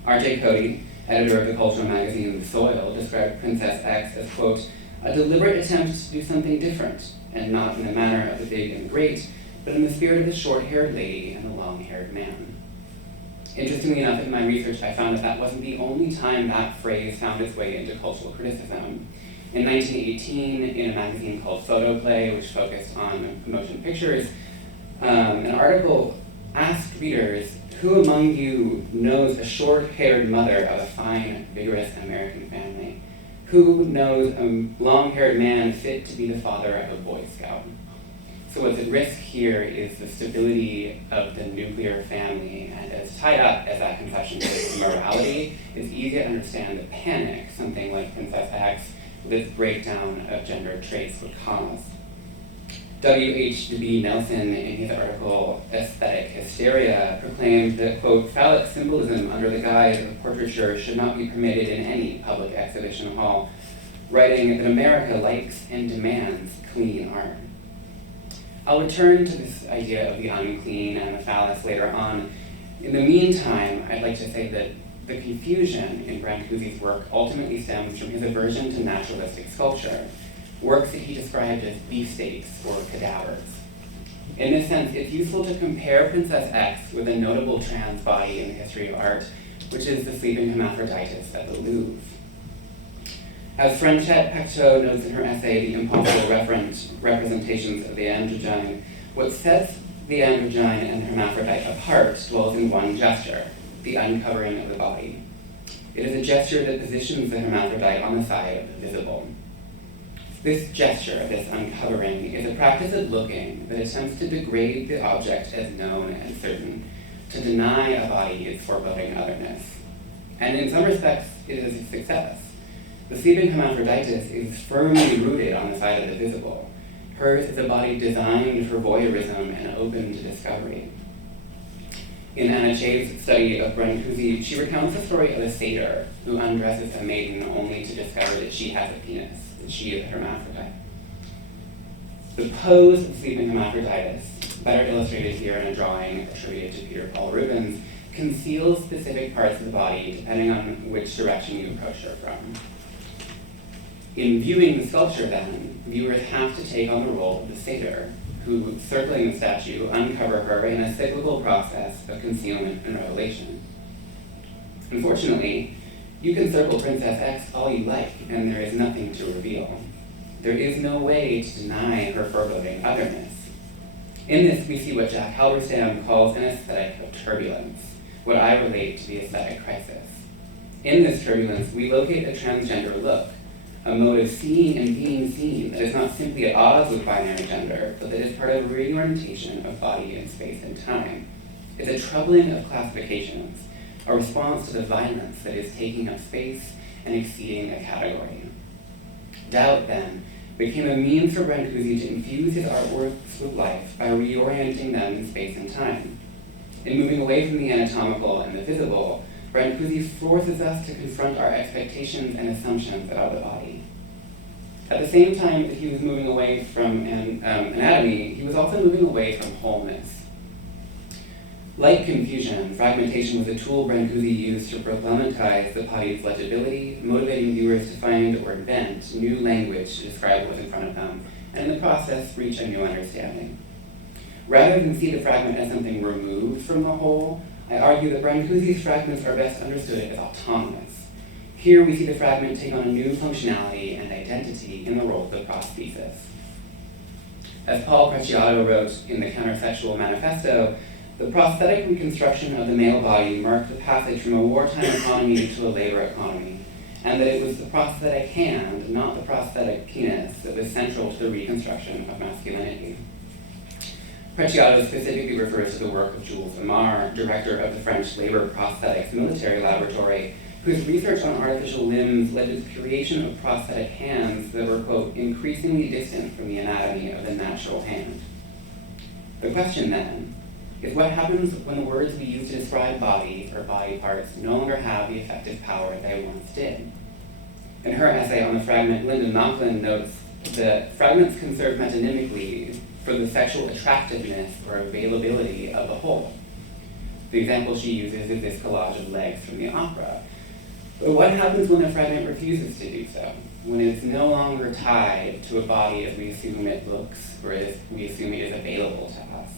R.J. Cody, editor of the cultural magazine The Soil, described Princess X as, quote, a deliberate attempt to do something different, and not in the manner of the big and great, but in the spirit of the short-haired lady and the long-haired man. Interestingly enough, in my research, I found that that wasn't the only time that phrase found its way into cultural criticism. In 1918, in a magazine called Photoplay, which focused on motion pictures, an article asked readers, who among you knows a short-haired mother of a fine, vigorous American family? Who knows a long-haired man fit to be the father of a Boy Scout? So what's at risk here is the stability of the nuclear family, and as tied up as that conception is morality, it's easy to understand the panic something like Princess X with its breakdown of gender traits would cause. W.H.B. Nelson, in his article Aesthetic Hysteria, proclaimed that, quote, phallic symbolism under the guise of portraiture should not be permitted in any public exhibition hall, writing that America likes and demands clean art. I'll return to this idea of the unclean and the phallus later on. In the meantime, I'd like to say that the confusion in Brancusi's work ultimately stems from his aversion to naturalistic sculpture, works that he described as beefsteaks or cadavers. In this sense, it's useful to compare Princess X with a notable trans body in the history of art, which is the sleeping hermaphroditus at the Louvre. As Franchette Pacteau notes in her essay, The Impossible Representations of the Androgyne, what sets the androgyne and the hermaphrodite apart dwells in one gesture, the uncovering of the body. It is a gesture that positions the hermaphrodite on the side of the visible. This gesture, this uncovering, is a practice of looking that attempts to degrade the object as known and certain, to deny a body its foreboding otherness. And in some respects, it is a success. The sleeping hermaphroditus is firmly rooted on the side of the visible. Hers is a body designed for voyeurism and open to discovery. In Anna Chave's study of Brancusi, she recounts the story of a satyr who undresses a maiden only to discover that she has a penis, that she is a hermaphrodite. The pose of sleeping hermaphroditus, better illustrated here in a drawing attributed to Peter Paul Rubens, conceals specific parts of the body depending on which direction you approach her from. In viewing the sculpture, then, viewers have to take on the role of the satyr, who, circling the statue, uncover her in a cyclical process of concealment and revelation. Unfortunately, you can circle Princess X all you like, and there is nothing to reveal. There is no way to deny her foreboding otherness. In this, we see what Jack Halberstam calls an aesthetic of turbulence, what I relate to the aesthetic crisis. In this turbulence, we locate a transgender look, a mode of seeing and being seen that is not simply at odds with binary gender, but that is part of a reorientation of body in space and time. It's a troubling of classifications, a response to the violence that is taking up space and exceeding a category. Doubt, then, became a means for Brancusi to infuse his artworks with life by reorienting them in space and time. In moving away from the anatomical and the visible, Brancusi forces us to confront our expectations and assumptions about the body. At the same time that he was moving away from anatomy, he was also moving away from wholeness. Like confusion, fragmentation was a tool Brancusi used to problematize the body's legibility, motivating viewers to find or invent new language to describe what was in front of them, and in the process reach a new understanding. Rather than see the fragment as something removed from the whole, I argue that Brancusi's fragments are best understood as autonomous. Here we see the fragment take on a new functionality and identity in the role of the prosthesis. As Paul Preciado wrote in the Countersexual Manifesto, the prosthetic reconstruction of the male body marked the passage from a wartime economy to a labor economy, and that it was the prosthetic hand, not the prosthetic penis, that was central to the reconstruction of masculinity. Preciado specifically refers to the work of Jules Aymar, director of the French Labor Prosthetics Military Laboratory, whose research on artificial limbs led to the creation of prosthetic hands that were, quote, increasingly distant from the anatomy of the natural hand. The question, then, is what happens when the words we use to describe bodies or body parts no longer have the effective power they once did? In her essay on the fragment, Linda Nochlin notes that fragments can serve metonymically for the sexual attractiveness or availability of the whole. The example she uses is this collage of legs from the opera. But what happens when a fragment refuses to do so? When it's no longer tied to a body as we assume it looks, or as we assume it is available to us?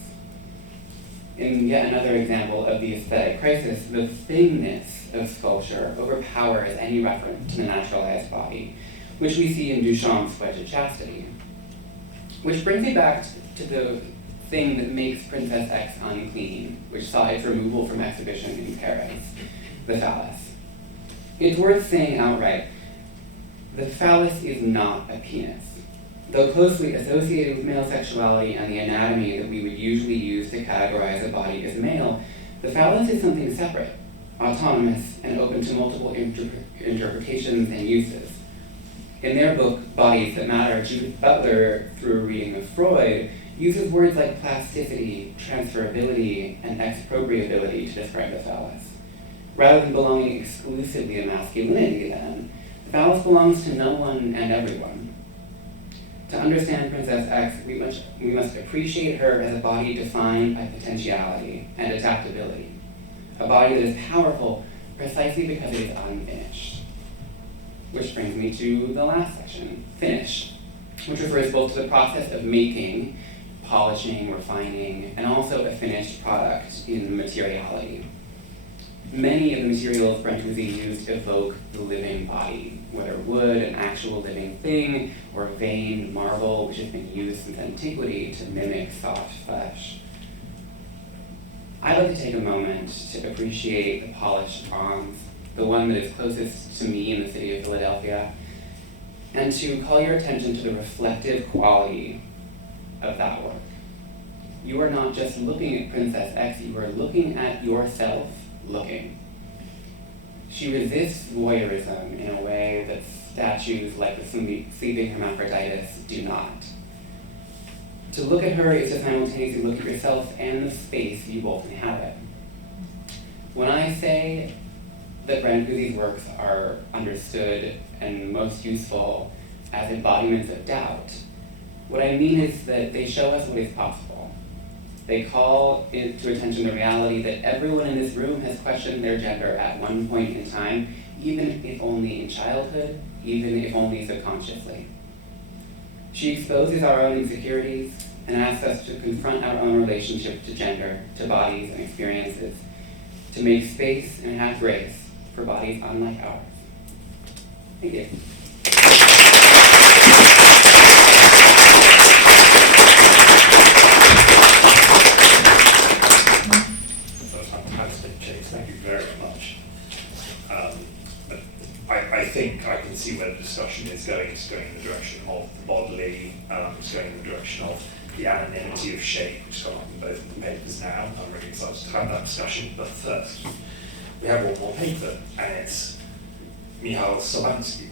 In yet another example of the aesthetic crisis, the thingness of sculpture overpowers any reference to the naturalized body, which we see in Duchamp's Wedge of Chastity. Which brings me back to the thing that makes Princess X unclean, which saw its removal from exhibition in Paris, the phallus. It's worth saying outright, the phallus is not a penis. Though closely associated with male sexuality and the anatomy that we would usually use to categorize a body as male, the phallus is something separate, autonomous, and open to multiple interpretations and uses. In their book, Bodies That Matter, Judith Butler, through a reading of Freud, uses words like plasticity, transferability, and expropriability to describe the phallus. Rather than belonging exclusively to masculinity, then, the phallus belongs to no one and everyone. To understand Princess X, we must appreciate her as a body defined by potentiality and adaptability, a body that is powerful precisely because it is unfinished. Which brings me to the last section, finish, which refers both to the process of making, polishing, refining, and also a finished product in materiality. Many of the materials Brancusi used evoke the living body, whether wood, an actual living thing, or veined marble, which has been used since antiquity to mimic soft flesh. I'd like to take a moment to appreciate the polished bronze, the one that is closest to me in the city of Philadelphia, and to call your attention to the reflective quality of that work. You are not just looking at Princess X, you are looking at yourself looking. She resists voyeurism in a way that statues like the sleeping hermaphroditus do not. To look at her is to simultaneously look at yourself and the space you both inhabit. When I say that Brancusi's works are understood and most useful as embodiments of doubt, what I mean is that they show us what is possible. They call it to attention the reality that everyone in this room has questioned their gender at one point in time, even if only in childhood, even if only subconsciously. She exposes our own insecurities and asks us to confront our own relationship to gender, to bodies and experiences, to make space and have grace for bodies unlike ours. Thank you. That's fantastic, Chase. Thank you very much. I think I can see where the discussion is going. It's going in the direction of the bodily, it's going in the direction of the anonymity of shape, which has come up in both of the papers now. I'm really excited to have that discussion. But first, we have one more paper, and it's Michal Sobański.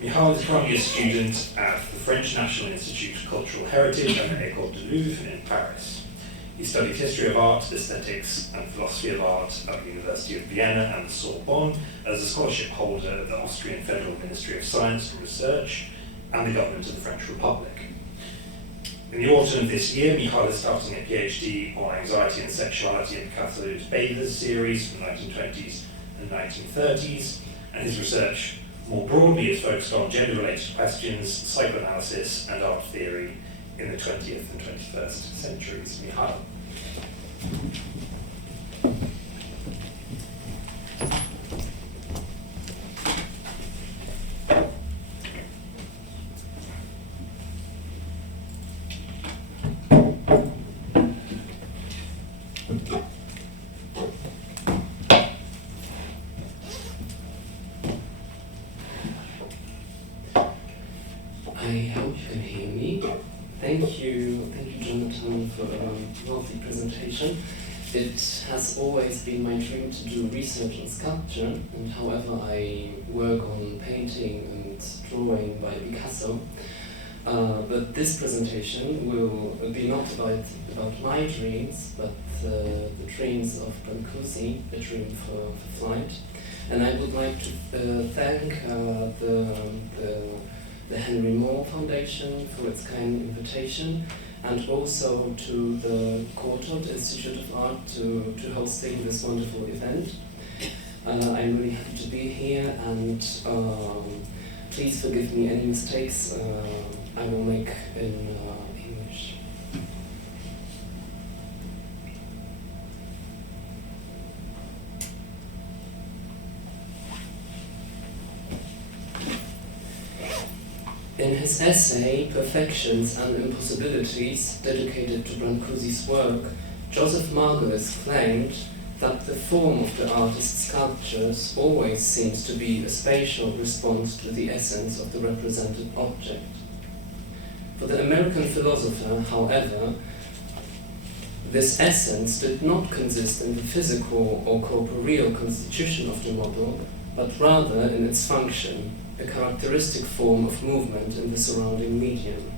Michal is currently a student at the French National Institute of Cultural Heritage and the École du Louvre in Paris. He studied history of art, aesthetics, and philosophy of art at the University of Vienna and the Sorbonne as a scholarship holder at the Austrian Federal Ministry of Science and Research and the government of the French Republic. In the autumn of this year, Michal is starting a PhD on anxiety and sexuality in Picasso's Bathers series from the 1920s and 1930s, and his research more broadly is focused on gender-related questions, psychoanalysis, and art theory in the 20th and 21st centuries. Michal. I hope you can hear me. Thank you, Jonathan, for a lovely presentation. It has always been my dream to do research on sculpture, and however I work on painting and drawing by Picasso. But this presentation will be not about my dreams, but the dreams of Brancusi, A Dream for Flight. And I would like to thank the Henry Moore Foundation for its kind invitation, and also to the Courtauld Institute of Art to hosting this wonderful event. I'm really happy to be here, and please forgive me any mistakes I will make in English. In his essay, Perfections and Impossibilities, dedicated to Brancusi's work, Joseph Margolis claimed that the form of the artist's sculptures always seems to be a spatial response to the essence of the represented object. For the American philosopher, however, this essence did not consist in the physical or corporeal constitution of the model, but rather in its function, a characteristic form of movement in the surrounding medium.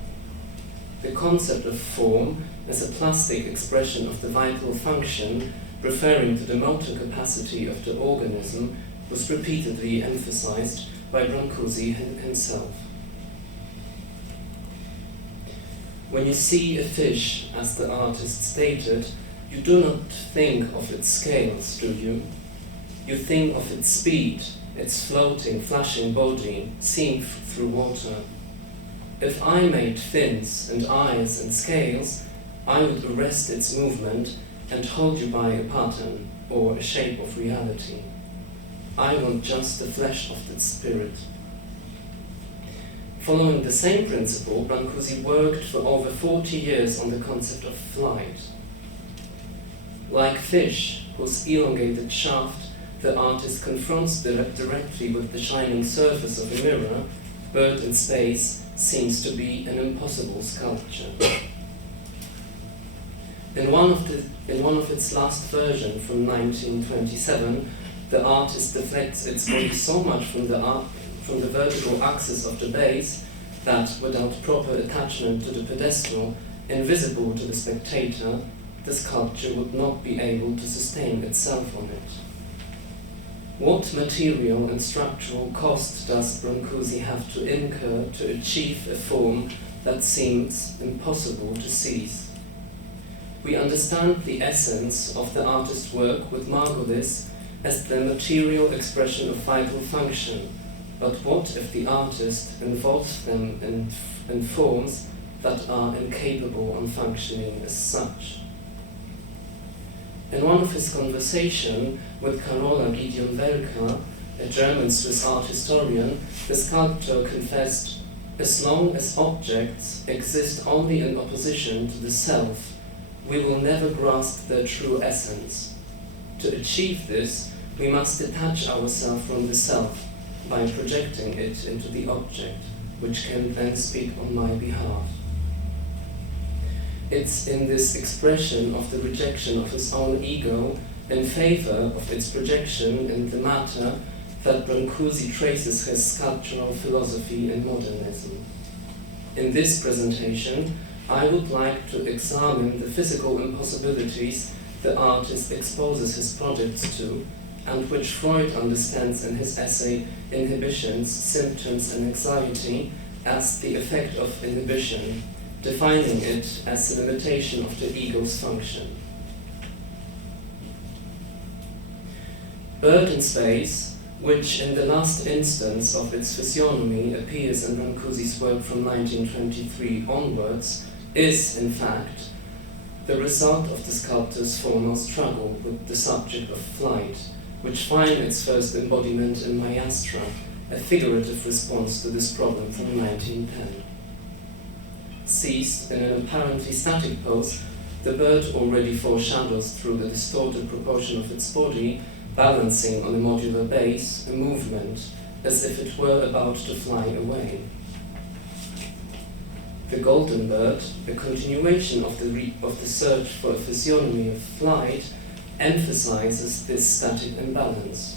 The concept of form as a plastic expression of the vital function, referring to the motor capacity of the organism, was repeatedly emphasized by Brancusi himself. When you see a fish, as the artist stated, you do not think of its scales, do you? You think of its speed, its floating, flashing body seen through water. If I made fins and eyes and scales, I would arrest its movement and hold you by a pattern or a shape of reality. I want just the flesh of its spirit. Following the same principle, Brancusi worked for over 40 years on the concept of flight. Like fish, whose elongated shaft the artist confronts directly with the shining surface of a mirror, Bird in Space seems to be an impossible sculpture. In one of its last version from 1927, the artist deflects its body so much from the vertical axis of the base that, without proper attachment to the pedestal, invisible to the spectator, the sculpture would not be able to sustain itself on it. What material and structural cost does Brancusi have to incur to achieve a form that seems impossible to seize? We understand the essence of the artist's work with Margulis as the material expression of vital function, but what if the artist involves them in forms that are incapable of functioning as such? In one of his conversations with Carola Gideon-Welker, a German Swiss art historian, the sculptor confessed, "As long as objects exist only in opposition to the self, we will never grasp their true essence. To achieve this, we must detach ourselves from the self by projecting it into the object, which can then speak on my behalf." It's in this expression of the rejection of his own ego in favor of its projection in the matter that Brancusi traces his sculptural philosophy in modernism. In this presentation, I would like to examine the physical impossibilities the artist exposes his projects to, and which Freud understands in his essay Inhibitions, Symptoms and Anxiety as the effect of inhibition, defining it as the limitation of the ego's function. Bird in Space, which in the last instance of its physiognomy appears in Brancusi's work from 1923 onwards, is, in fact, the result of the sculptor's former struggle with the subject of flight, which finds its first embodiment in Maestra, a figurative response to this problem from 1910. Seized in an apparently static pose, the bird already foreshadows through the distorted proportion of its body, balancing on a modular base, a movement as if it were about to fly away. The Golden Bird, a continuation of the search for a physiognomy of flight, emphasizes this static imbalance.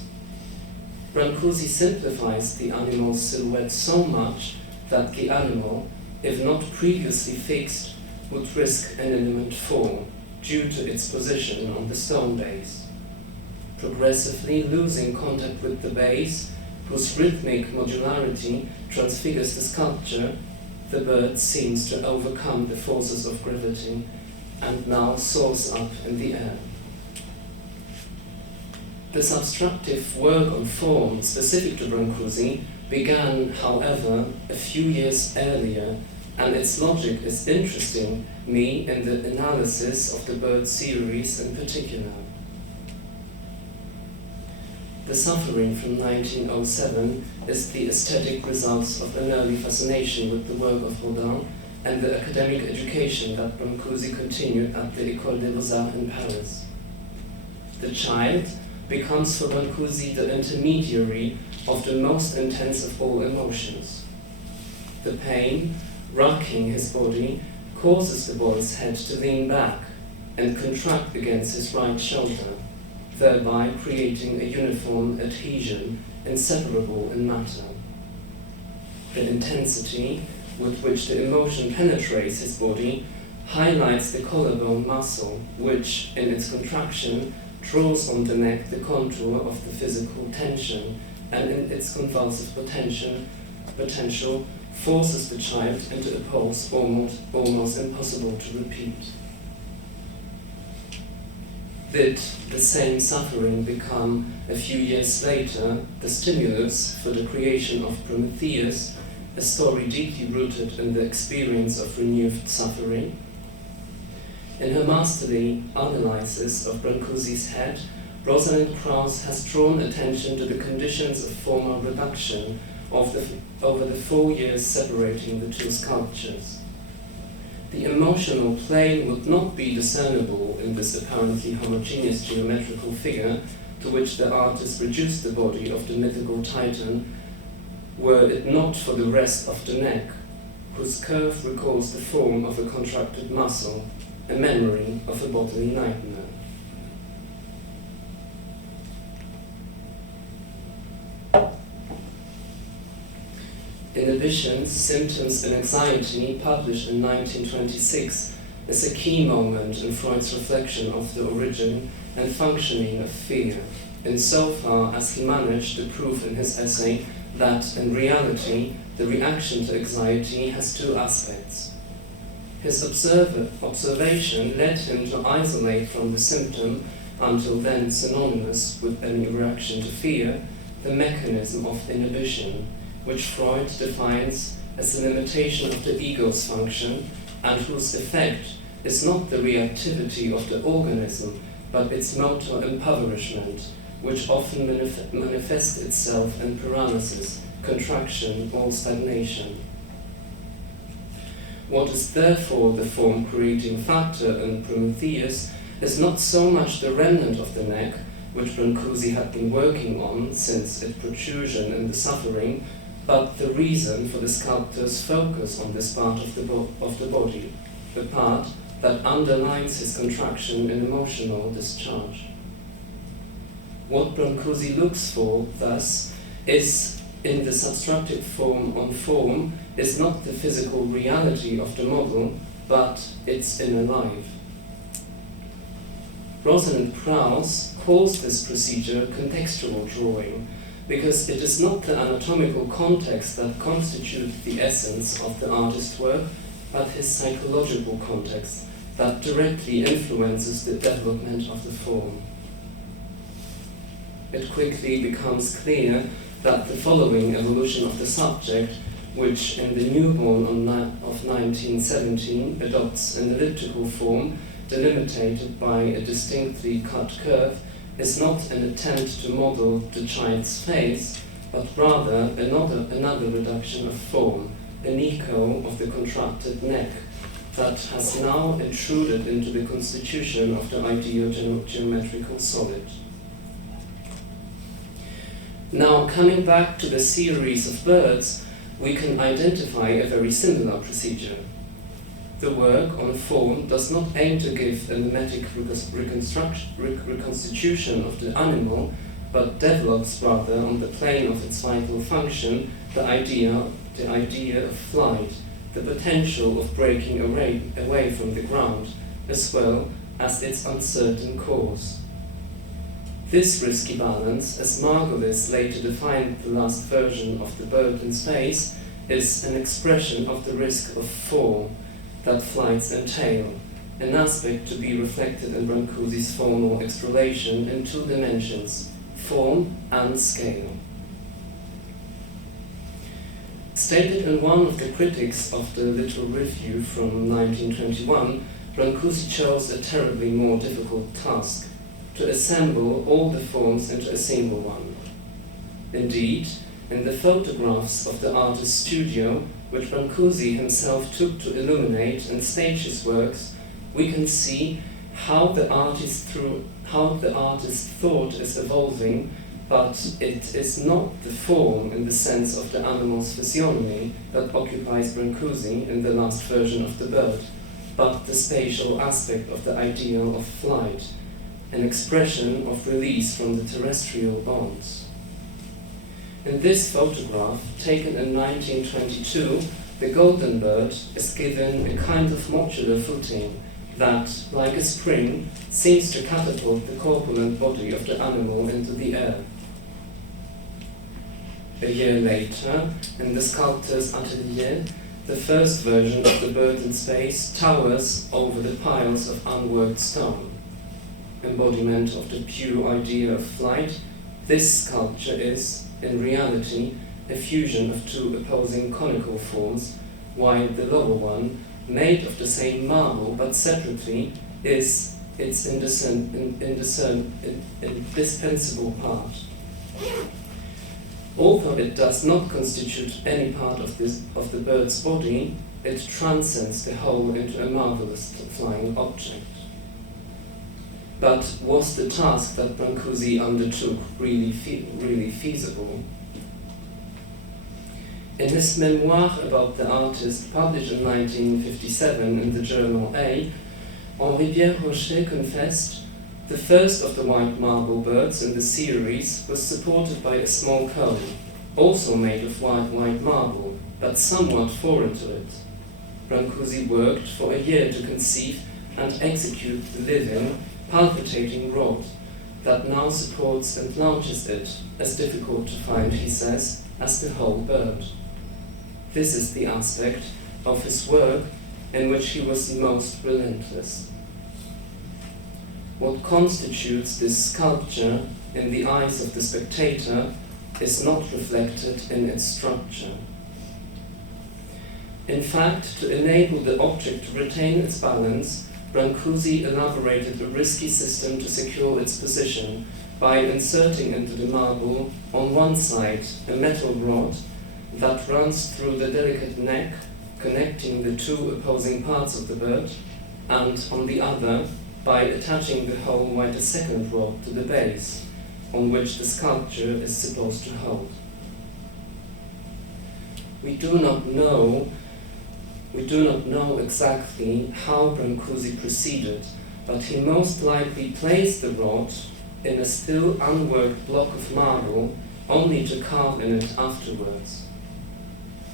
Brancusi simplifies the animal's silhouette so much that the animal, if not previously fixed, would risk an imminent fall due to its position on the stone base. Progressively losing contact with the base, whose rhythmic modularity transfigures the sculpture, the bird seems to overcome the forces of gravity and now soars up in the air. The subtractive work on form specific to Brancusi began, however, a few years earlier, and its logic is interesting me in the analysis of the bird series in particular. The Suffering from 1907 is the aesthetic results of an early fascination with the work of Rodin and the academic education that Brancusi continued at the École des Beaux-Arts in Paris. The child becomes for Brancusi the intermediary of the most intense of all emotions. The pain, racking his body, causes the boy's head to lean back and contract against his right shoulder, thereby creating a uniform adhesion inseparable in matter. The intensity with which the emotion penetrates his body highlights the collarbone muscle, which, in its contraction, draws on the neck the contour of the physical tension, and in its convulsive potential forces the child into a pose almost impossible to repeat. Did the same suffering become, a few years later, the stimulus for the creation of Prometheus, a story deeply rooted in the experience of renewed suffering? In her masterly analysis of Brancusi's head, Rosalind Krauss has drawn attention to the conditions of formal reduction over the 4 years separating the two sculptures. The emotional plane would not be discernible in this apparently homogeneous geometrical figure to which the artist reduced the body of the mythical Titan, were it not for the rest of the neck, whose curve recalls the form of a contracted muscle, a memory of a bodily nightmare. Inhibitions, Symptoms and Anxiety, published in 1926, is a key moment in Freud's reflection of the origin and functioning of fear, insofar as he managed to prove in his essay that, in reality, the reaction to anxiety has two aspects. His observation led him to isolate from the symptom, until then synonymous with any reaction to fear, the mechanism of inhibition, which Freud defines as a limitation of the ego's function, and whose effect is not the reactivity of the organism, but its motor impoverishment, which often manifests itself in paralysis, contraction, or stagnation. What is therefore the form-creating factor in Prometheus is not so much the remnant of the neck, which Brancusi had been working on since its protrusion in the suffering, but the reason for the sculptor's focus on this part of the body, the part that underlines his contraction in emotional discharge. What Brancusi looks for, thus, is in the substructive form on form, is not the physical reality of the model, but its inner life. Rosalind Krauss calls this procedure contextual drawing, because it is not the anatomical context that constitutes the essence of the artist's work, but his psychological context that directly influences the development of the form. It quickly becomes clear that the following evolution of the subject, which in the Newborn of 1917 adopts an elliptical form delimited by a distinctly cut curve, is not an attempt to model the child's face, but rather another reduction of form, an echo of the contracted neck, that has now intruded into the constitution of the ideal geometrical solid. Now, coming back to the series of birds, we can identify a very similar procedure. The work on form does not aim to give a mimetic reconstitution of the animal, but develops rather on the plane of its vital function the idea of flight, the potential of breaking away from the ground, as well as its uncertain course. This risky balance, as Margulis later defined the last version of The Bird in Space, is an expression of the risk of form that flights entail, an aspect to be reflected in Brancusi's formal exploration in two dimensions, form and scale. Stated in one of the critics of the Little Review from 1921, Brancusi chose a terribly more difficult task, to assemble all the forms into a single one. Indeed, in the photographs of the artist's studio, which Brancusi himself took to illuminate and stage his works, we can see how the artist's thought is evolving, but it is not the form in the sense of the animal's physiognomy that occupies Brancusi in the last version of The Bird, but the spatial aspect of the ideal of flight, an expression of release from the terrestrial bonds. In this photograph, taken in 1922, the golden bird is given a kind of modular footing that, like a spring, seems to catapult the corpulent body of the animal into the air. A year later, in the sculptor's atelier, the first version of The Bird in Space towers over the piles of unworked stone. Embodiment of the pure idea of flight, this sculpture is, in reality, a fusion of two opposing conical forms, while the lower one, made of the same marble but separately, is its indispensable part. Although it does not constitute any part of the bird's body, it transcends the whole into a marvelous flying object. But was the task that Brancusi undertook really feasible? In his memoir about the artist, published in 1957 in the journal A, Henri Pierre-Rocher confessed, the first of the white marble birds in the series was supported by a small cone, also made of white marble, but somewhat foreign to it. Brancusi worked for a year to conceive and execute the living, palpitating rod that now supports and launches it, as difficult to find, he says, as the whole bird. This is the aspect of his work in which he was most relentless. What constitutes this sculpture in the eyes of the spectator is not reflected in its structure. In fact, to enable the object to retain its balance, Brancusi elaborated a risky system to secure its position by inserting into the marble on one side a metal rod that runs through the delicate neck, connecting the two opposing parts of the bird, and on the other by attaching the whole with a second rod to the base, on which the sculpture is supposed to hold. We do not know exactly how Brancusi proceeded, but he most likely placed the rod in a still unworked block of marble, only to carve in it afterwards.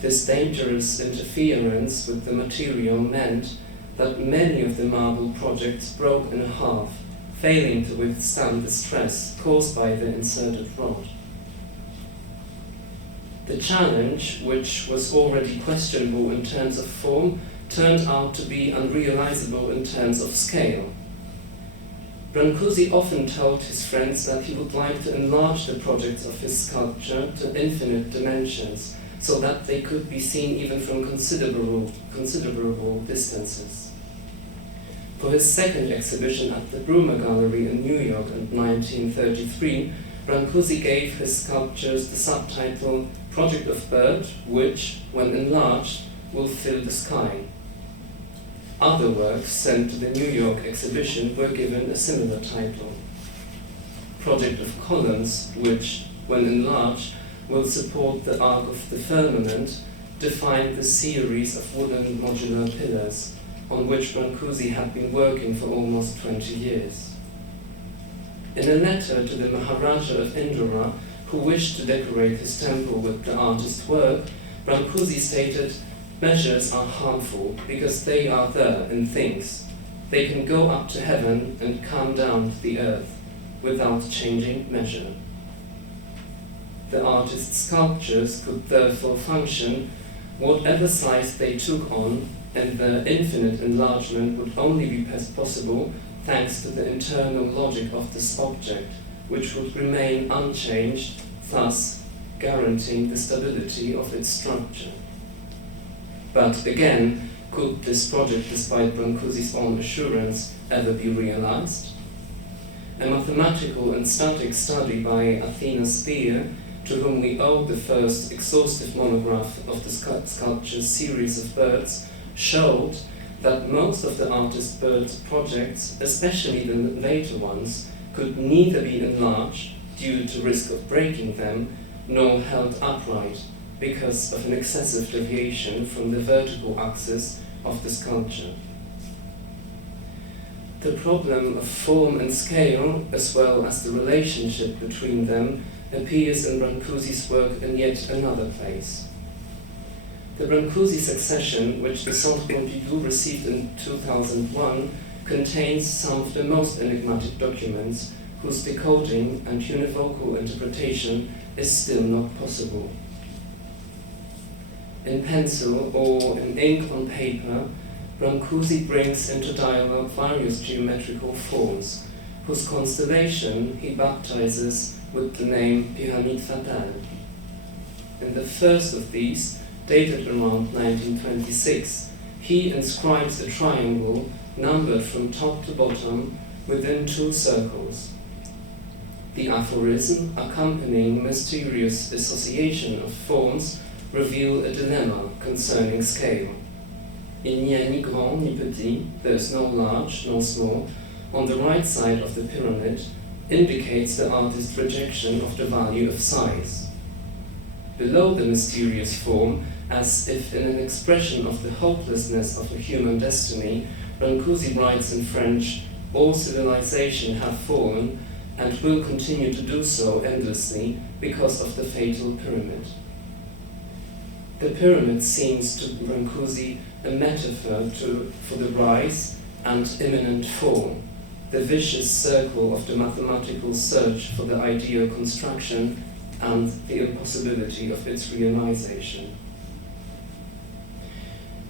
This dangerous interference with the material meant that many of the marble projects broke in half, failing to withstand the stress caused by the inserted rod. The challenge, which was already questionable in terms of form, turned out to be unrealizable in terms of scale. Brancusi often told his friends that he would like to enlarge the projects of his sculpture to infinite dimensions, so that they could be seen even from considerable distances. For his second exhibition at the Bruma Gallery in New York in 1933, Brancusi gave his sculptures the subtitle Project of Bird, which, when enlarged, will fill the sky. Other works sent to the New York exhibition were given a similar title. Project of Columns, which, when enlarged, will support the arc of the firmament, defined the series of wooden modular pillars on which Brancusi had been working for almost 20 years. In a letter to the Maharaja of Indore, who wished to decorate his temple with the artist's work, Brancusi stated, "Measures are harmful because they are there in things. They can go up to heaven and come down to the earth without changing measure." The artist's sculptures could therefore function whatever size they took on, and their infinite enlargement would only be possible thanks to the internal logic of this object, which would remain unchanged, thus guaranteeing the stability of its structure. But again, could this project, despite Brancusi's own assurance, ever be realized? A mathematical and static study by Athena Speer, to whom we owe the first exhaustive monograph of the sculpture's series of birds, showed that most of the artist's bird projects, especially the later ones, could neither be enlarged due to risk of breaking them, nor held upright because of an excessive deviation from the vertical axis of the sculpture. The problem of form and scale, as well as the relationship between them, appears in Brancusi's work in yet another place. The Brancusi succession, which the Centre Pompidou received in 2001, contains some of the most enigmatic documents whose decoding and univocal interpretation is still not possible. In pencil or in ink on paper, Brancusi brings into dialogue various geometrical forms, whose constellation he baptizes with the name Pyramide Fatale. In the first of these, dated around 1926, he inscribes a triangle numbered from top to bottom within two circles. The aphorism accompanying mysterious association of forms reveal a dilemma concerning scale. Il n'y a ni grand ni petit, there is no large nor small, on the right side of the pyramid, indicates the artist's rejection of the value of size. Below the mysterious form, as if in an expression of the hopelessness of a human destiny, Brancusi writes in French, "All civilization have fallen and will continue to do so endlessly because of the fatal pyramid." the pyramid seems to Brancusi a metaphor for the rise and imminent fall, the vicious circle of the mathematical search for the ideal construction and the impossibility of its realization.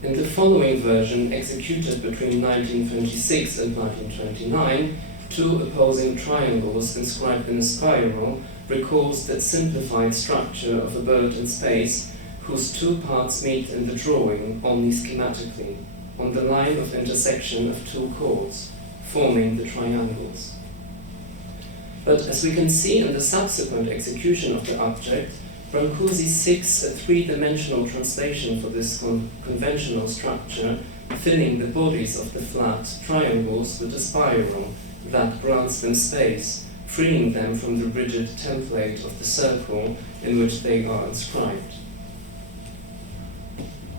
In the following version, executed between 1926 and 1929, two opposing triangles inscribed in a spiral recalls that simplified structure of a bird in space whose two parts meet in the drawing only schematically, on the line of intersection of two chords, forming the triangles. But as we can see in the subsequent execution of the object, Brancusi seeks a three-dimensional translation for this conventional structure, filling the bodies of the flat triangles with a spiral that grants them space, freeing them from the rigid template of the circle in which they are inscribed.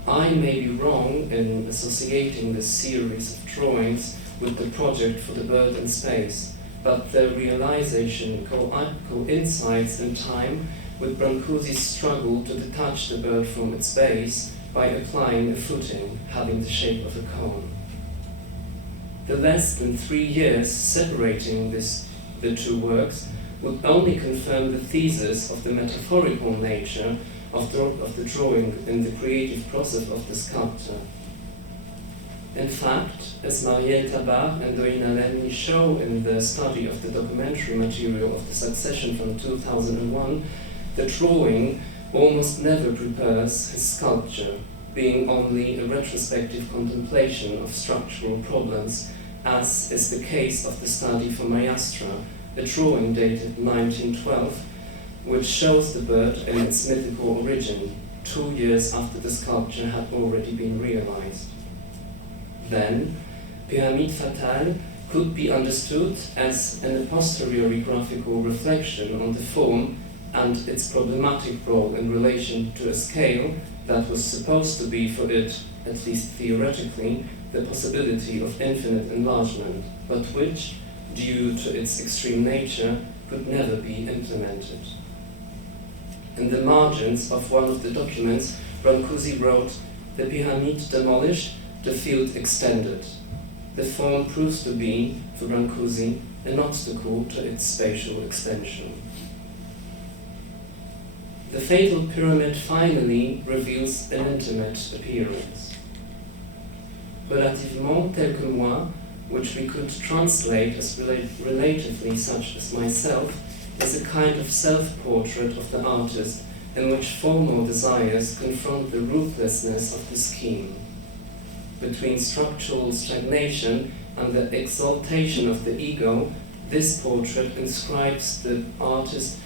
I may be wrong in associating this series of drawings with the project for the bird in space, but their realization coincides in time with Brancusi's struggle to detach the bird from its base by applying a footing having the shape of a cone. The less than 3 years separating the two works would only confirm the thesis of the metaphorical nature of the drawing in the creative process of the sculptor. In fact, as Yaëlle Biro and Doina show in the study of the documentary material of the succession from 2001, the drawing almost never prepares his sculpture, being only a retrospective contemplation of structural problems, as is the case of the study for Maestra, a drawing dated 1912, which shows the bird in its mythical origin, 2 years after the sculpture had already been realized. Then, Pyramide Fatale could be understood as an a posteriori graphical reflection on the form and its problematic role in relation to a scale that was supposed to be for it, at least theoretically, the possibility of infinite enlargement, but which, due to its extreme nature, could never be implemented. In the margins of one of the documents, Brancusi wrote, "The pyramid demolished, the field extended." The form proves to be, for Brancusi, an obstacle to its spatial extension. The fatal pyramid finally reveals an intimate appearance. Relativement tel que moi, which we could translate as relatively such as myself, is a kind of self-portrait of the artist in which formal desires confront the ruthlessness of the scheme. Between structural stagnation and the exaltation of the ego, this portrait inscribes the artist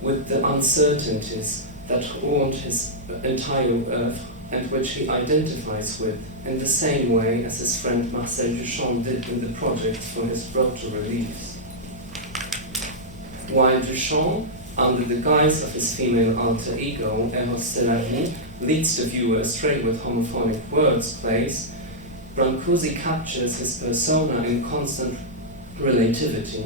with the uncertainties that haunt his entire oeuvre and which he identifies with, in the same way as his friend Marcel Duchamp did in the project for his bas-reliefs. While Duchamp, under the guise of his female alter ego, Eros de la Vie, leads the viewer astray with homophonic words plays, Brancusi captures his persona in constant relativity,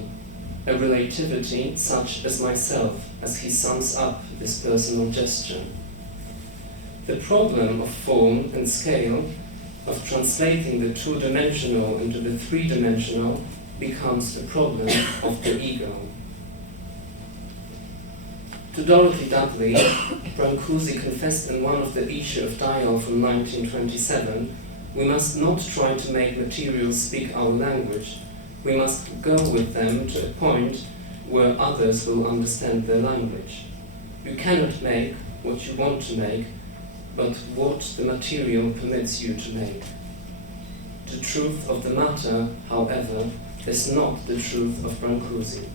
a relativity such as myself, as he sums up this personal gesture. The problem of form and scale, of translating the two-dimensional into the three-dimensional, becomes the problem of the ego. To Dorothy Dudley, Brancusi confessed in one of the issues of Dial from 1927, "We must not try to make materials speak our language. We must go with them to a point where others will understand their language. You cannot make what you want to make, but what the material permits you to make." The truth of the matter, however, is not the truth of Brancusi.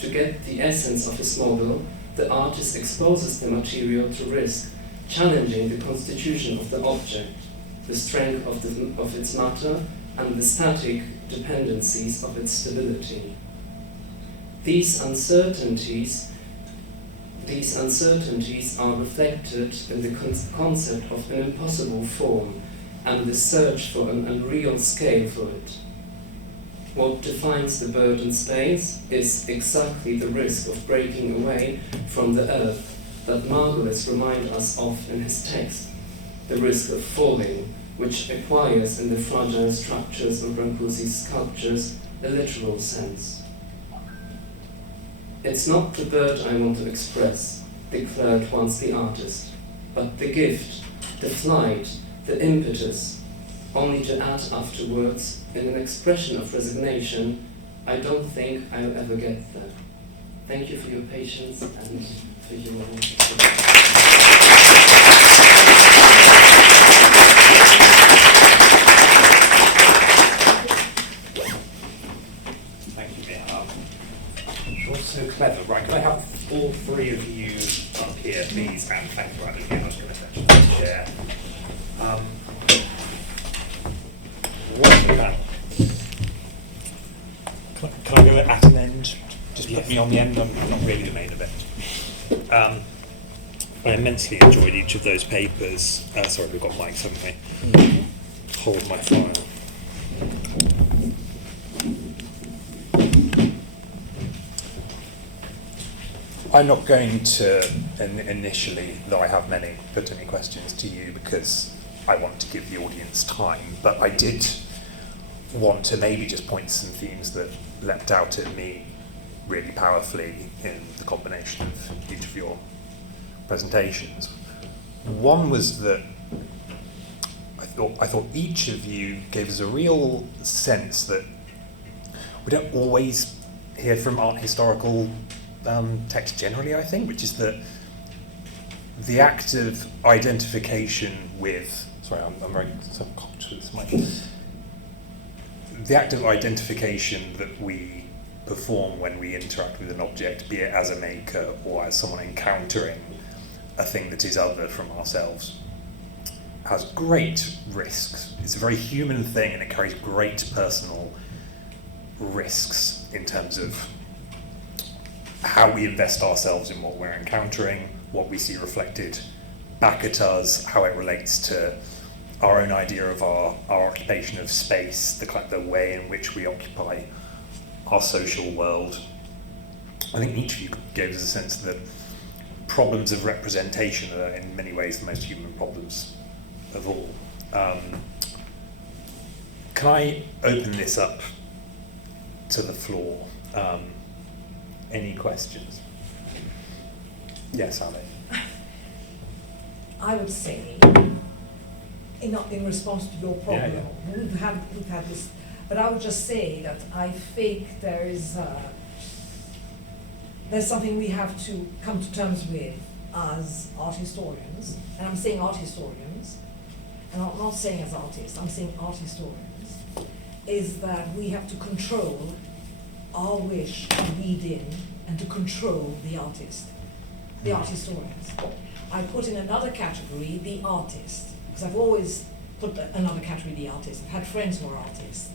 To get the essence of his model, the artist exposes the material to risk, challenging the constitution of the object, the strength of its matter, and the static dependencies of its stability. These uncertainties are reflected in the concept of an impossible form and the search for an unreal scale for it. What defines the bird in space is exactly the risk of breaking away from the earth, that Margulis reminds us of in his text, the risk of falling, which acquires in the fragile structures of Brancusi's sculptures a literal sense. It's not the bird I want to express, declared once the artist, but the gift, the flight, the impetus, only to add afterwards in an expression of resignation, I don't think I'll ever get there. Thank you for your patience and for your Thank you, Mia. You're so clever. Right, can I have all three of you up here, please? And thank you, Adam. Again, I was going to fetch the chair. What's the panel? Can I go at an end? Just put me on the end. I'm not really the main event. I immensely enjoyed each of those papers. Sorry, we've got mics, haven't we? Hold my file. I'm not going to initially, though I have many, put any questions to you because I want to give the audience time, but I did want to maybe just point to some themes that leapt out at me really powerfully in the combination of each of your presentations. One was that I thought each of you gave us a real sense that we don't always hear from art historical text generally, I think, which is that the act of identification with, sorry, I'm very self-conscious, the act of identification that we perform when we interact with an object, be it as a maker or as someone encountering a thing that is other from ourselves, has great risks. It's a very human thing and it carries great personal risks in terms of how we invest ourselves in what we're encountering, what we see reflected back at us, how it relates to our own idea of our occupation of space, the way in which we occupy our social world. I think each of you gave us a sense that problems of representation are in many ways the most human problems of all. Can I open this up to the floor? Any questions? Yes, Ali. I would say, in response to your problem, we've had this, but I would just say that I think there's something we have to come to terms with as art historians, and I'm saying art historians, and I'm not saying as artists, I'm saying art historians, is that we have to control our wish to read in and to control the artist, the art historians. I put in another category the artist, because I've always put another category the artist. I've had friends who are artists,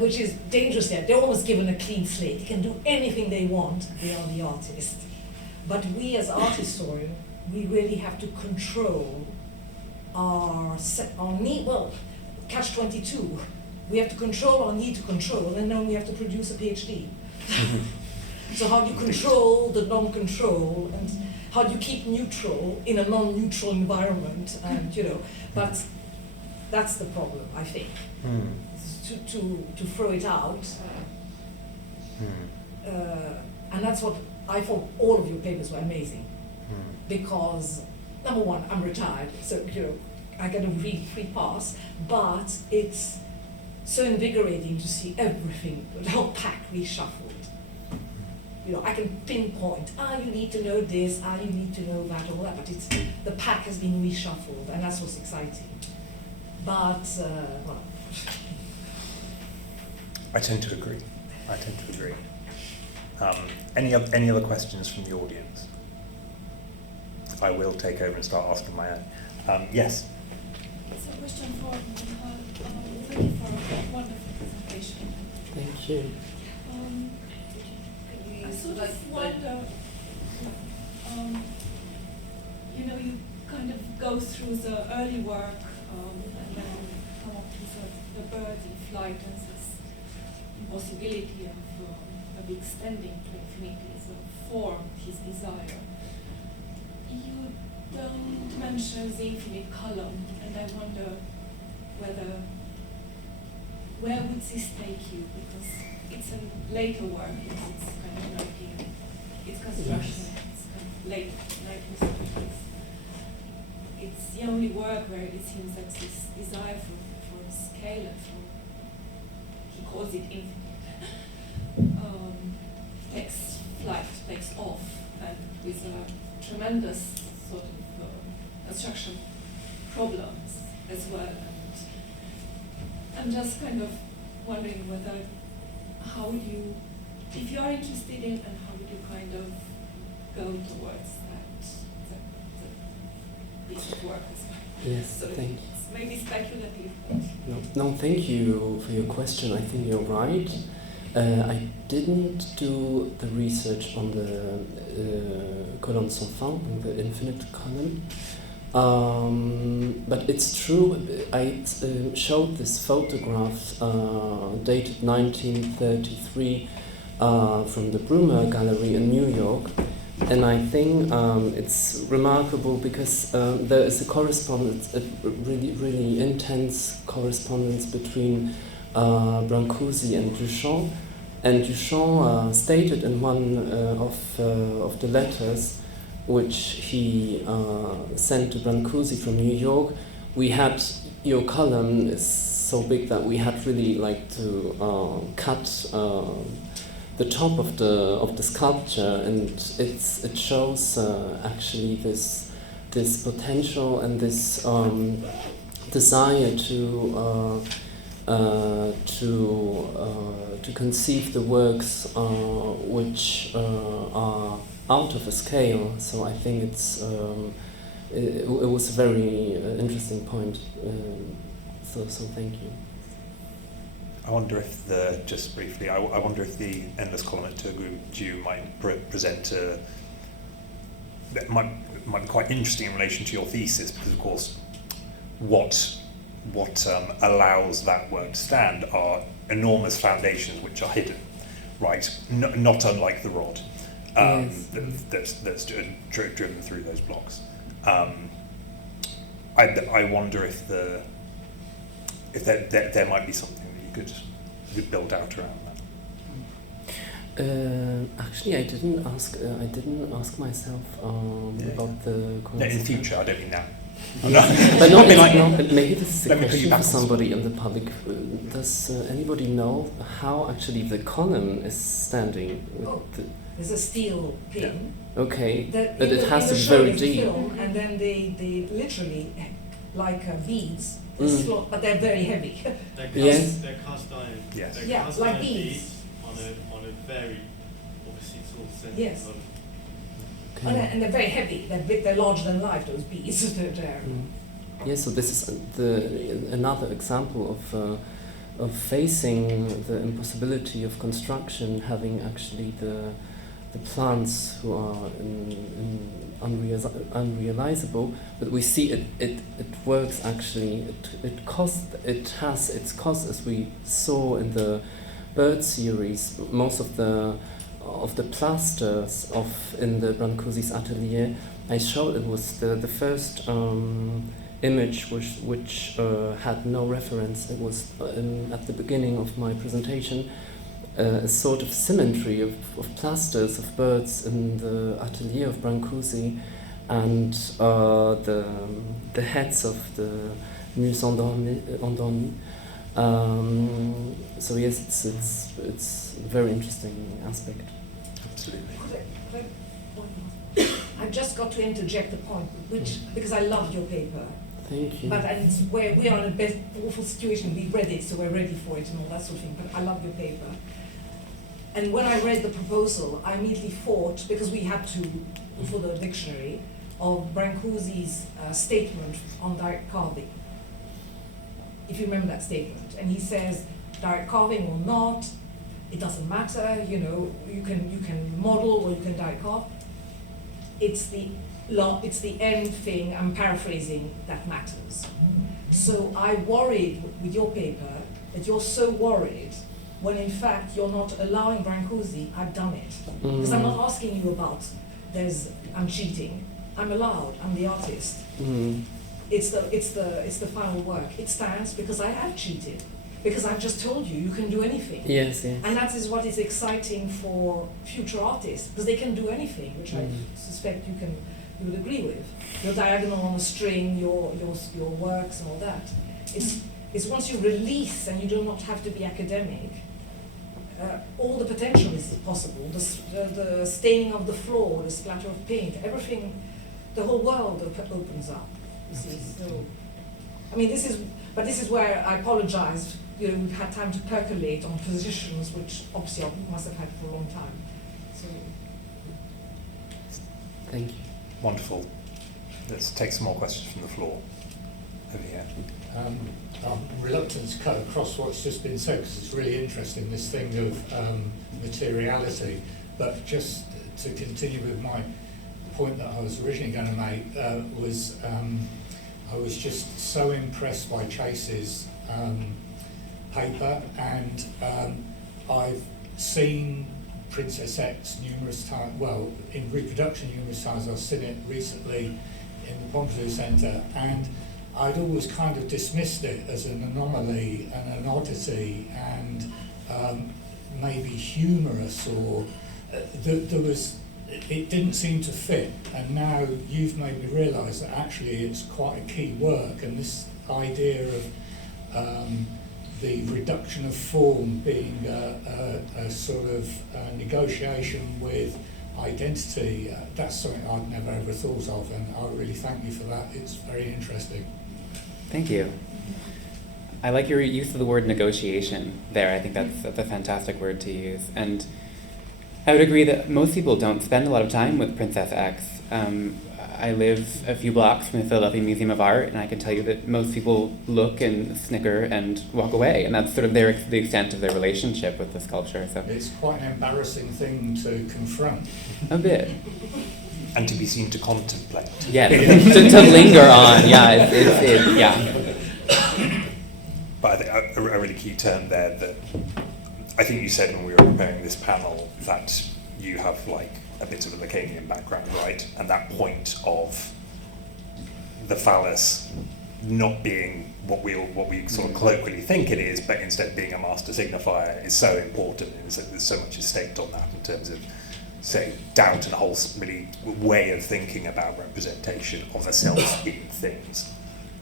which is dangerous there. They're almost given a clean slate. They can do anything they want, they are the artist. But we as art historians, we really have to control our need, well, catch-22. We have to control our need to control, and then we have to produce a PhD. So how do you control the non-control, and how do you keep neutral in a non-neutral environment? And but that's the problem, I think. To throw it out, and that's what I thought. All of your papers were amazing because number one, I'm retired, so I get a free pass, but it's so invigorating to see everything, the whole pack reshuffled. I can pinpoint, you need to know this, you need to know that, all that, but the pack has been reshuffled, and that's what's exciting. But, well. I tend to agree. Any other questions from the audience? I will take over and start asking my own. Yes? It's a question for thank you for a wonderful presentation. Thank you. I sort of wonder, you kind of go through the early work and then come up to the birds in flight and this impossibility of of extending to infinity as a form, his desire. You don't mention the infinite column, and I wonder where would this take you? Because it's a later work, it's kind of like it's construction, it's kind of late 1970s. It's the only work where it seems that this desire for scale and for, he calls it infinite, takes flight, takes off, and with a tremendous sort of construction problems as well. I'm just kind of wondering how would you, if you are interested in, and how would you kind of go towards that piece of work as well? Yes, so thank you. It's maybe speculative, but... No, thank you for your question. I think you're right. I didn't do the research on the colonne sans fin, the infinite column. But it's true, I showed this photograph dated 1933 from the Brummer Gallery in New York, and I think it's remarkable because there is a correspondence, a really intense correspondence between Brancusi and Duchamp, and Duchamp stated in one of the letters which he sent to Brancusi from New York, we had, your column is so big that we had really like to cut the top of the sculpture, and it shows actually this potential and this desire to conceive the works which are out of a scale. So I think it was a very interesting point. So thank you. I wonder if just briefly, I wonder if the endless column at Turgu might present that might be quite interesting in relation to your thesis, because of course what allows that work to stand are enormous foundations which are hidden, right? Not unlike the rod. Yes. That's driven through those blocks. I wonder if there might be something that you could build out around that. Actually, I didn't ask myself about the. No, in the future, I don't mean now. But no, maybe this is a question for somebody in the public. Does anybody know how actually the column is standing? There's a steel pin. Yeah. Okay, but it has to be very deep. And then they literally, like beads, but they're very heavy. They're cast iron. Yes. They're yeah, cast like iron beads. On a very, obviously it's all centered Yes. on. Okay. And they're very heavy. They're big. They're larger than life. Those beads. They're Yeah. So this is another example of facing the impossibility of construction, having actually the plants who are unrealizable, but we see it works actually. It has its cost, as we saw in the bird series. Most of the plasters in the Brancusi's atelier, I showed it was the first image which had no reference. It was at the beginning of my presentation. A sort of symmetry of plasters of birds in the atelier of Brancusi, and the heads of the ncus endormis. So yes, it's a very interesting aspect. Absolutely. I've just got to interject a point, because I loved your paper. Thank you. But we are in a awful situation. We read it, so we're ready for it and all that sort of thing. But I love your paper. And when I read the proposal, I immediately thought, because we had to, for the dictionary, of Brancusi's statement on direct carving. If you remember that statement. And he says, direct carving or not, it doesn't matter, you can model or you can direct carve. It's the end thing, I'm paraphrasing, that matters. So I worried with your paper that you're so worried when in fact you're not allowing Brancusi, I've done it. Because I'm not asking you about, I'm cheating. I'm allowed, I'm the artist. It's the final work. It stands because I have cheated. Because I've just told you, you can do anything. Yes, yes. And that is what is exciting for future artists, because they can do anything, which I suspect you would agree with. Your diagonal on a string, your works and all that. It's once you release and you do not have to be academic, all the potential is possible. The staining of the floor, the splatter of paint, everything, the whole world opens up. You see, so I mean, this is where I apologize. We've had time to percolate on positions, which obviously I must have had for a long time. So, thank you. Wonderful. Let's take some more questions from the floor. Over here. I'm reluctant to cut across what's just been said because it's really interesting, this thing of materiality. But just to continue with my point that I was originally going to make was I was just so impressed by Chase's paper, and I've seen Princess X numerous times, well, in reproduction numerous times. I've seen it recently in the Pompidou Centre, and I'd always kind of dismissed it as an anomaly and an oddity and maybe humorous, or it didn't seem to fit. And now you've made me realise that actually it's quite a key work, and this idea of the reduction of form being a sort of negotiation with identity, that's something I'd never ever thought of, and I really thank you for that. It's very interesting. Thank you. I like your use of the word negotiation there. I think that's a fantastic word to use. And I would agree that most people don't spend a lot of time with Princess X. I live a few blocks from the Philadelphia Museum of Art, and I can tell you that most people look and snicker and walk away, and that's sort of the extent of their relationship with the sculpture. So it's quite an embarrassing thing to confront. A bit. And to be seen to contemplate. Yeah, to linger on. Yeah, yeah. But I think a really key term there that I think you said when we were preparing this panel that you have like a bit of a Lacanian background, right? And that point of the phallus not being what we sort of colloquially think it is, but instead being a master signifier is so important. And there's so much at stake on that in terms of, say, doubt and a whole really way of thinking about representation of a self in things.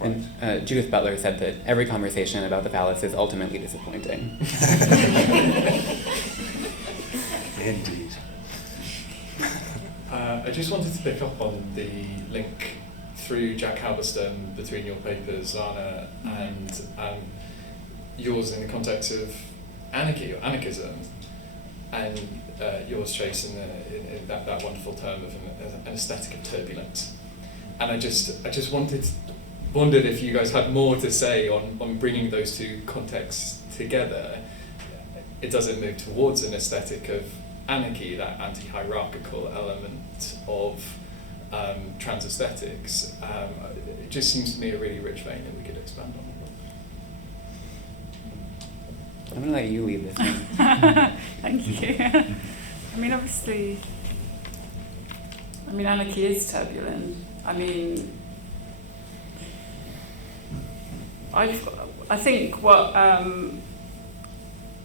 Right. And Judith Butler said that every conversation about the phallus is ultimately disappointing. Indeed. I just wanted to pick up on the link through Jack Halberstam between your papers, Anna, and yours in the context of anarchy or anarchism, and yours, Chase, in that wonderful term of an aesthetic of turbulence. And I just wondered if you guys had more to say on bringing those two contexts together. It doesn't move towards an aesthetic of anarchy, that anti-hierarchical element of trans aesthetics. It just seems to me a really rich vein that we could expand on. I'm going to let you lead this one. Thank you. I mean, obviously, anarchy is turbulent. I think what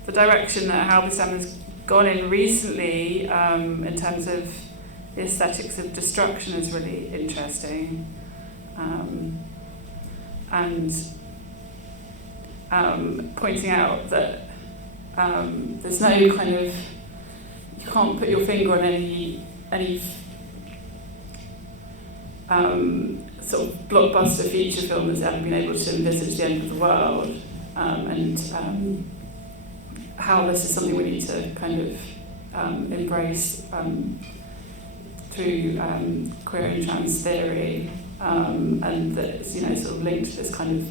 the direction that Halberstam has gone in recently in terms of the aesthetics of destruction is really interesting, and pointing out that there's no kind of, you can't put your finger on any sort of blockbuster feature film that's ever been able to envisage the end of the world, and how this is something we need to kind of embrace through queer and trans theory, and that it's, sort of linked to this kind of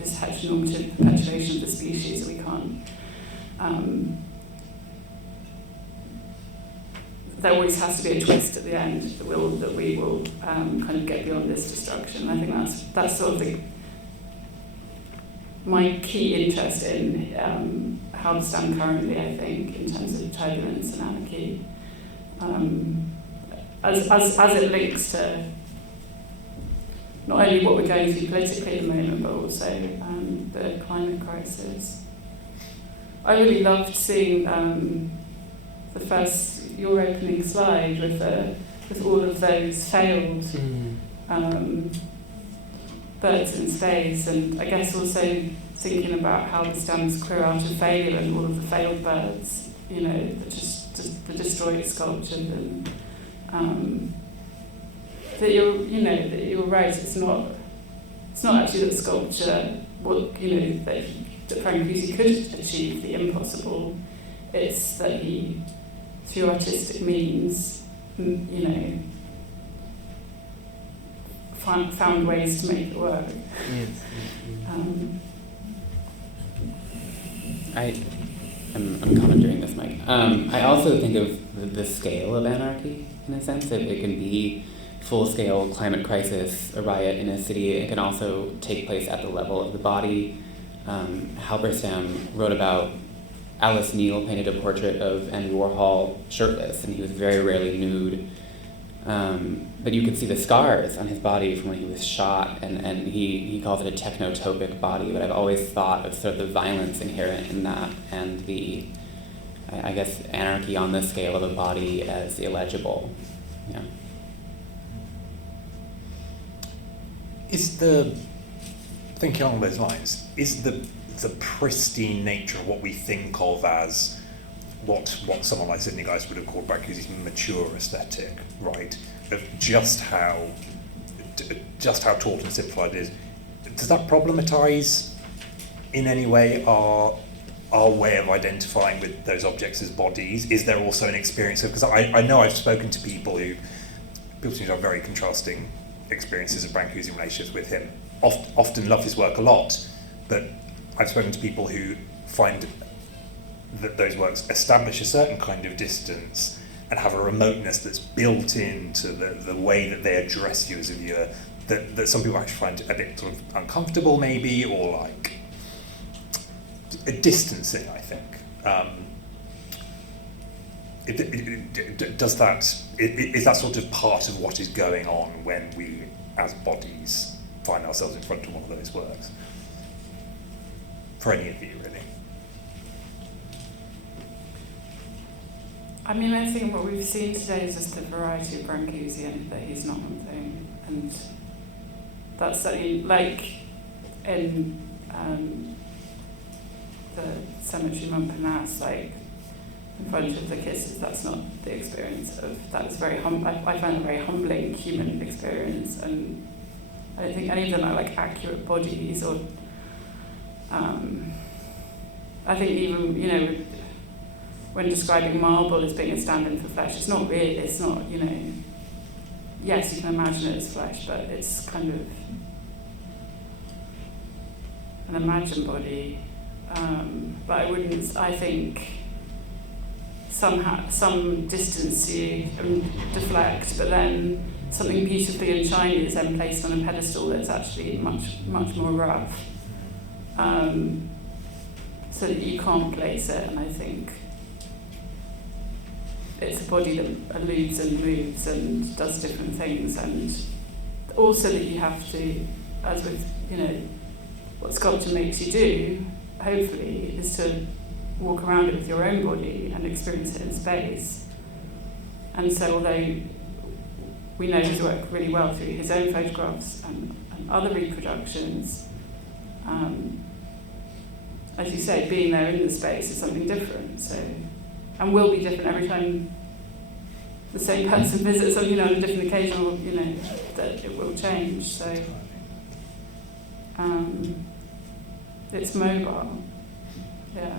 this heteronormative perpetuation of the species that we can't. There always has to be a twist at the end that we will kind of get beyond this destruction. I think that's sort of my key interest in how to stand currently, I think, in terms of turbulence and anarchy, as it links to not only what we're going through politically at the moment, but also the climate crisis. I really loved seeing your opening slide with all of those failed birds in space, and I guess also thinking about how the stands grew out of failure and all of the failed birds, the destroyed sculpture, and that you're right. It's not actually that sculpture, that Brancusi could achieve the impossible. It's that he, through artistic means, found ways to make it work. I'm commandeering this mic. I also think of the scale of anarchy, in a sense. It can be full-scale climate crisis, a riot in a city. It can also take place at the level of the body. Halberstam wrote about Alice Neal painted a portrait of Andy Warhol shirtless, and he was very rarely nude. But you could see the scars on his body from when he was shot, and he calls it a technotopic body, but I've always thought of sort of the violence inherent in that, and the, I guess, anarchy on the scale of a body as illegible. Yeah. Thinking along those lines, is the pristine nature of what we think of as what someone like Sidney Geist would have called Brancusi's mature aesthetic, right? Of just how taut and simplified it is. Does that problematize in any way our way of identifying with those objects as bodies? Is there also an experience of, because I know I've spoken to people seem to have very contrasting experiences of Brancusi relationships with him, often love his work a lot, but I've spoken to people who find that those works establish a certain kind of distance and have a remoteness that's built into the way that they address you as a viewer, that some people actually find a bit sort of uncomfortable maybe, or like a distancing, I think. Is that sort of part of what is going on when we, as bodies, find ourselves in front of one of those works? For any of you, really. I mean, I think what we've seen today is just a variety of Brancusi, and that he's not one thing, and that's certainly, like in the cemetery Montparnasse, like in front of the kisses, that's not the experience of, that is very I find it a very humbling human experience, and I don't think any of them are like accurate bodies, or I think even, when describing marble as being a stand-in for flesh, it's not, yes, you can imagine it as flesh, but it's kind of an imagined body. But I think some distance you deflect, but then something beautifully in shiny is then placed on a pedestal that's actually much, much more rough. So that you can't place it, and I think it's a body that alludes and moves and does different things, and also that you have to, as with, what sculpture makes you do, hopefully, is to walk around it with your own body and experience it in space. And so although we know his work really well through his own photographs and other reproductions, as you say, being there in the space is something different. So, and will be different every time the same person visits something on a different occasion, or, that it will change. So it's mobile. Yeah.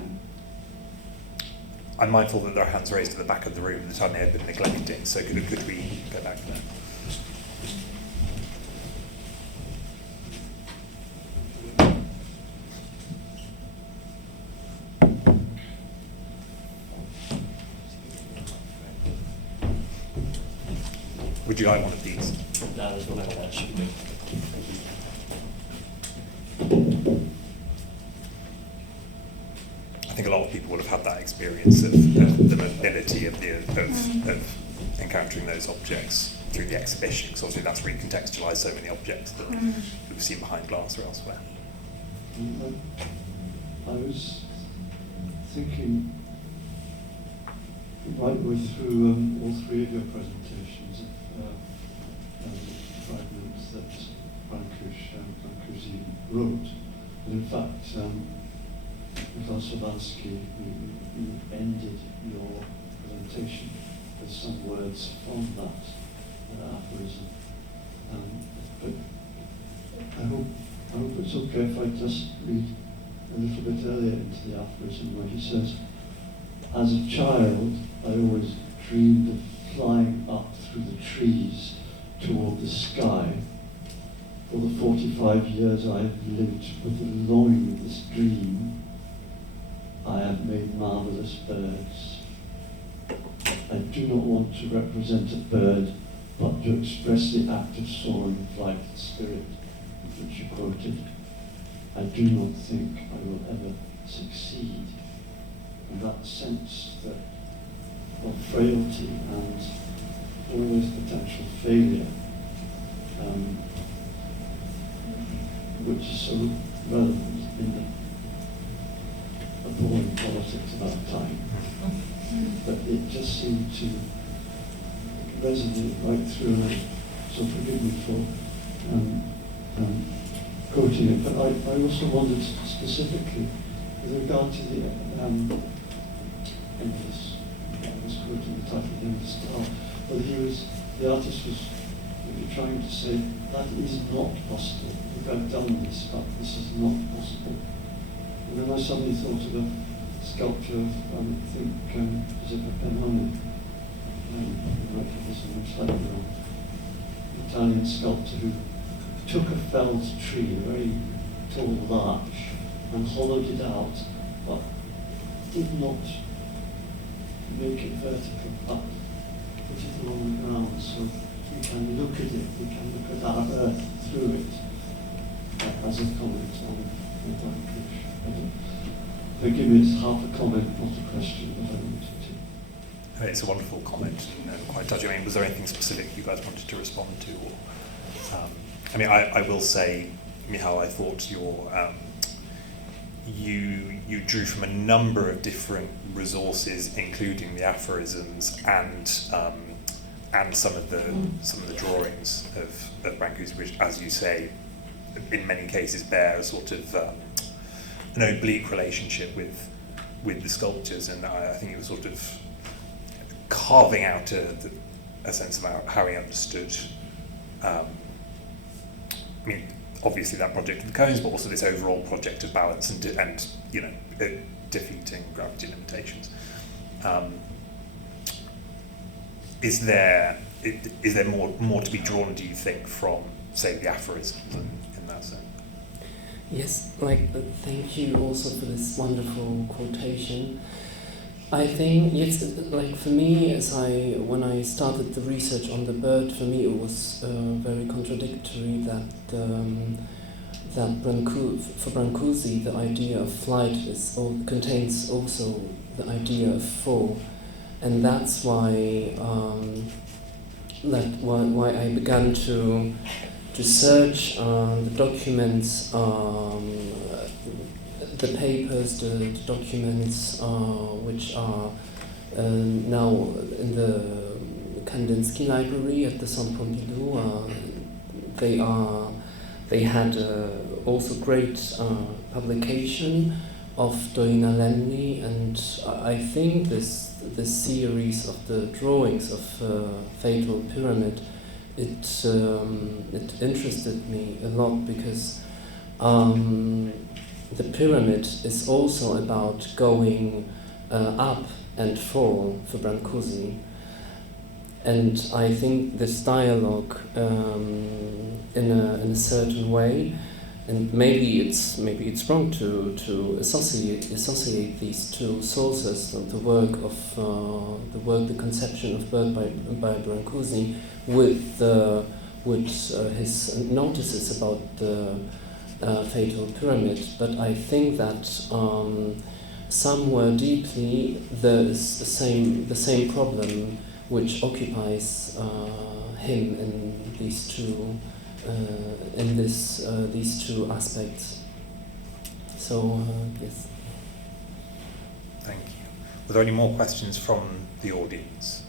I'm mindful that there are hands raised at the back of the room that I may have been neglecting, so could we go back there? Would you like one of these? No, there's one over there. Should be. I think a lot of people people would have had that experience of the mobility of encountering those objects through the exhibition, because obviously that's where you contextualise so many objects that we've seen behind glass or elsewhere. I was thinking right the way through all three of your presentations of fragments that Brancusi wrote. And in fact, Michał Słowacki, you ended your presentation with some words from that aphorism. But I hope it's okay if I just read a little bit earlier into the aphorism where he says, "As a child, I always dreamed of flying up through the trees toward the sky. For the 45 years I have lived with the longing of this dream, I have made marvelous birds. I do not want to represent a bird, but to express the act of soaring flight spirit, which you quoted. I do not think I will ever succeed." And that sense of frailty and always potential failure, which is so relevant in the appalling politics of our time. But it just seemed to resonate right through, and so forgive me for quoting it. But I also wondered specifically with regard to the Endless, I was quoting the title of the Star, whether the artist was really trying to say that is not possible. Look, I've done this, but this is not possible. And then I suddenly thought of a sculpture of, I think, Giuseppe Pennone, right for this one, slightly wrong, Italian sculptor who took a felled tree, a very tall larch, and hollowed it out, but did not make it vertical, but put it along the ground so we can look at it, we can look at our earth through it, as a comment on Brancusi. Forgive me, it's half a comment, not a question, but I wanted to. It's a wonderful comment and quite touching. I mean, was there anything specific you guys wanted to respond to? Or, I will say, Michał, I thought you drew from a number of different resources, including the aphorisms and some of the drawings of Brancusi, which, as you say, in many cases bear a sort of an oblique relationship with the sculptures, and I think it was sort of carving out a sense of how he understood. Obviously that project of the cones, but also this overall project of balance and defeating gravity limitations. Is there more to be drawn, do you think, from, say, the aphorisms in that sense? Yes, thank you also for this wonderful quotation. I think, yes, for me, when I started the research on the bird, for me it was very contradictory that for Brancusi the idea of flight contains also the idea of fall, and that's why I began to search the documents, the papers, the documents which are now in the Kandinsky Library at the Centre Pompidou. They had also great publication of Dorina Lemny, and I think this series of the drawings of Fatal Pyramid, it interested me a lot because the pyramid is also about going up and fall for Brancusi, and I think this dialogue in a certain way, and maybe it's wrong to associate these two sources, the conception of bird by Brancusi with his notices about the Fatal Pyramid, but I think that somewhere deeply the same problem which occupies him in these two these two aspects. So yes. Thank you. Were there any more questions from the audience?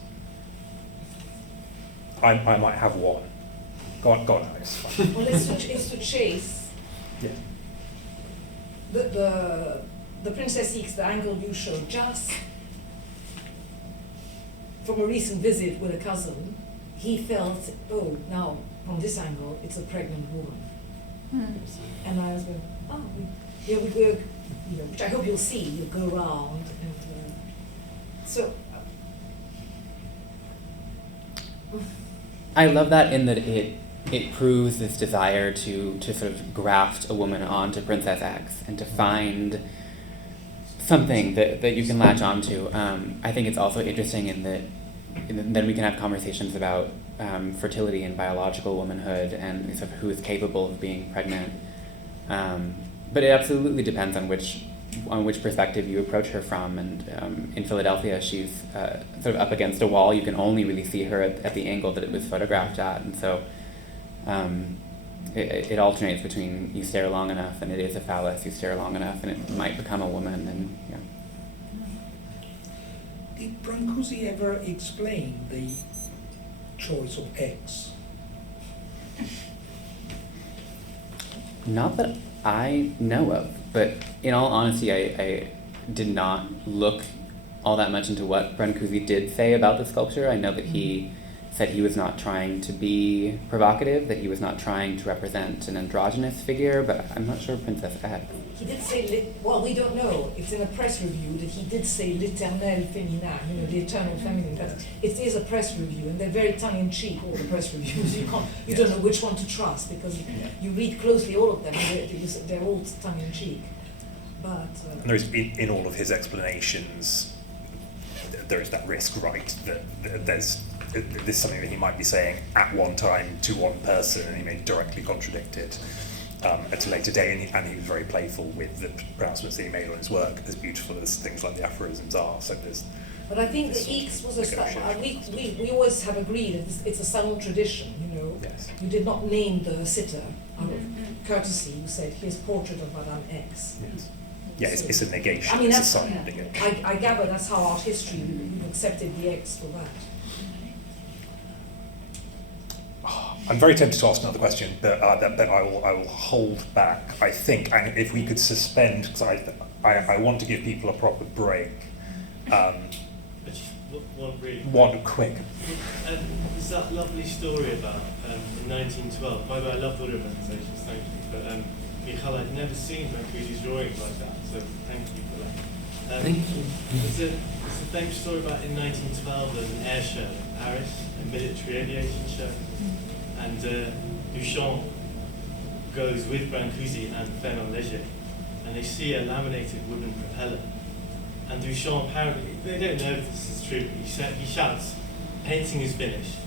I might have one. Go on, Alex. Well, it's to chase. Yeah. The Princess X, the angle you showed, just from a recent visit with a cousin, he felt, oh, now from this angle, it's a pregnant woman. And I was going, oh, yeah, we go, which I hope you'll see. You'll go around and so. I love that in that it proves this desire to sort of graft a woman onto Princess X and to find something that you can latch onto. I think it's also interesting in that then we can have conversations about fertility and biological womanhood and sort of who is capable of being pregnant. But it absolutely depends on which perspective you approach her from. And in Philadelphia, she's sort of up against a wall. You can only really see her at the angle that it was photographed at. And so it alternates between you stare long enough and it is a phallus, you stare long enough and it might become a woman. And yeah. Did Brancusi ever explain the choice of X? Not that I know of, but in all honesty, I did not look all that much into what Brancusi did say about the sculpture. I know that he said he was not trying to be provocative, that he was not trying to represent an androgynous figure, but I'm not sure Princess X. He did say, well, we don't know. It's in a press review that he did say l'éternel féminin, the eternal feminine. It is a press review, and they're very tongue-in-cheek, all the press reviews. You don't know which one to trust, because you read closely all of them, and they're all tongue-in-cheek. But and there is, in all of his explanations, there is that risk, right, that there's this is something that he might be saying at one time to one person, and he may directly contradict it at a later day, and he was very playful with the pronouncements that he made on his work, as beautiful as things like the aphorisms are. So there's. But I think the X was we always have agreed that it's a salon tradition, Yes. You did not name the sitter out of courtesy. You said, here's portrait of Madame X. Yes. Yeah, it's a negation, I mean, it's a that's, sign. I gather that's how art history, we've accepted the X for that. I'm very tempted to ask another question, but I will hold back. I think, and if we could suspend, because I want to give people a proper break. One quick. There's that lovely story about in 1912. By the way, I loved all your presentations, thank you. But Michal, I'd never seen Brancusi's drawings like that, so thank you for that. Thank you. It's a famous story about in 1912 there's an air show in Paris, a military aviation show. And Duchamp goes with Brancusi and Fernand Léger, and they see a laminated wooden propeller. And Duchamp apparently, they don't know if this is true, but he shouts, painting is finished.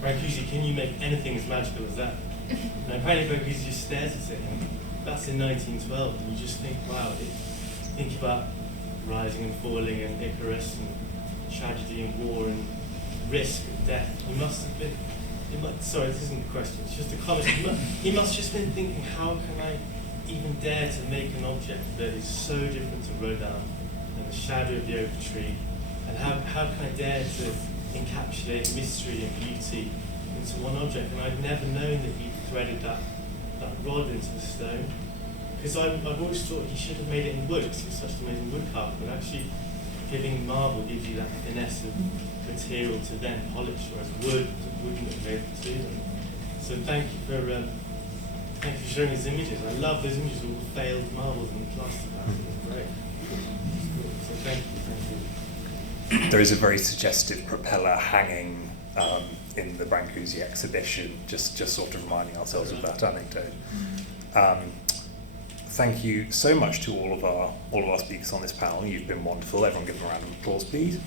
Brancusi, can you make anything as magical as that? And apparently Brancusi just stares at it, and that's in 1912, and you just think, wow, think about rising and falling and Icarus and tragedy and war and risk and death. He must have been. Sorry, this isn't a question, it's just a comment. He must just been thinking, how can I even dare to make an object that is so different to Rodin and the shadow of the oak tree, and how can I dare to encapsulate mystery and beauty into one object? And I'd never known that he threaded that rod into the stone, because I've always thought he should have made it in wood, because he's such an amazing wood carver, but actually giving marble gives you that finesse of material to then polish, whereas wood wouldn't have been able to do them. So thank you for showing these images. I love those images of all the failed marbles and plaster patterns. They're great. So thank you. There is a very suggestive propeller hanging in the Brancusi exhibition, just sort of reminding ourselves of that anecdote. Thank you so much to all of our speakers on this panel. You've been wonderful. Everyone give them a round of applause, please.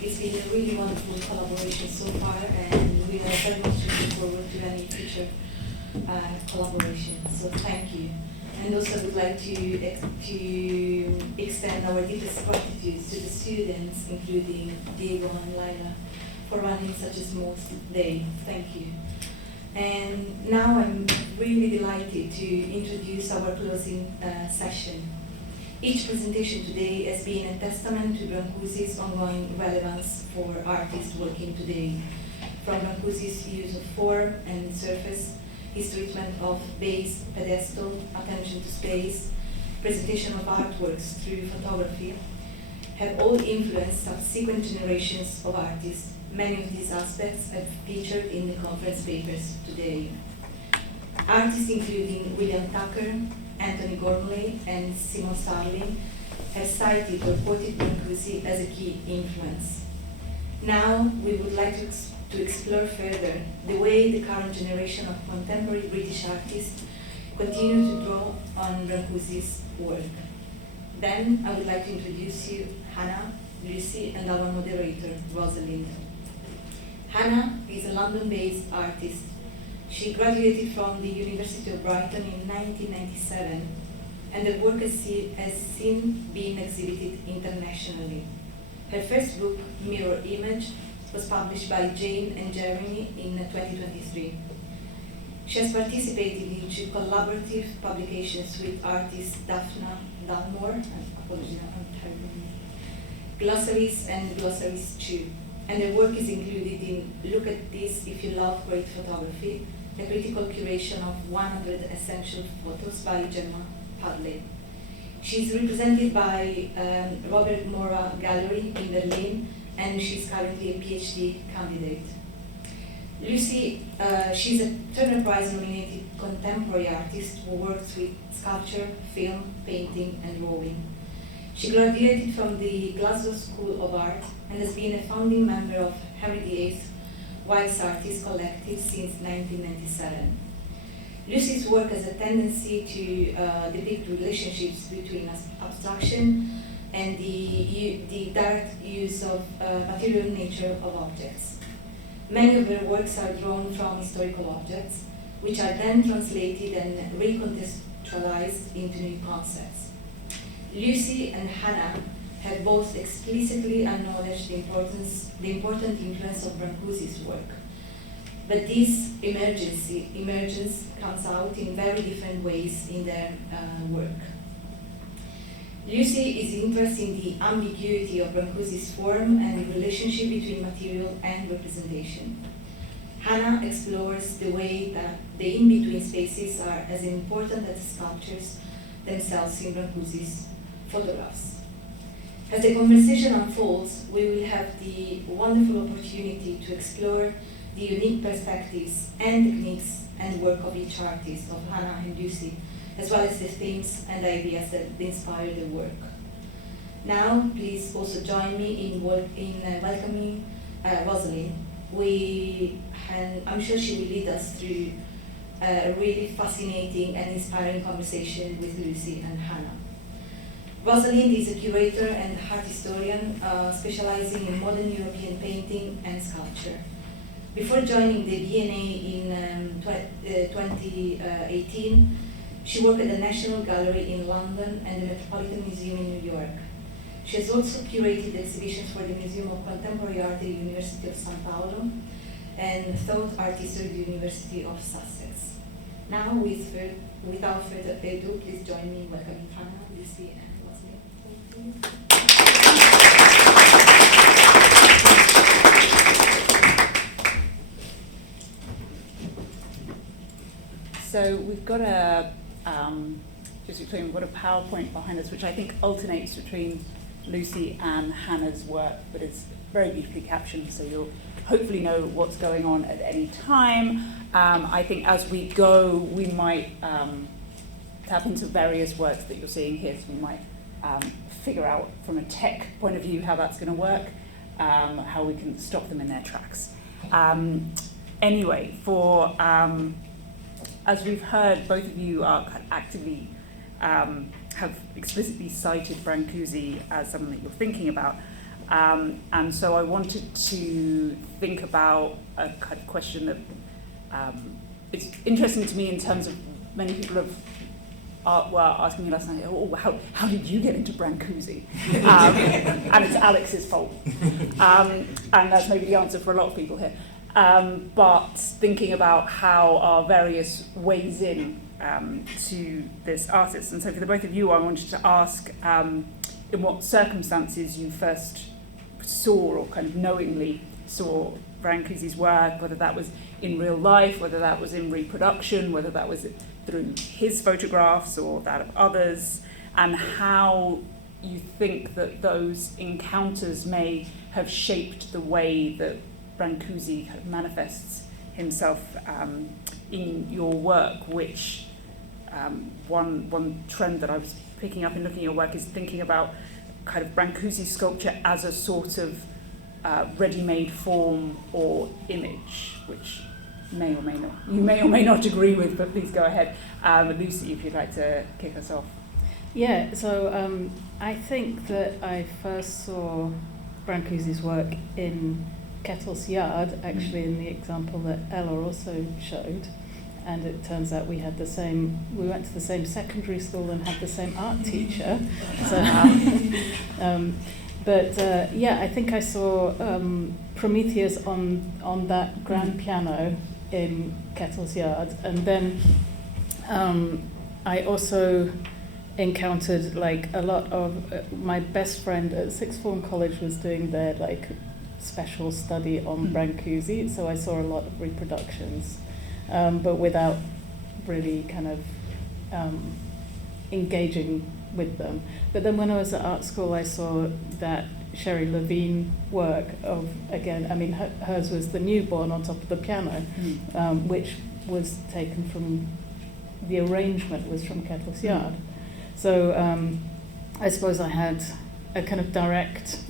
It's been a really wonderful collaboration so far, and we are very much looking forward to any future presentation, so thank you. And also would like to extend our deepest gratitude to the students, including Diego and Laila, for running such a smooth day. Thank you. And now I'm really delighted to introduce our closing session. Each presentation today has been a testament to Brancusi's ongoing relevance for artists working today, from Brancusi's use of form and surface, his treatment of base, pedestal, attention to space, presentation of artworks through photography, have all influenced subsequent generations of artists. Many of these aspects have featured in the conference papers today. Artists including William Tucker, Anthony Gormley, and Simon Starling have cited or quoted Brancusi as a key influence. Now, we would like to explore further the way the current generation of contemporary British artists continue to draw on Brancusi's work. Then, I would like to introduce you Hannah, Lucy, and our moderator, Rosalind. Hannah is a London-based artist. She graduated from the University of Brighton in 1997, and her work has since been exhibited internationally. Her first book, Mirror Image, was published by Jane and Jeremy in 2023. She has participated in two collaborative publications with artist Daphne Dalmore, Glossaries and Glossaries 2, and her work is included in Look at This If You Love Great Photography, a critical curation of 100 essential photos by Gemma Padley. She is represented by Robert Mora Gallery in Berlin, and she's currently a PhD candidate. Lucy, she's a Turner Prize nominated contemporary artist who works with sculpture, film, painting, and drawing. She graduated from the Glasgow School of Art and has been a founding member of Henry VIII White's Artists Collective since 1997. Lucy's work has a tendency to depict relationships between abstraction and the direct use of material nature of objects. Many of her works are drawn from historical objects, which are then translated and recontextualized into new concepts. Lucy and Hannah have both explicitly acknowledged the important influence of Brancusi's work. But this emergence comes out in very different ways in their work. Lucy is interested in the ambiguity of Brancusi's form and the relationship between material and representation. Hannah explores the way that the in-between spaces are as important as the sculptures themselves in Brancusi's photographs. As the conversation unfolds, we will have the wonderful opportunity to explore the unique perspectives and techniques and work of each artist, of Hannah and Lucy, as well as the themes and ideas that inspire their work. Now, please also join me in welcoming Rosalind. I'm sure she will lead us through a really fascinating and inspiring conversation with Lucy and Hannah. Rosalind is a curator and art historian specializing in modern European painting and sculpture. Before joining the V&A in 2018, she worked at the National Gallery in London and the Metropolitan Museum in New York. She has also curated exhibitions for the Museum of Contemporary Art at the University of São Paulo and Thought Art History at the University of Sussex. Now, without further ado, please join me in welcoming Hannah, Lucy, and Rosalind. Thank you. So we've got just to explain, we've got a PowerPoint behind us, which I think alternates between Lucy and Hannah's work, but it's very beautifully captioned, so you'll hopefully know what's going on at any time. I think as we go, we might tap into various works that you're seeing here, so we might figure out from a tech point of view how that's going to work, how we can stop them in their tracks. Anyway, as we've heard, both of you are actively have explicitly cited Brancusi as someone that you're thinking about. And so I wanted to think about a kind of question that is interesting to me in terms of many people were asking me last night, oh, how did you get into Brancusi? And it's Alex's fault. And that's maybe the answer for a lot of people here. But thinking about how our various ways in to this artist. And so for the both of you, I wanted to ask in what circumstances you first saw or kind of knowingly saw Brancusi's work, whether that was in real life, whether that was in reproduction, whether that was through his photographs or that of others, and how you think that those encounters may have shaped the way that Brancusi kind of manifests himself in your work, which one trend that I was picking up in looking at your work is thinking about kind of Brancusi sculpture as a sort of ready-made form or image, which you may or may not agree with, but please go ahead. Lucy, if you'd like to kick us off. Yeah, so I think that I first saw Brancusi's work in Kettle's Yard, actually in the example that Ella also showed. And it turns out we went to the same secondary school and had the same art teacher. Yeah, I think I saw Prometheus on that grand piano in Kettle's Yard. And then I also encountered like a lot of, my best friend at sixth form college was doing their like special study on Brancusi, so I saw a lot of reproductions. But without really kind of engaging with them. But then when I was at art school, I saw that Sherry Levine work of, again, I mean, hers was the newborn on top of the piano, which was taken from, the arrangement was from Kettle's Yard. So I suppose I had a kind of direct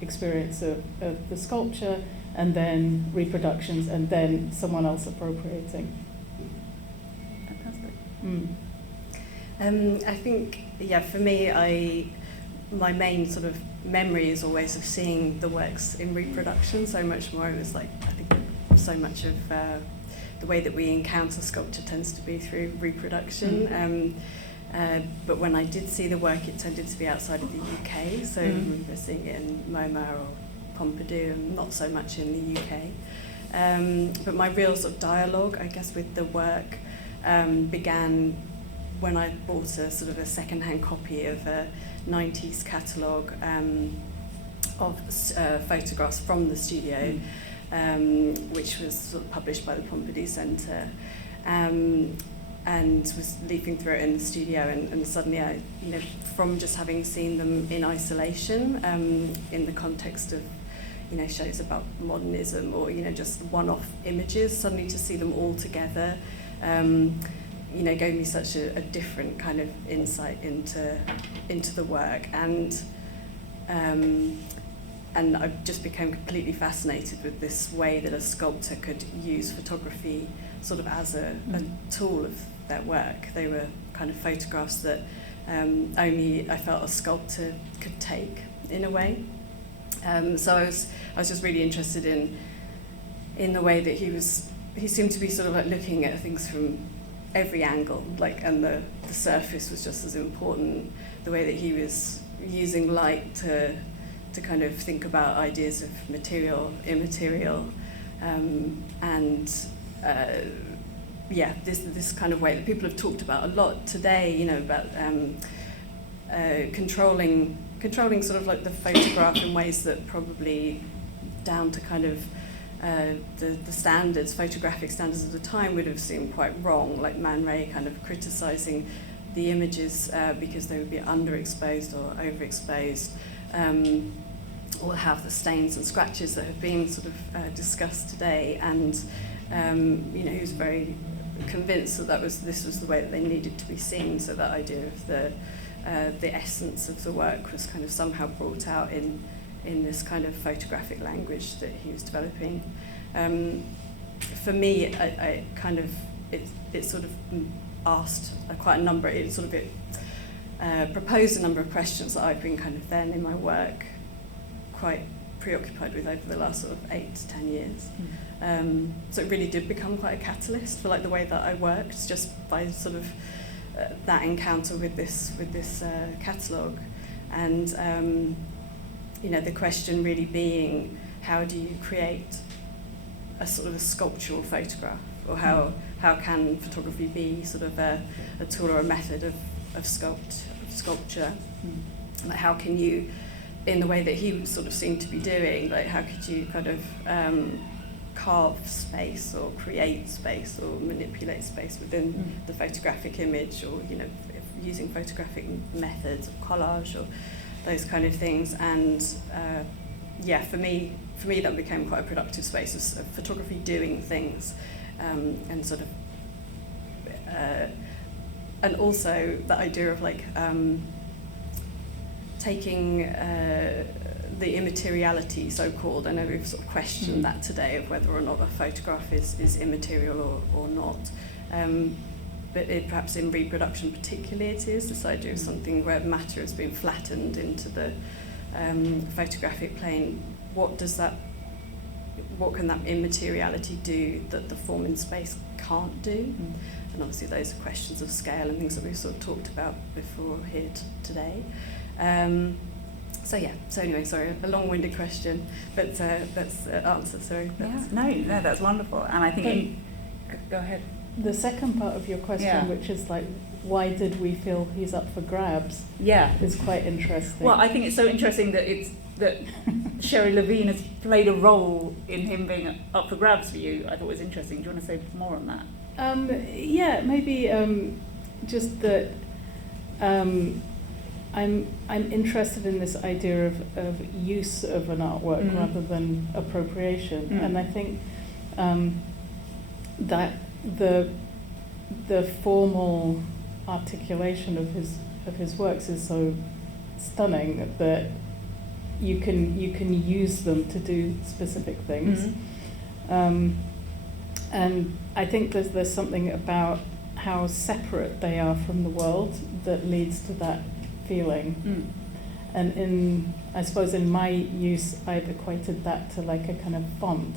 experience of the sculpture, and then reproductions, and then someone else appropriating. Fantastic. I think, yeah, for me, my main sort of memory is always of seeing the works in reproduction so much more. It was like, I think so much of the way that we encounter sculpture tends to be through reproduction. But when I did see the work, it tended to be outside of the UK, so we were seeing it in MoMA or Pompidou, and not so much in the UK. But my real sort of dialogue, I guess, with the work began when I bought a sort of a second-hand copy of a 90s catalogue of photographs from the studio, which was sort of published by the Pompidou Centre, and was leafing through it in the studio, and suddenly I, from just having seen them in isolation, in the context of shows about modernism or just one-off images, suddenly to see them all together gave me such a different kind of insight into the work, and I just became completely fascinated with this way that a sculptor could use photography sort of as a tool of their work. They were kind of photographs that only I felt a sculptor could take in a way. So I was just really interested in the way that he seemed to be sort of like looking at things from every angle, and the surface was just as important. The way that he was using light to kind of think about ideas of material, immaterial, and this kind of way that people have talked about a lot today, about controlling sort of like the photograph in ways that probably down to kind of the standards, photographic standards of the time would have seemed quite wrong, like Man Ray kind of criticising the images because they would be underexposed or overexposed, or have the stains and scratches that have been sort of discussed today. And he was very convinced that this was the way that they needed to be seen. So that idea of the essence of the work was kind of somehow brought out in this kind of photographic language that he was developing. For me, I kind of it sort of asked quite a number. It sort of proposed a number of questions that I've been kind of then in my work quite preoccupied with over the last sort of 8 to 10 years. So it really did become quite a catalyst for like the way that I worked, just by sort of that encounter with this catalogue, and the question really being, how do you create a sort of a sculptural photograph, or how can photography be sort of a tool or a method of sculpture? Like how can you, in the way that he sort of seemed to be doing, like how could you kind of carve space or create space or manipulate space within the photographic image, or using photographic methods of collage or those kind of things. And for me that became quite a productive space of photography doing things, and sort of and also the idea of like taking the immateriality, so-called. I know we've sort of questioned that today, of whether or not a photograph is immaterial or not. But perhaps in reproduction particularly it is, this idea of something where matter has been flattened into the photographic plane. What can that immateriality do that the form in space can't do? And obviously those are questions of scale and things that we've sort of talked about before here today. So anyway, sorry, a long-winded question, but that's answer, sorry. No, that's wonderful. And I think, go ahead. The second part of your question, which is like, why did we feel he's up for grabs? Is quite interesting. Well, I think it's so interesting that Sherry Levine has played a role in him being up for grabs for you. I thought it was interesting. Do you want to say more on that? Maybe just that I'm interested in this idea of use of an artwork rather than appropriation, and I think that the formal articulation of his works is so stunning that you can use them to do specific things, and I think there's something about how separate they are from the world that leads to that feeling. And I suppose in my use, I've equated that to like a kind of font.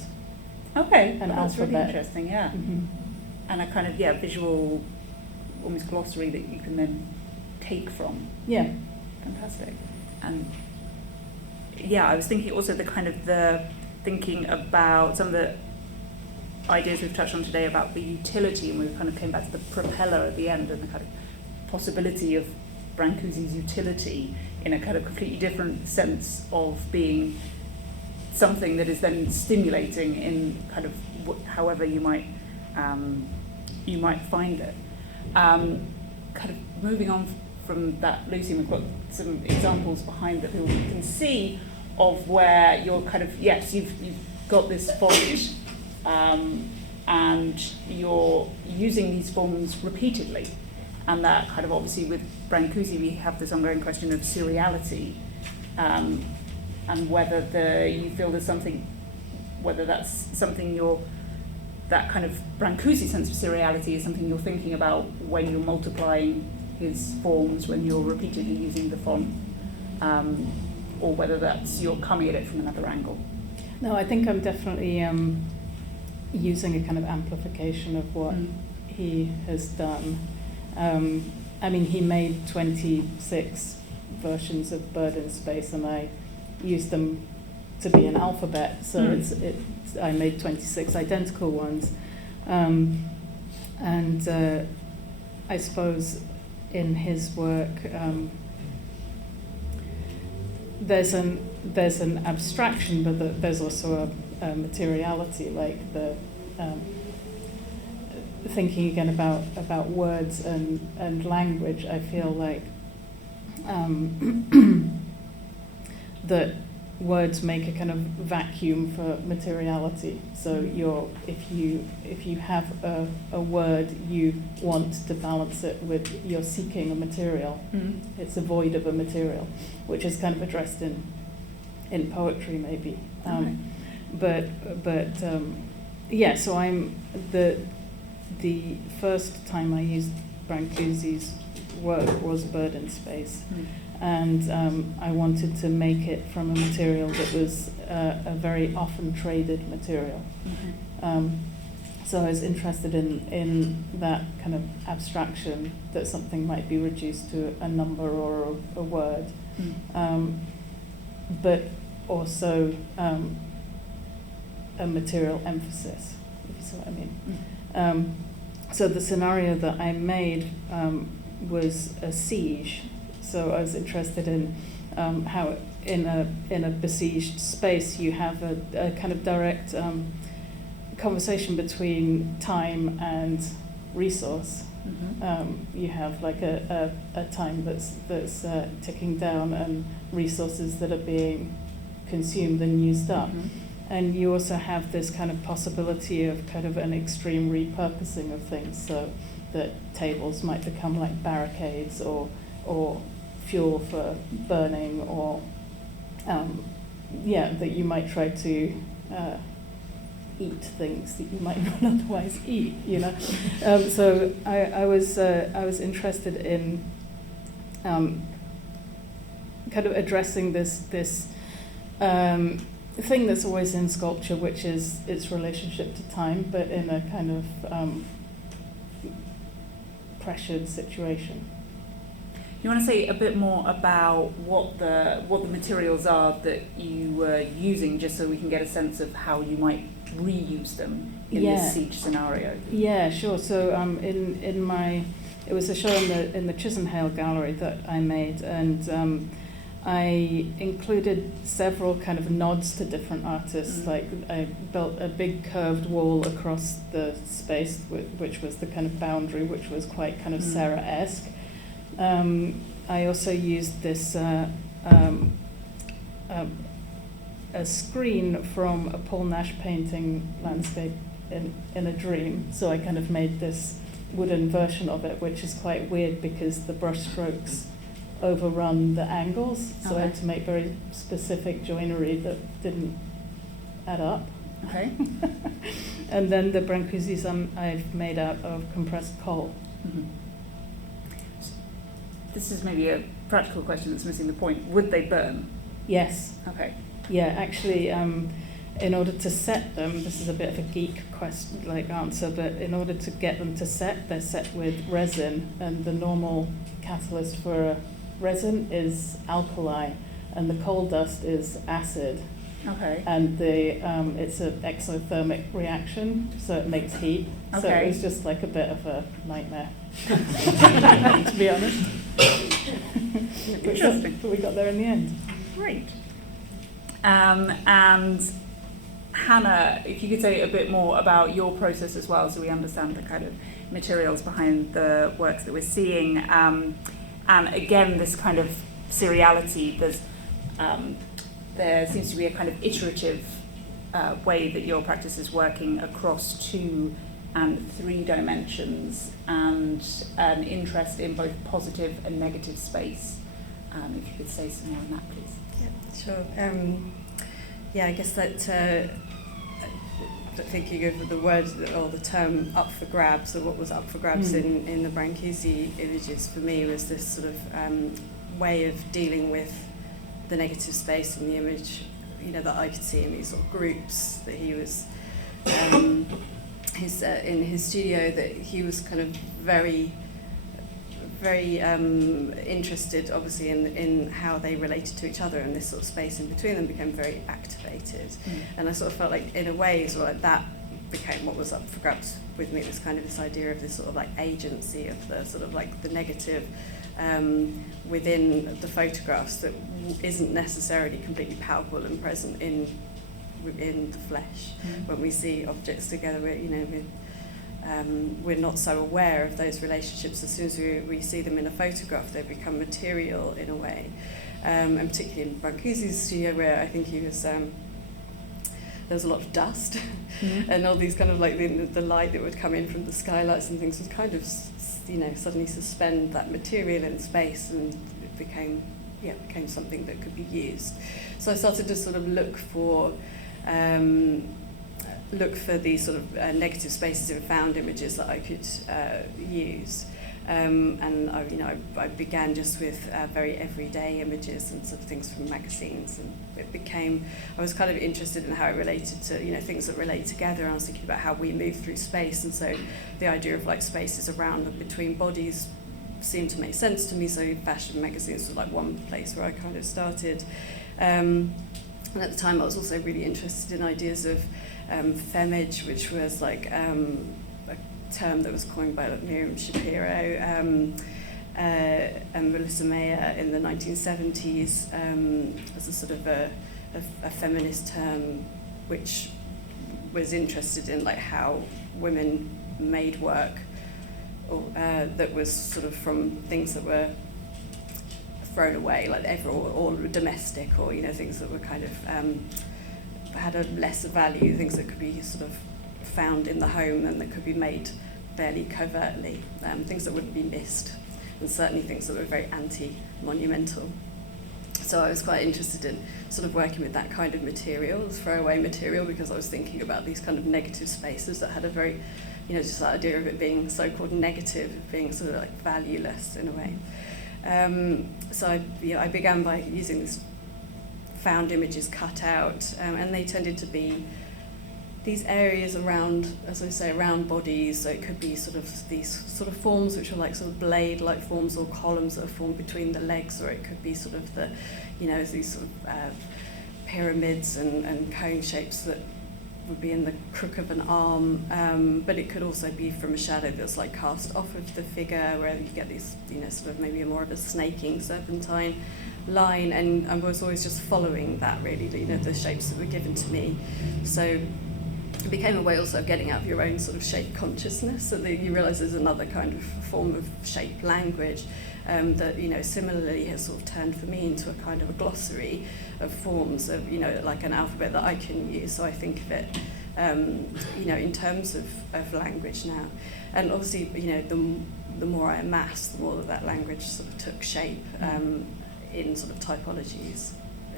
Okay, an that's alphabet. really interesting, and a kind of visual, almost glossary that you can then take from. Fantastic. And I was thinking also the thinking about some of the ideas we've touched on today about the utility, and we kind of came back to the propeller at the end, and the kind of possibility of Brancusi's utility in a kind of completely different sense of being something that is then stimulating in kind of however you might find it. Kind of moving on from that, Lucy, we've got some examples behind that people can see of where you're kind of, you've got this font, and you're using these forms repeatedly. And that kind of, obviously with Brancusi we have this ongoing question of seriality, and whether you feel there's something, whether that's something that kind of Brancusi sense of seriality is something you're thinking about when you're multiplying his forms, when you're repeatedly using the font, or whether that's you're coming at it from another angle. No, I think I'm definitely using a kind of amplification of what he has done. I mean, he made 26 versions of Bird in Space, and I used them to be an alphabet, so I made 26 identical ones. And I suppose in his work, there's an abstraction, but there's also a materiality, like the thinking again about words and language. I feel like that words make a kind of vacuum for materiality. So if you have a word, you want to balance it with, you're seeking a material. It's a void of a material, which is kind of addressed in poetry maybe. So I'm the first time I used Brancusi's work was bird in space. And I wanted to make it from a material that was a very often traded material. So I was interested in that kind of abstraction, that something might be reduced to a number or a word, but also a material emphasis, if you see what I mean. So the scenario that I made was a siege. So I was interested in how in a besieged space you have a kind of direct conversation between time and resource. You have like a time that's ticking down and resources that are being consumed and used up. And you also have this kind of possibility of kind of an extreme repurposing of things, so that tables might become like barricades or fuel for burning, or that you might try to eat things that you might not otherwise eat, you know. So I was interested in kind of addressing this thing that's always in sculpture, which is its relationship to time, but in a kind of pressured situation. You want to say a bit more about what the materials are that you were using, just so we can get a sense of how you might reuse them in this siege scenario? Yeah, sure. So in my, it was a show in the Chisenhale Gallery that I made, and I included several kind of nods to different artists. Like I built a big curved wall across the space, which was the kind of boundary, which was quite kind of Sarah-esque. I also used this a screen from a Paul Nash painting, Landscape in a Dream. So I kind of made this wooden version of it, which is quite weird because the brush strokes overrun the angles. So I had to make very specific joinery that didn't add up. Okay. And then the Brancusis I've made out of compressed coal. This is maybe a practical question that's missing the point. Would they burn? Yes. Okay. Yeah, actually, in order to set them, this is a bit of a geek answer, but in order to get them to set, they're set with resin, and the normal catalyst for a resin is alkali, and the coal dust is acid. Okay. And it's an exothermic reaction, so it makes heat. Okay. So it was just like a bit of a nightmare, to be honest. But we got there in the end. Great. And Hannah, if you could say a bit more about your process as well, so we understand the kind of materials behind the works that we're seeing. And again, this kind of seriality, there seems to be a kind of iterative way that your practice is working across 2 and 3 dimensions, and an interest in both positive and negative space. If you could say some more on that, please. Yeah, sure. I guess that thinking of the word or the term up for grabs, or what was up for grabs in the Brancusi images for me was this sort of way of dealing with the negative space in the image, that I could see in these sort of groups that he was in his studio, that he was kind of very interested, obviously, in how they related to each other, and this sort of space in between them became very activated. And I sort of felt like, in a way, as well, like that became what was up for grabs with me, this kind of this idea of this sort of like agency of the sort of like the negative within the photographs that isn't necessarily completely palpable and present in the flesh. When we see objects together, we're not so aware of those relationships. As soon as we see them in a photograph, they become material in a way. And particularly in Brancusi's studio, where I think he was, there was a lot of dust, and all these kind of like the light that would come in from the skylights and things would kind of, suddenly suspend that material in space, and it became something that could be used. So I started to sort of look for these sort of negative spaces in found images that I could use. And I began just with very everyday images and sort of things from magazines, and I was kind of interested in how it related to, things that relate together, and I was thinking about how we move through space, and so the idea of like spaces around and between bodies seemed to make sense to me, so fashion magazines was like one place where I kind of started. And at the time I was also really interested in ideas of femage, which was like a term that was coined by like Miriam Shapiro and Melissa Mayer in the 1970s as a sort of a feminist term, which was interested in like how women made work that was sort of from things that were thrown away, like or domestic, or things that were kind of had a lesser value, things that could be sort of found in the home and that could be made fairly covertly, things that wouldn't be missed, and certainly things that were very anti-monumental. So I was quite interested in sort of working with that kind of material, throwaway material, because I was thinking about these kind of negative spaces that had a very, just that idea of it being so-called negative, being sort of like valueless in a way. So I began by using these found images cut out, and they tended to be these areas around, as I say, around bodies. So it could be sort of these sort of forms which are like sort of blade-like forms, or columns that are formed between the legs, or it could be sort of the, these sort of pyramids and cone shapes that would be in the crook of an arm, but it could also be from a shadow that's like cast off of the figure, where you get these, sort of maybe more of a snaking serpentine line, and I was always just following that really, the shapes that were given to me. So it became a way also of getting out of your own sort of shape consciousness, so that you realise there's another kind of form of shape language that similarly has sort of turned for me into a kind of a glossary of forms of like an alphabet that I can use. So I think of it in terms of language now, and obviously the more I amassed, the more that language sort of took shape in sort of typologies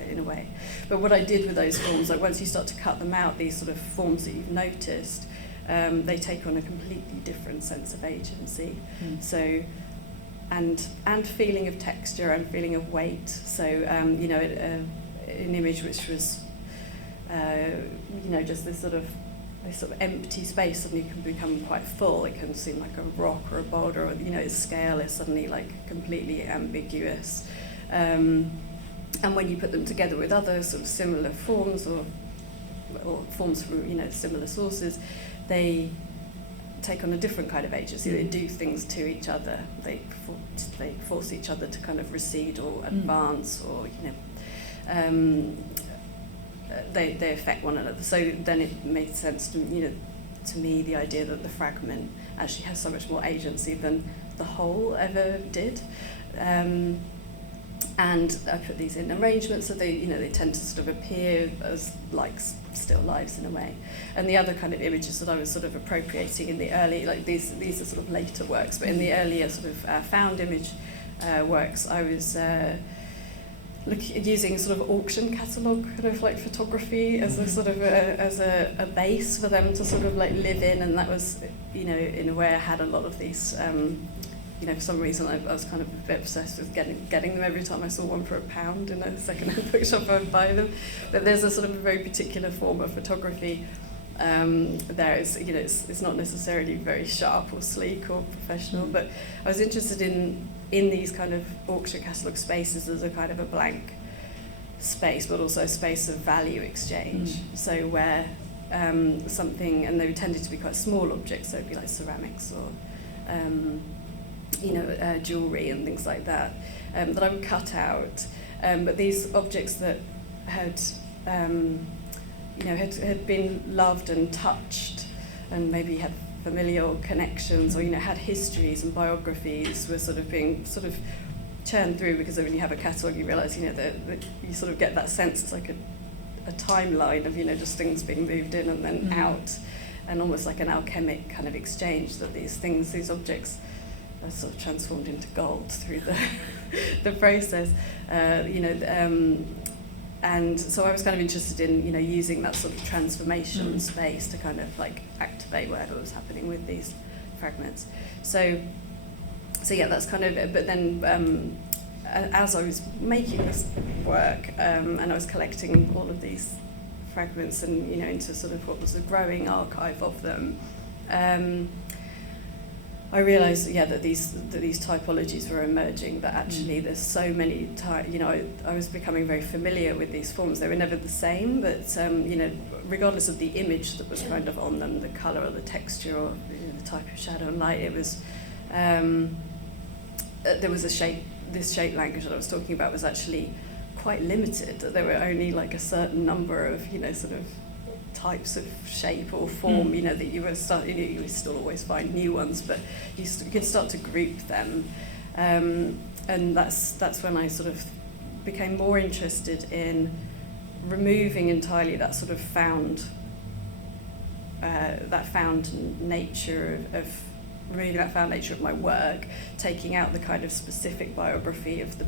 in a way. But what I did with those forms, like once you start to cut them out, these sort of forms that you've noticed, they take on a completely different sense of agency. So and feeling of texture and feeling of weight. So an image which was just this sort of empty space suddenly can become quite full. It can seem like a rock or a boulder, or its scale is suddenly like completely ambiguous. And when you put them together with other sort of similar forms, or forms from similar sources, they take on a different kind of agency. They do things to each other. They force each other to kind of recede or advance, or they affect one another. So then it made sense to me the idea that the fragment actually has so much more agency than the whole ever did. And I put these in arrangements, so they tend to sort of appear as like still lives in a way. And the other kind of images that I was sort of appropriating in the early, like these are sort of later works, but in the earlier sort of found image works, I was using sort of auction catalogue kind of like photography as a sort of a base for them to sort of like live in, and that was in a way I had a lot of these. For some reason I was kind of a bit obsessed with getting them every time I saw one for £1 in a second-hand bookshop. I would buy them. But there's a sort of a very particular form of photography there. It's not necessarily very sharp or sleek or professional, but I was interested in these kind of auction catalogue spaces as a kind of a blank space, but also a space of value exchange. So where something, and they tended to be quite small objects, so it'd be like ceramics or jewellery and things like that, that I would cut out. But these objects that had been loved and touched, and maybe had familial connections, or had histories and biographies, were sort of being churned through, because when you have a catalogue, you realise that you sort of get that sense. It's like a timeline of just things being moved in and then out, and almost like an alchemic kind of exchange, that these objects are sort of transformed into gold through the process, and so I was kind of interested in using that sort of transformation space to kind of like activate whatever was happening with these fragments. So So yeah, that's kind of it. But then as I was making this work and I was collecting all of these fragments and, you know, into sort of what was a growing archive of them, I realised, that these typologies were emerging, that actually there's so many I was becoming very familiar with these forms. They were never the same, but regardless of the image that was kind of on them, the colour or the texture or the type of shadow and light, it was there was a shape. This shape language that I was talking about was actually quite limited. There were only like a certain number of sort of types of shape or form, that you were you would still always find new ones, but you could start to group them, and that's when I sort of became more interested in removing entirely that sort of found nature of removing that found nature of my work, taking out the kind of specific biography of the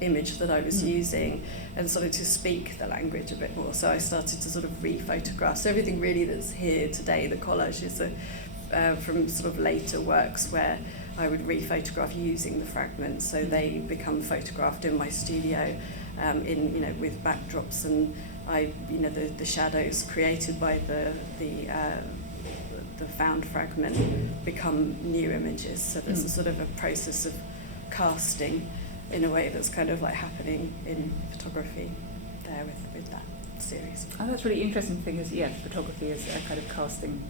image that I was using, and sort of to speak the language a bit more. So I started to sort of re-photograph. So everything really that's here today, the collage, is from sort of later works where I would re-photograph using the fragments, so they become photographed in my studio, with backdrops, and the shadows created by the found fragment become new images. So there's a sort of a process of casting in a way that's kind of like happening in photography there with that series. Oh, that's really interesting because photography is a kind of casting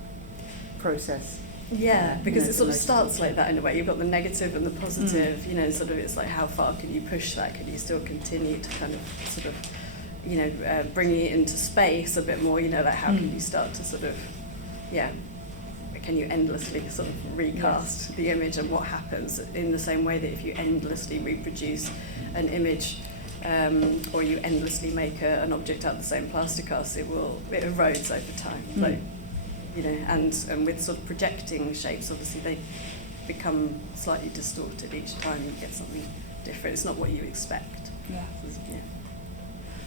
process. Yeah, because it sort of starts like that in a way. You've got the negative and the positive, sort of it's like how far can you push that? Can you still continue to kind of sort of, bringing it into space a bit more, like how can you start to sort of, can you endlessly sort of recast the image, and what happens in the same way that if you endlessly reproduce an image or you endlessly make an object out of the same plaster cast, it erodes over time. Like, and with sort of projecting shapes, obviously they become slightly distorted each time you get something different. It's not what you expect.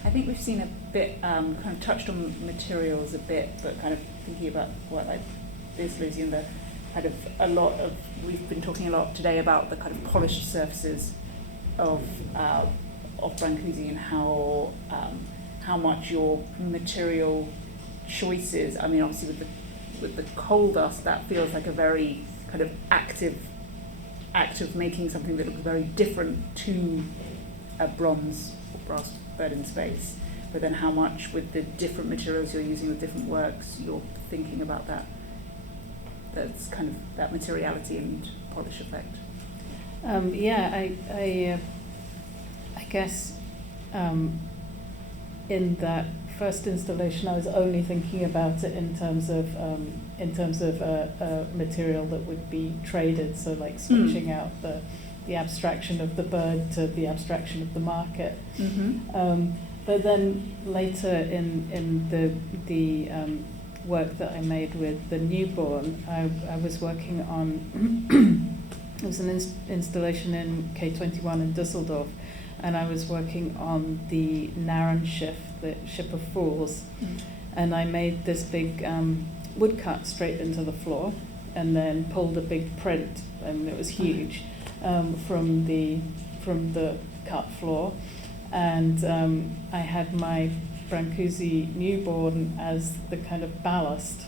I think we've seen a bit, kind of touched on materials a bit, but kind of thinking about what like this, Lucy, and the kind of we've been talking a lot today about the kind of polished surfaces of Brancusi and how much your material choices, I mean obviously with the coal dust, that feels like a very kind of active act of making something that looks very different to a bronze or brass bird in space, but then how much with the different materials you're using with different works you're thinking about that's kind of that materiality and polish effect. I guess in that first installation I was only thinking about it in terms of a material that would be traded, so like switching out the abstraction of the bird to the abstraction of the market. But then later in the work that I made with the newborn, I was working on it was an installation in K21 in Düsseldorf, and I was working on the Narrenschiff, the Ship of Fools, and I made this big woodcut straight into the floor, and then pulled a big print, and it was huge, from the cut floor, and I had my Brancusi newborn as the kind of ballast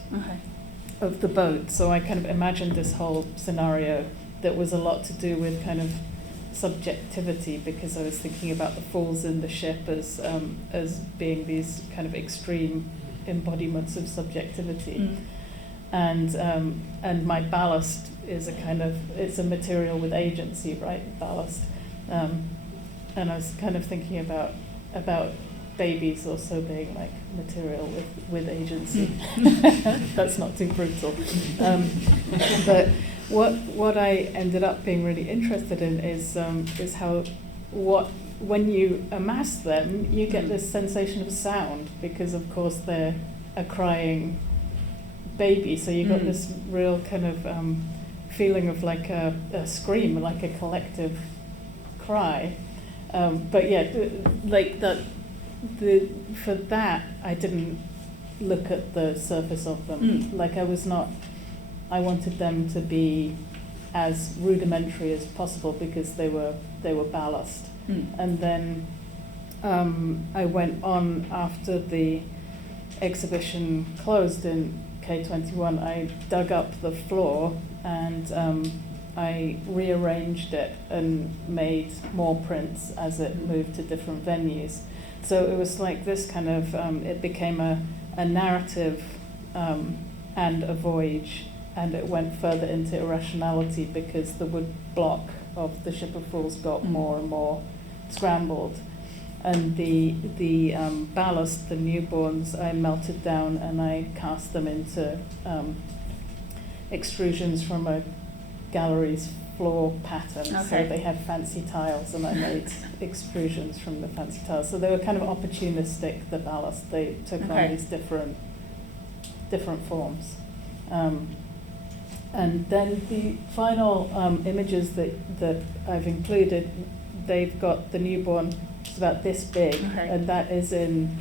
of the boat. So I kind of imagined this whole scenario that was a lot to do with kind of subjectivity, because I was thinking about the falls in the ship as being these kind of extreme embodiments of subjectivity. And my ballast is it's a material with agency, right? Ballast. And I was kind of thinking about babies also being like material with agency. That's not too brutal. But what I ended up being really interested in is how when you amass them, you get this sensation of sound, because of course they're a crying baby, so you got this real kind of feeling of like a scream, like a collective cry. But yeah, like that. For that, I didn't look at the surface of them. Like I wanted them to be as rudimentary as possible because they were ballast. And then I went on after the exhibition closed in K21. I dug up the floor and I rearranged it and made more prints as it moved to different venues. So it was like this kind of, it became a narrative and a voyage, and it went further into irrationality because the wood block of the Ship of Fools got more and more scrambled. And the ballast, the newborns, I melted down and I cast them into extrusions from a gallery's floor pattern. Okay. So they have fancy tiles, and I made extrusions from the fancy tiles. So they were kind of opportunistic, the ballast. They took on these different forms. And then the final images that I've included, they've got the newborn, it's about this big, and that is in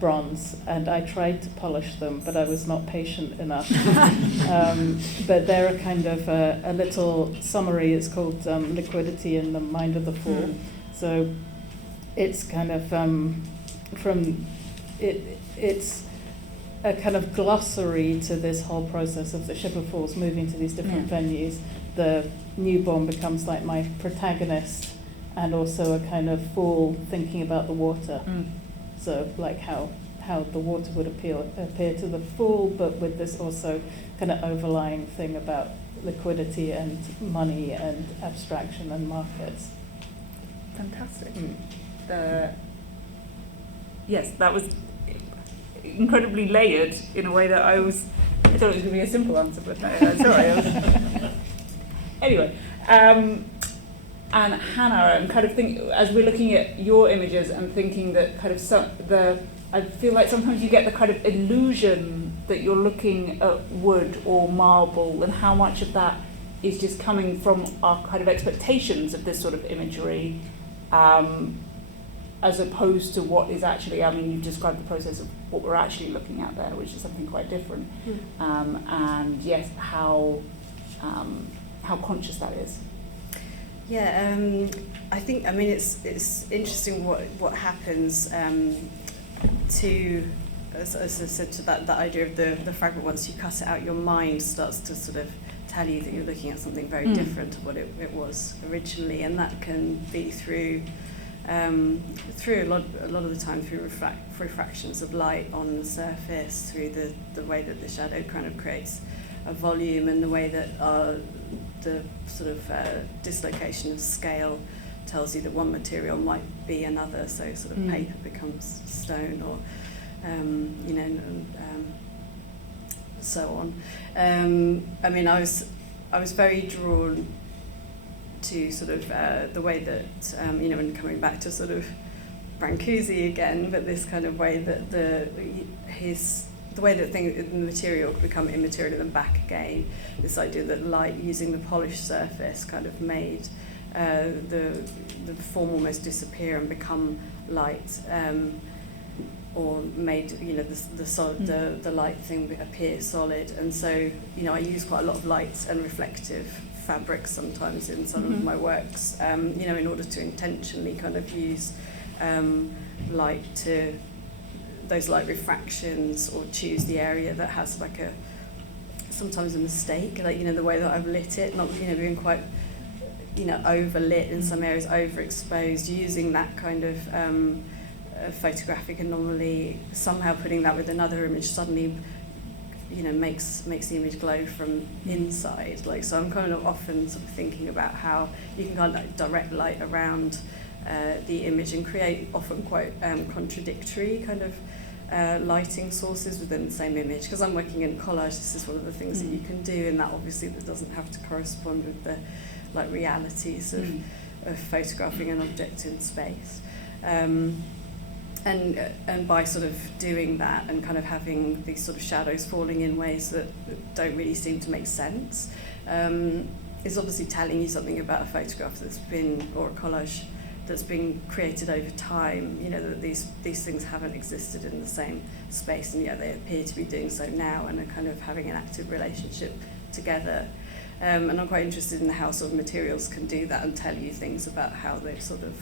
bronze, and I tried to polish them, but I was not patient enough. But they're a kind of a little summary. It's called Liquidity in the Mind of the Fool. So it's kind of it's a kind of glossary to this whole process of the Ship of Fools moving to these different venues. The newborn becomes like my protagonist, and also a kind of fool thinking about the water. So like how the water would appear to the fool, but with this also kind of overlying thing about liquidity and money and abstraction and markets. Fantastic. Yes, that was incredibly layered in a way that I thought it was going to be a simple answer, but no, sorry. Anyway, and Hannah, I'm kind of thinking, as we're looking at your images and thinking that kind of I feel like sometimes you get the kind of illusion that you're looking at wood or marble, and how much of that is just coming from our kind of expectations of this sort of imagery, as opposed to what is actually, I mean, you've described the process of what we're actually looking at there, which is something quite different. And yes, how conscious that is. Yeah, I think, I mean, it's interesting what happens to, as I said, to that idea of the fragment. Once you cut it out, your mind starts to sort of tell you that you're looking at something very different to what it was originally, and that can be through a lot of the time through refractions of light on the surface, through the way that the shadow kind of creates a volume, and the way that the sort of dislocation of scale tells you that one material might be another. So sort of paper becomes stone, or so on. I mean, I was very drawn to sort of the way that and coming back to sort of Brancusi again, but this kind of way that the way that the material could become immaterial and then back again. This idea that light, using the polished surface, kind of made the form almost disappear and become light, or made the light thing appear solid. And so I use quite a lot of light and reflective fabrics sometimes in some of my works, in order to intentionally kind of use light to those light refractions, or choose the area that has like sometimes a mistake, like the way that I've lit it, not being quite overlit in some areas, overexposed, using that kind of photographic anomaly, somehow putting that with another image suddenly makes the image glow from inside. Like, so I'm kind of often sort of thinking about how you can kind of like direct light around the image and create often quite contradictory kind of lighting sources within the same image. Because I'm working in collage, this is one of the things that you can do, and that obviously that doesn't have to correspond with the like realities of photographing an object in space. And by sort of doing that and kind of having these sort of shadows falling in ways that don't really seem to make sense, is obviously telling you something about a photograph that's been, or a collage that's been created over time, that these things haven't existed in the same space, and yet they appear to be doing so now and are kind of having an active relationship together. And I'm quite interested in how sort of materials can do that and tell you things about how they've sort of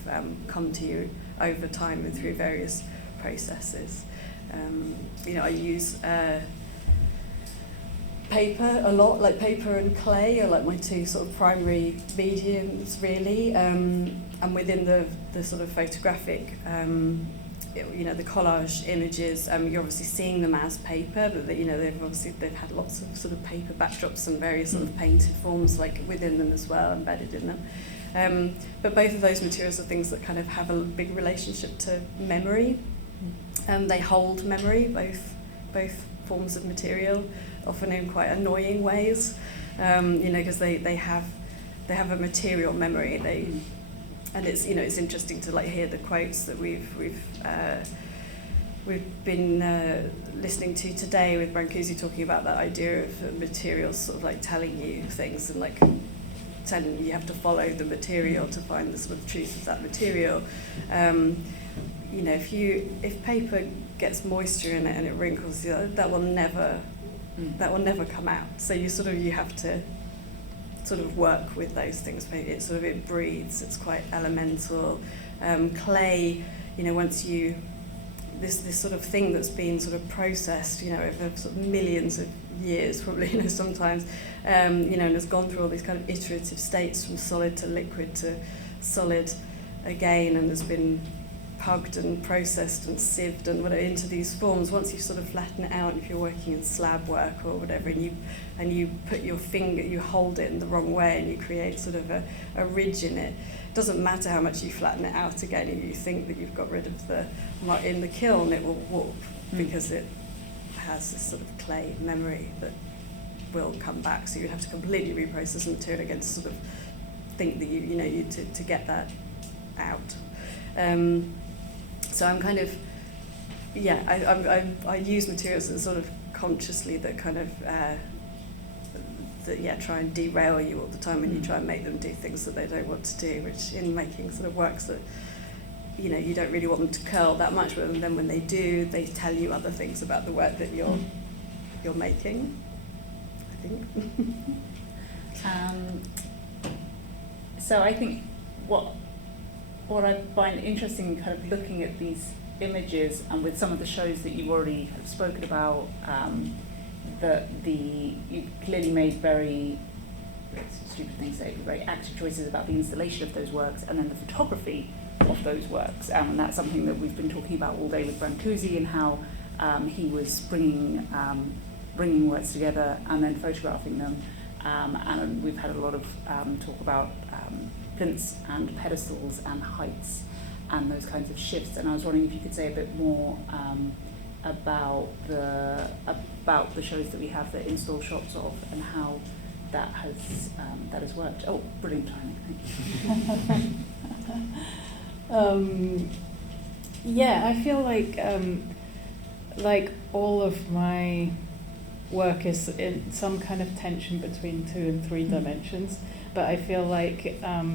come to you over time and through various processes. I use paper a lot, like paper and clay are like my two sort of primary mediums really, and within the sort of photographic, the collage images, you're obviously seeing them as paper, but they've had lots of sort of paper backdrops and various sort of painted forms like within them as well, embedded in them. But both of those materials are things that kind of have a big relationship to memory, and they hold memory, both forms of material, often in quite annoying ways, because they have a material memory. And it's interesting to like hear the quotes that we've been listening to today with Brancusi talking about that idea of materials sort of like telling you things and like telling you have to follow the material to find the sort of truth of that material. If paper gets moisture in it and it wrinkles, that will never come out. So you have to sort of work with those things. It breathes. It's quite elemental. Clay, once you this sort of thing that's been sort of processed, over sort of millions of years, probably, sometimes, and has gone through all these kind of iterative states from solid to liquid to solid again, and has been pugged and processed and sieved and whatever into these forms. Once you sort of flatten it out, if you're working in slab work or whatever, and you put your finger, you hold it in the wrong way and you create sort of a ridge in it. It doesn't matter how much you flatten it out again. If you think that you've got rid of the mark in the kiln, it will warp because it has this sort of clay memory that will come back. So you have to completely reprocess the material again to sort of think that you to get that out. So I'm kind of, I use materials that sort of consciously that kind of, try and derail you all the time when you try and make them do things that they don't want to do, which in making sort of works that, you don't really want them to curl that much, but then when they do, they tell you other things about the work that you're making, I think. So I think what I find interesting, kind of looking at these images and with some of the shows that you've already have spoken about, you clearly made very, it's a stupid thing to say, but very active choices about the installation of those works and then the photography of those works. And that's something that we've been talking about all day with Brancusi and how he was bringing works together and then photographing them. And we've had a lot of talk about plinths and pedestals and heights and those kinds of shifts. And I was wondering if you could say a bit more about the shows that we have the install shots of and how that has worked. Oh, brilliant timing! Thank you. I feel like all of my work is in some kind of tension between 2 and 3 dimensions, but I feel like I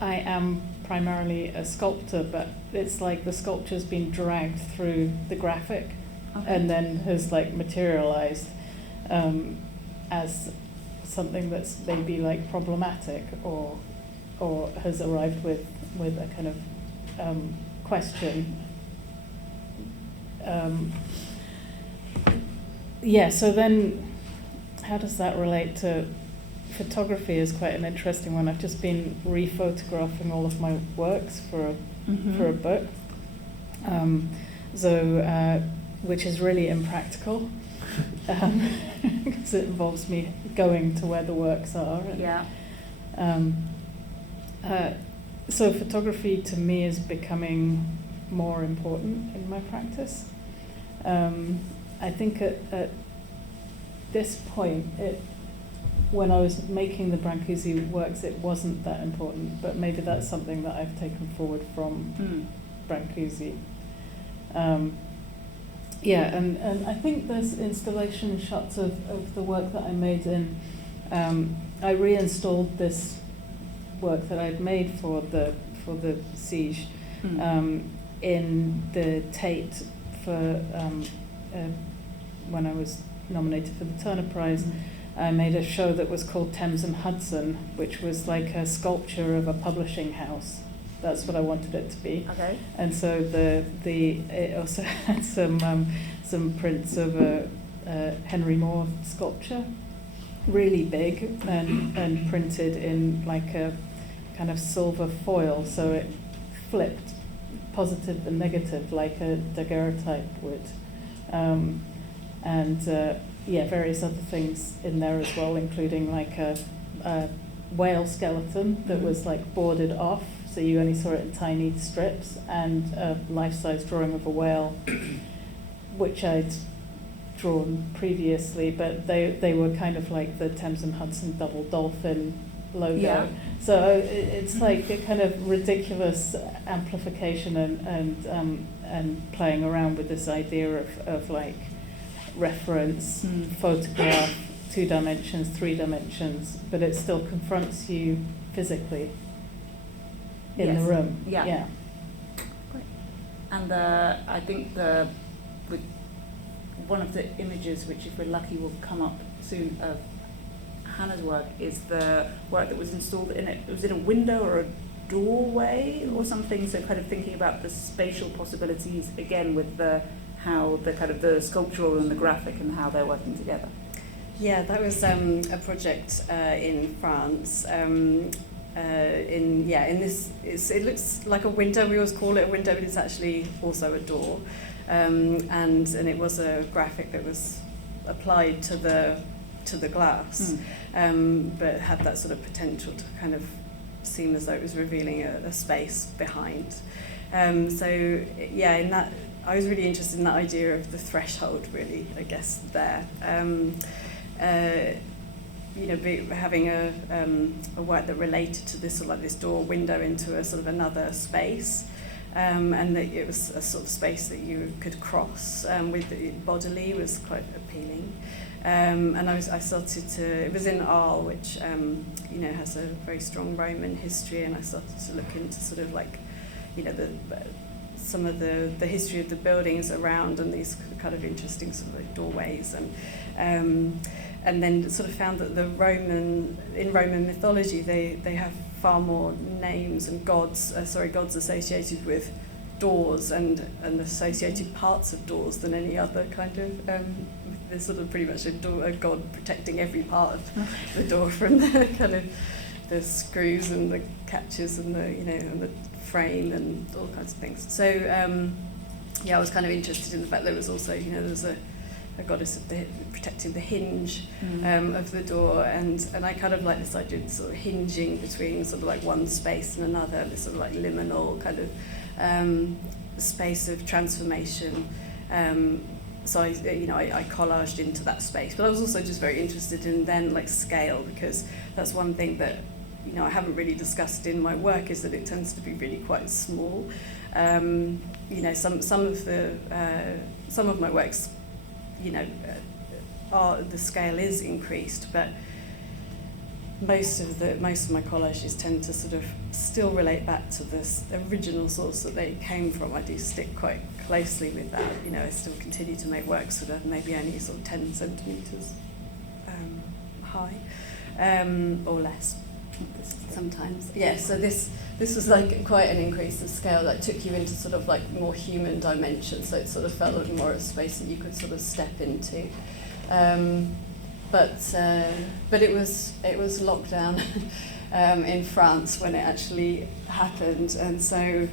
am primarily a sculptor, but it's like the sculpture's been dragged through the graphic and then has like materialized as something that's maybe like problematic or has arrived with a kind of question. So then how does that relate to photography? Is quite an interesting one. I've just been re-photographing all of my works for a book, which is really impractical because it involves me going to where the works are. So photography to me is becoming more important in my practice. I think at this point, when I was making the Brancusi works, it wasn't that important, but maybe that's something that I've taken forward from Brancusi. And I think there's installation shots of the work that I made in. I reinstalled this work that I'd made for the siege in the Tate for when I was nominated for the Turner Prize, I made a show that was called Thames and Hudson, which was like a sculpture of a publishing house. That's what I wanted it to be. Okay. And so it also had some prints of a Henry Moore sculpture, really big and printed in like a kind of silver foil, so it flipped positive and negative like a daguerreotype would. Various other things in there as well, including like a whale skeleton that was like boarded off, so you only saw it in tiny strips, and a life-size drawing of a whale, which I'd drawn previously, but they were kind of like the Thames and Hudson double dolphin logo. Yeah. So it's like a kind of ridiculous amplification and playing around with this idea of like reference, photograph, 2 dimensions, 3 dimensions, but it still confronts you physically in the room. Yeah. Great. And I think with one of the images, which if we're lucky will come up soon, of Hannah's work, is the work that was installed in it. Was it a window or a doorway or something? So kind of thinking about the spatial possibilities again with how the kind of the sculptural and the graphic and how they're working together. Yeah, that was a project in France. It looks like a window. We always call it a window, but it's actually also a door. And it was a graphic that was applied to the glass, but had that sort of potential to kind of seem as though it was revealing a space behind. In that, I was really interested in that idea of the threshold, really, I guess, there. Having a work that related to this, sort of like this door window into a sort of another space, and that it was a sort of space that you could cross with it bodily was quite appealing. And I started to, it was in Arles, which has a very strong Roman history, and I started to look into sort of like, some of the history of the buildings around and these kind of interesting sort of like doorways, and then sort of found that in Roman mythology they have far more names and gods associated with doors and associated parts of doors than any other kind of. There's sort of pretty much a god protecting every part of the door, from the kind of the screws and the catches and and the frame and all kinds of things. So I was kind of interested in the fact there was also there was a goddess protecting the hinge of the door, and I kind of like this idea of sort of hinging between sort of like one space and another, this sort of like liminal kind of space of transformation. So I collaged into that space, but I was also just very interested in then like scale, because that's one thing that I haven't really discussed in my work, is that it tends to be really quite small. Some of my works, the scale is increased, but most of my collages tend to sort of still relate back to this original source that they came from. I do stick quite closely with that. I still continue to make works that are maybe only sort of 10 centimetres high, or less sometimes. Yeah, so this was like quite an increase of scale that took you into sort of like more human dimensions, so it sort of felt like more of a space that you could sort of step into. But it was lockdown in France when it actually happened, and so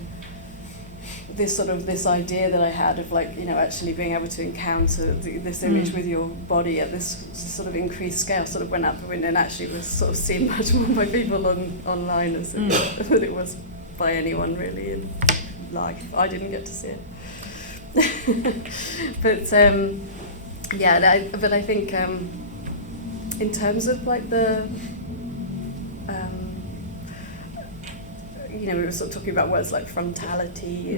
this idea that I had of like actually being able to encounter this image with your body at this sort of increased scale sort of went out the window, and actually was sort of seen much more by people online as than it was by anyone really in life. I didn't get to see it, but I think in terms of like the we were sort of talking about words like frontality,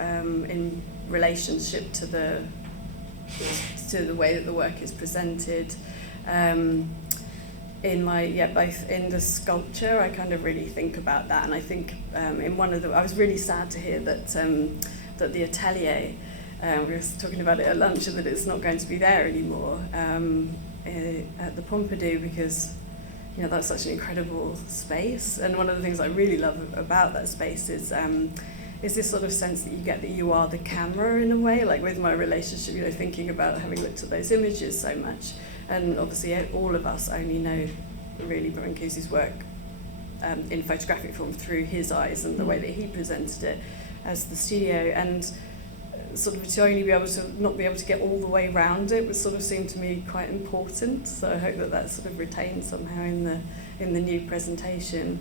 in relationship to the way that the work is presented. Both in the sculpture, I kind of really think about that, and I think I was really sad to hear that that the atelier we were talking about it at lunch, that it's not going to be there anymore at the Pompidou, because that's such an incredible space. And one of the things I really love about that space is this sort of sense that you get that you are the camera in a way, like with my relationship, thinking about having looked at those images so much. And obviously all of us only know really Brancusi's work in photographic form through his eyes and the way that he presented it as the studio. And sort of to only be able to not be able to get all the way around it was sort of seemed to me quite important. So I hope that that's sort of retained somehow in the new presentation,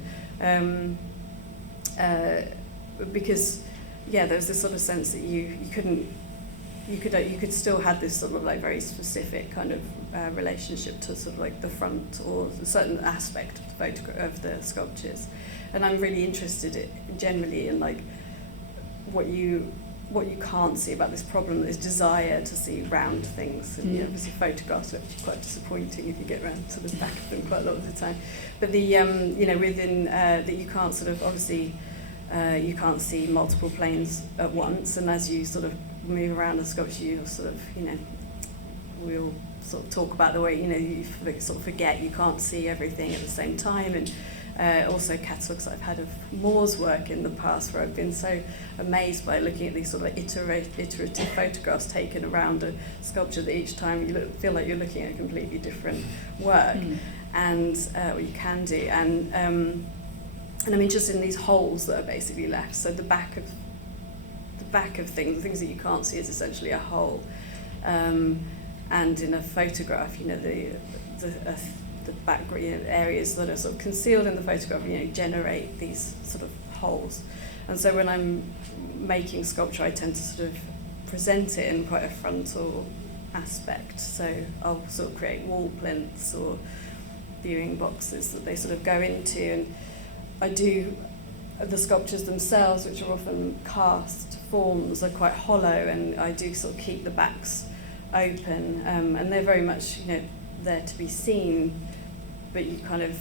because there's this sort of sense that you could still have this sort of like very specific kind of relationship to sort of like the front or a certain aspect of the of the sculptures. And I'm really interested generally in like what you can't see about this problem, this desire to see round things. And obviously photographs are actually quite disappointing if you get around to the back of them quite a lot of the time. But the within that you can't sort of obviously you can't see multiple planes at once, and as you sort of move around a sculpture, you'll sort of we'll sort of talk about the way you sort of forget you can't see everything at the same time. And also catalogues I've had of Moore's work in the past, where I've been so amazed by looking at these sort of iterative photographs taken around a sculpture that each time you feel like you're looking at a completely different work, and what you can do. And I'm interested in these holes that are basically left. So the back of things, the things that you can't see, is essentially a hole. And in a photograph, the background areas that are sort of concealed in the photograph, generate these sort of holes. And so when I'm making sculpture, I tend to sort of present it in quite a frontal aspect. So I'll sort of create wall plinths or viewing boxes that they sort of go into. And I do the sculptures themselves, which are often cast forms, are quite hollow, and I do sort of keep the backs open, and they're very much there to be seen, but you kind of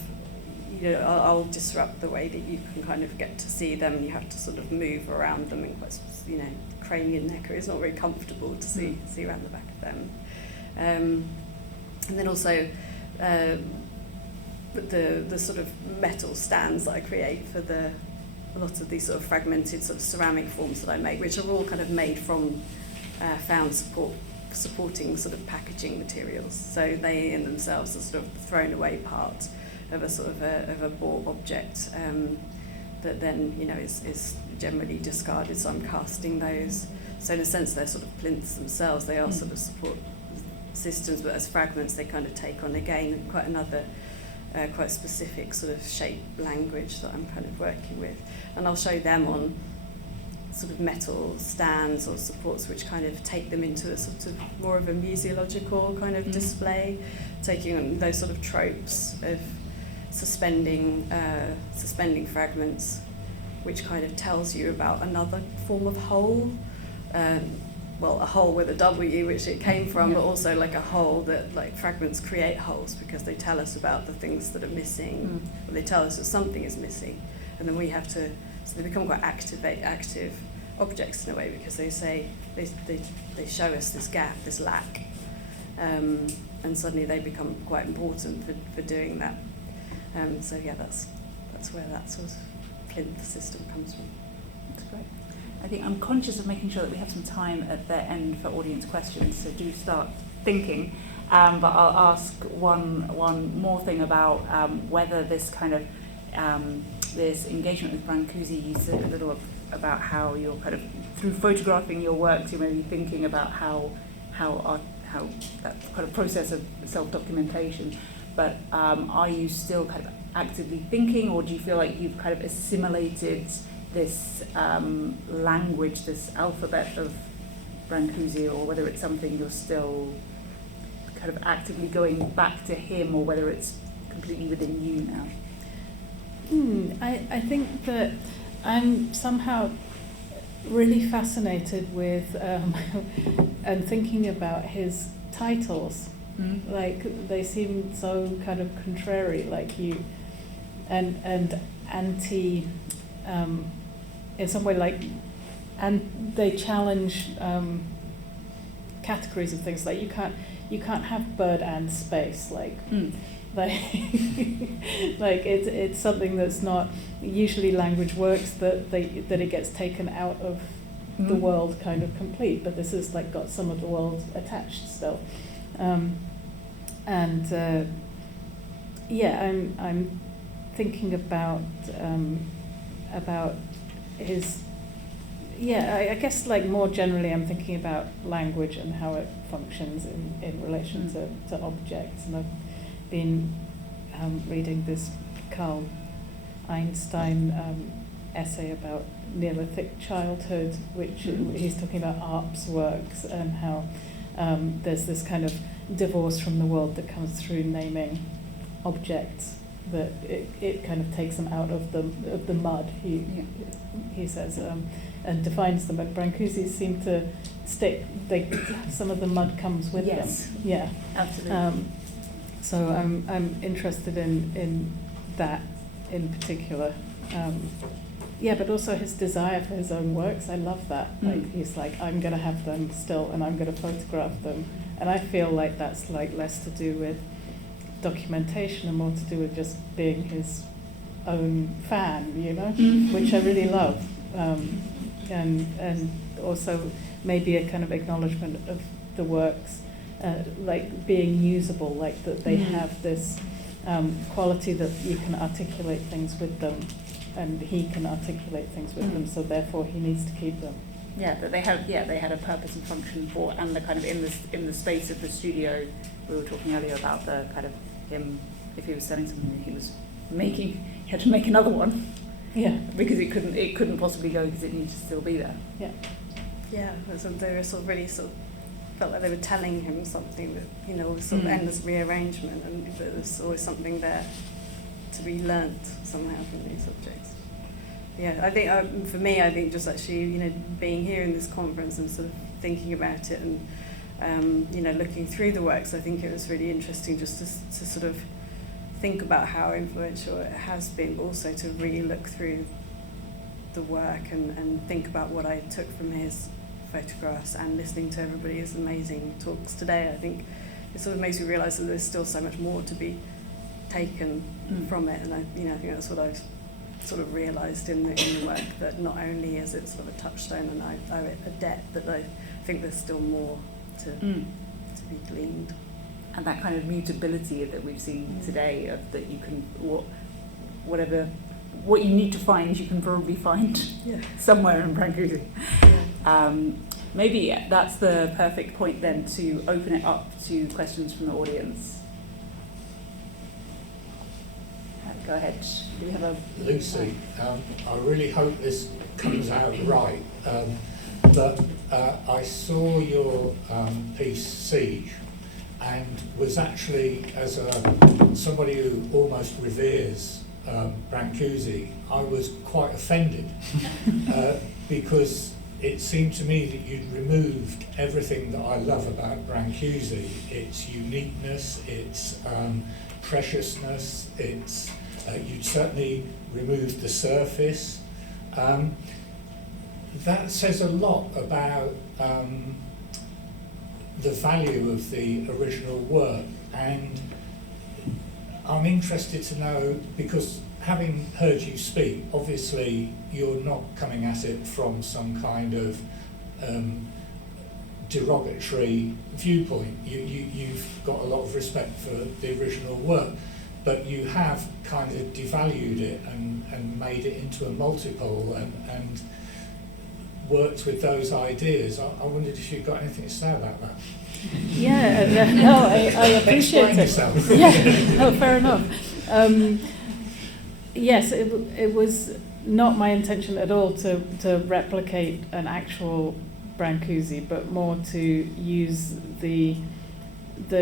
I'll disrupt the way that you can kind of get to see them, and you have to sort of move around them in quite cranial necker. It's not very comfortable to see around the back of them, and then also the sort of metal stands that I create for a lot of these sort of fragmented sort of ceramic forms that I make, which are all kind of made from found supporting sort of packaging materials. So they in themselves are sort of thrown away part of a sort of a bought object that then is generally discarded. So I'm casting those. So in a sense they're sort of plinths themselves. They are sort of support systems, but as fragments they kind of take on again quite another quite specific sort of shape language that I'm kind of working with. And I'll show them on sort of metal stands or supports, which kind of take them into a sort of more of a museological kind of display, taking on those sort of tropes of suspending fragments, which kind of tells you about another form of whole. A hole with a W, which it came from, but also like a hole that like fragments create holes because they tell us about the things that are missing, or they tell us that something is missing, and then we have to. So they become quite active objects in a way, because they say they show us this gap, this lack, and suddenly they become quite important for doing that. So that's where that sort of plinth system comes from. That's great. I think I'm conscious of making sure that we have some time at the end for audience questions, so do start thinking. But I'll ask one more thing about whether this kind of this engagement with Brancusi, you said a little about how you're kind of, through photographing your works, you're maybe thinking about how that kind of process of self-documentation, but are you still kind of actively thinking, or do you feel like you've kind of assimilated this language, this alphabet of Brancusi, or whether it's something you're still kind of actively going back to him, or whether it's completely within you now? I think that I'm somehow really fascinated with and thinking about his titles. Like they seem so kind of contrary, like you and anti in some way, like, and they challenge categories of things. Like you can't have bird and space. Like it's something that's not usually language works that it gets taken out of the world kind of complete. But this has like got some of the world attached still. I'm thinking about his. I guess like more generally, I'm thinking about language and how it functions in relation to objects. And I've been reading this Carl Einstein essay about Neolithic childhood, which he's talking about Arp's works and how there's this kind of divorce from the world that comes through naming objects, that it kind of takes them out of the mud, he says, and defines them. And Brancusi seem to stick, some of the mud comes with them. Yeah, absolutely. So I'm interested in that in particular. But also his desire for his own works. I love that. Like he's like, I'm going to have them still, and I'm going to photograph them. And I feel like that's like less to do with documentation and more to do with just being his own fan, you know, which I really love. And also maybe a kind of acknowledgement of the works, like being usable, like that they have this quality that you can articulate things with them, and he can articulate things with them, so therefore he needs to keep them. Yeah, that they had a purpose and function for, and the kind of in the space of the studio. We were talking earlier about the kind of him, if he was selling something, he had to make another one. Yeah, because it couldn't possibly go because it needed to still be there. Yeah. Yeah, so they were sort of really sort of felt like they were telling him something that was sort of endless rearrangement, and there was always something there to be learnt somehow from these subjects. Yeah, I think for me, I think just actually being here in this conference and sort of thinking about it and looking through the works, I think it was really interesting just to sort of think about how influential it has been, but also to really look through the work and think about what I took from his photographs, and listening to everybody's amazing talks today. I think it sort of makes me realise that there's still so much more to be taken from it, and I think that's what I've sort of realised in the work, that not only is it sort of a touchstone and I owe it a debt, but I think there's still more to be gleaned. And that kind of mutability that we've seen today, of that you can what you need to find, you can probably find somewhere in Brancusi. Maybe that's the perfect point then to open it up to questions from the audience. Go ahead. Do we have a Lucy? I really hope this comes out right. But I saw your piece Siege, and was actually, as somebody who almost reveres Brancusi, I was quite offended because it seemed to me that you'd removed everything that I love about Brancusi: its uniqueness, its preciousness, its you'd certainly removed the surface. That says a lot about the value of the original work, and I'm interested to know, because having heard you speak, obviously you're not coming at it from some kind of derogatory viewpoint. You've got a lot of respect for the original work, but you have kind of devalued it and made it into a multiple and worked with those ideas. I wondered if you've got anything to say about that. No, I appreciate it. Yeah, no, fair enough. Yes, it was not my intention at all to replicate an actual Brancusi, but more to use the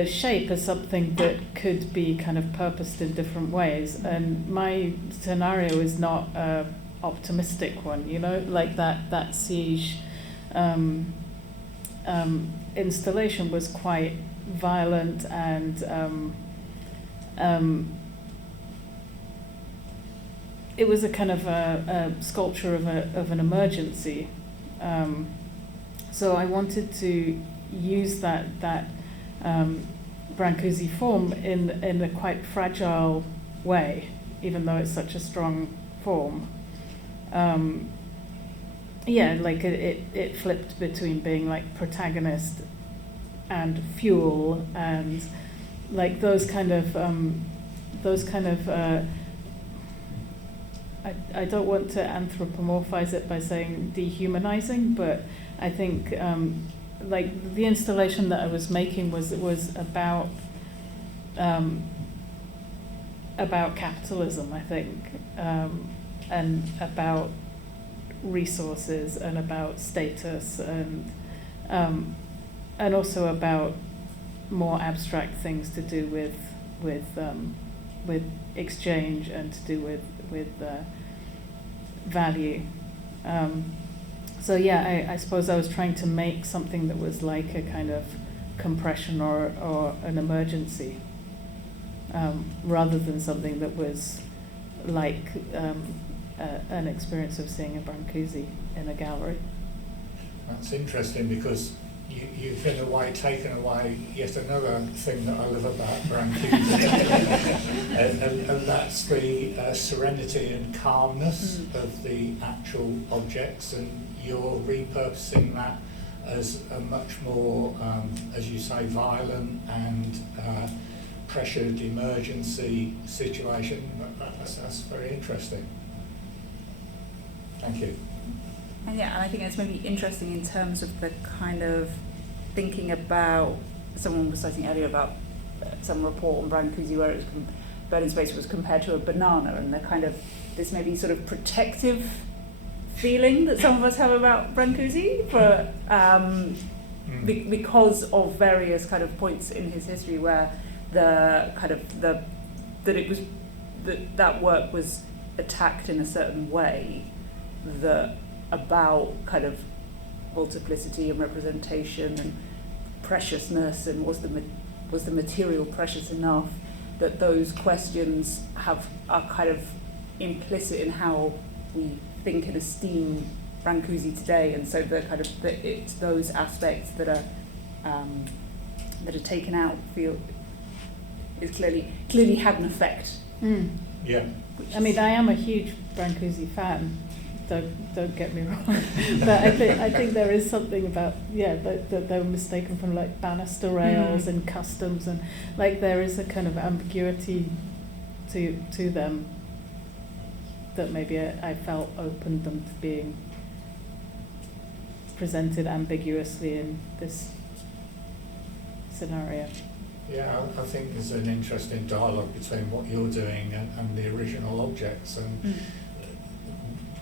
shape as something that could be kind of purposed in different ways. And my scenario is not a optimistic one, like that Siege installation was quite violent, and it was a kind of a sculpture of an emergency. So I wanted to use that Brancusi form in a quite fragile way, even though it's such a strong form. Like it flipped between being like protagonist and fuel, and like those kind of I don't want to anthropomorphize it by saying dehumanizing, but I think like the installation that I was making was about capitalism, I think, and about resources and about status and also about more abstract things to do with exchange and to do with value. So yeah, I suppose I was trying to make something that was like a kind of compression or an emergency, rather than something that was like an experience of seeing a Brancusi in a gallery. That's interesting, because you've in a way taken away yet another thing that I love about Brancusi, and that's the serenity and calmness of the actual objects, and you're repurposing that as a much more, as you say, violent and pressured emergency situation. That's very interesting. Thank you. And yeah, and I think it's maybe interesting in terms of the kind of thinking about, someone was citing earlier about some report on Brancusi where it was Berlin Space was compared to a banana, and the kind of this maybe sort of protective feeling that some of us have about Brancusi, but because of various kind of points in his history where the kind of that work was attacked in a certain way, that about kind of multiplicity and representation and preciousness, and was the material precious enough, that those questions are kind of implicit in how we think and esteem Brancusi today, and so the kind of it's those aspects that are taken out feel is clearly had an effect. Yeah. I mean, I am a huge Brancusi fan. Don't get me wrong, but I think there is something about that they were mistaken from like banister rails and customs, and like there is a kind of ambiguity to them that maybe I felt opened them to being presented ambiguously in this scenario. Yeah, I think there's an interesting dialogue between what you're doing and the original objects, and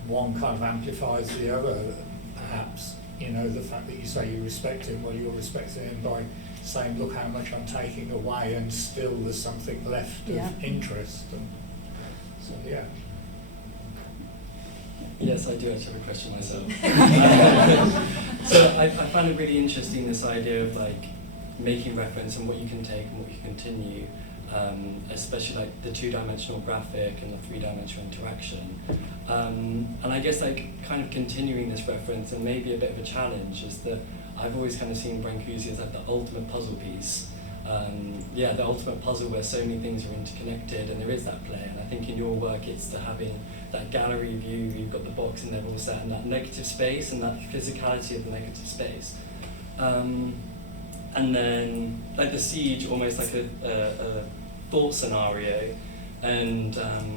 one kind of amplifies the other, perhaps. You know, the fact that you say you respect him, well, you're respecting him by saying, look how much I'm taking away, and still there's something left of interest. And so, yeah. Yes, I do actually have a question myself. So I find it really interesting, this idea of like making reference and what you can take and what you continue, especially like the two-dimensional graphic and the three-dimensional interaction. And I guess like kind of continuing this reference, and maybe a bit of a challenge, is that I've always kind of seen Brancusi as like the ultimate puzzle piece. The ultimate puzzle where so many things are interconnected, and there is that play. And I think in your work it's to having that gallery view, you've got the box and they're all set in that negative space and that physicality of the negative space. And then like the siege, almost like a thought scenario, and the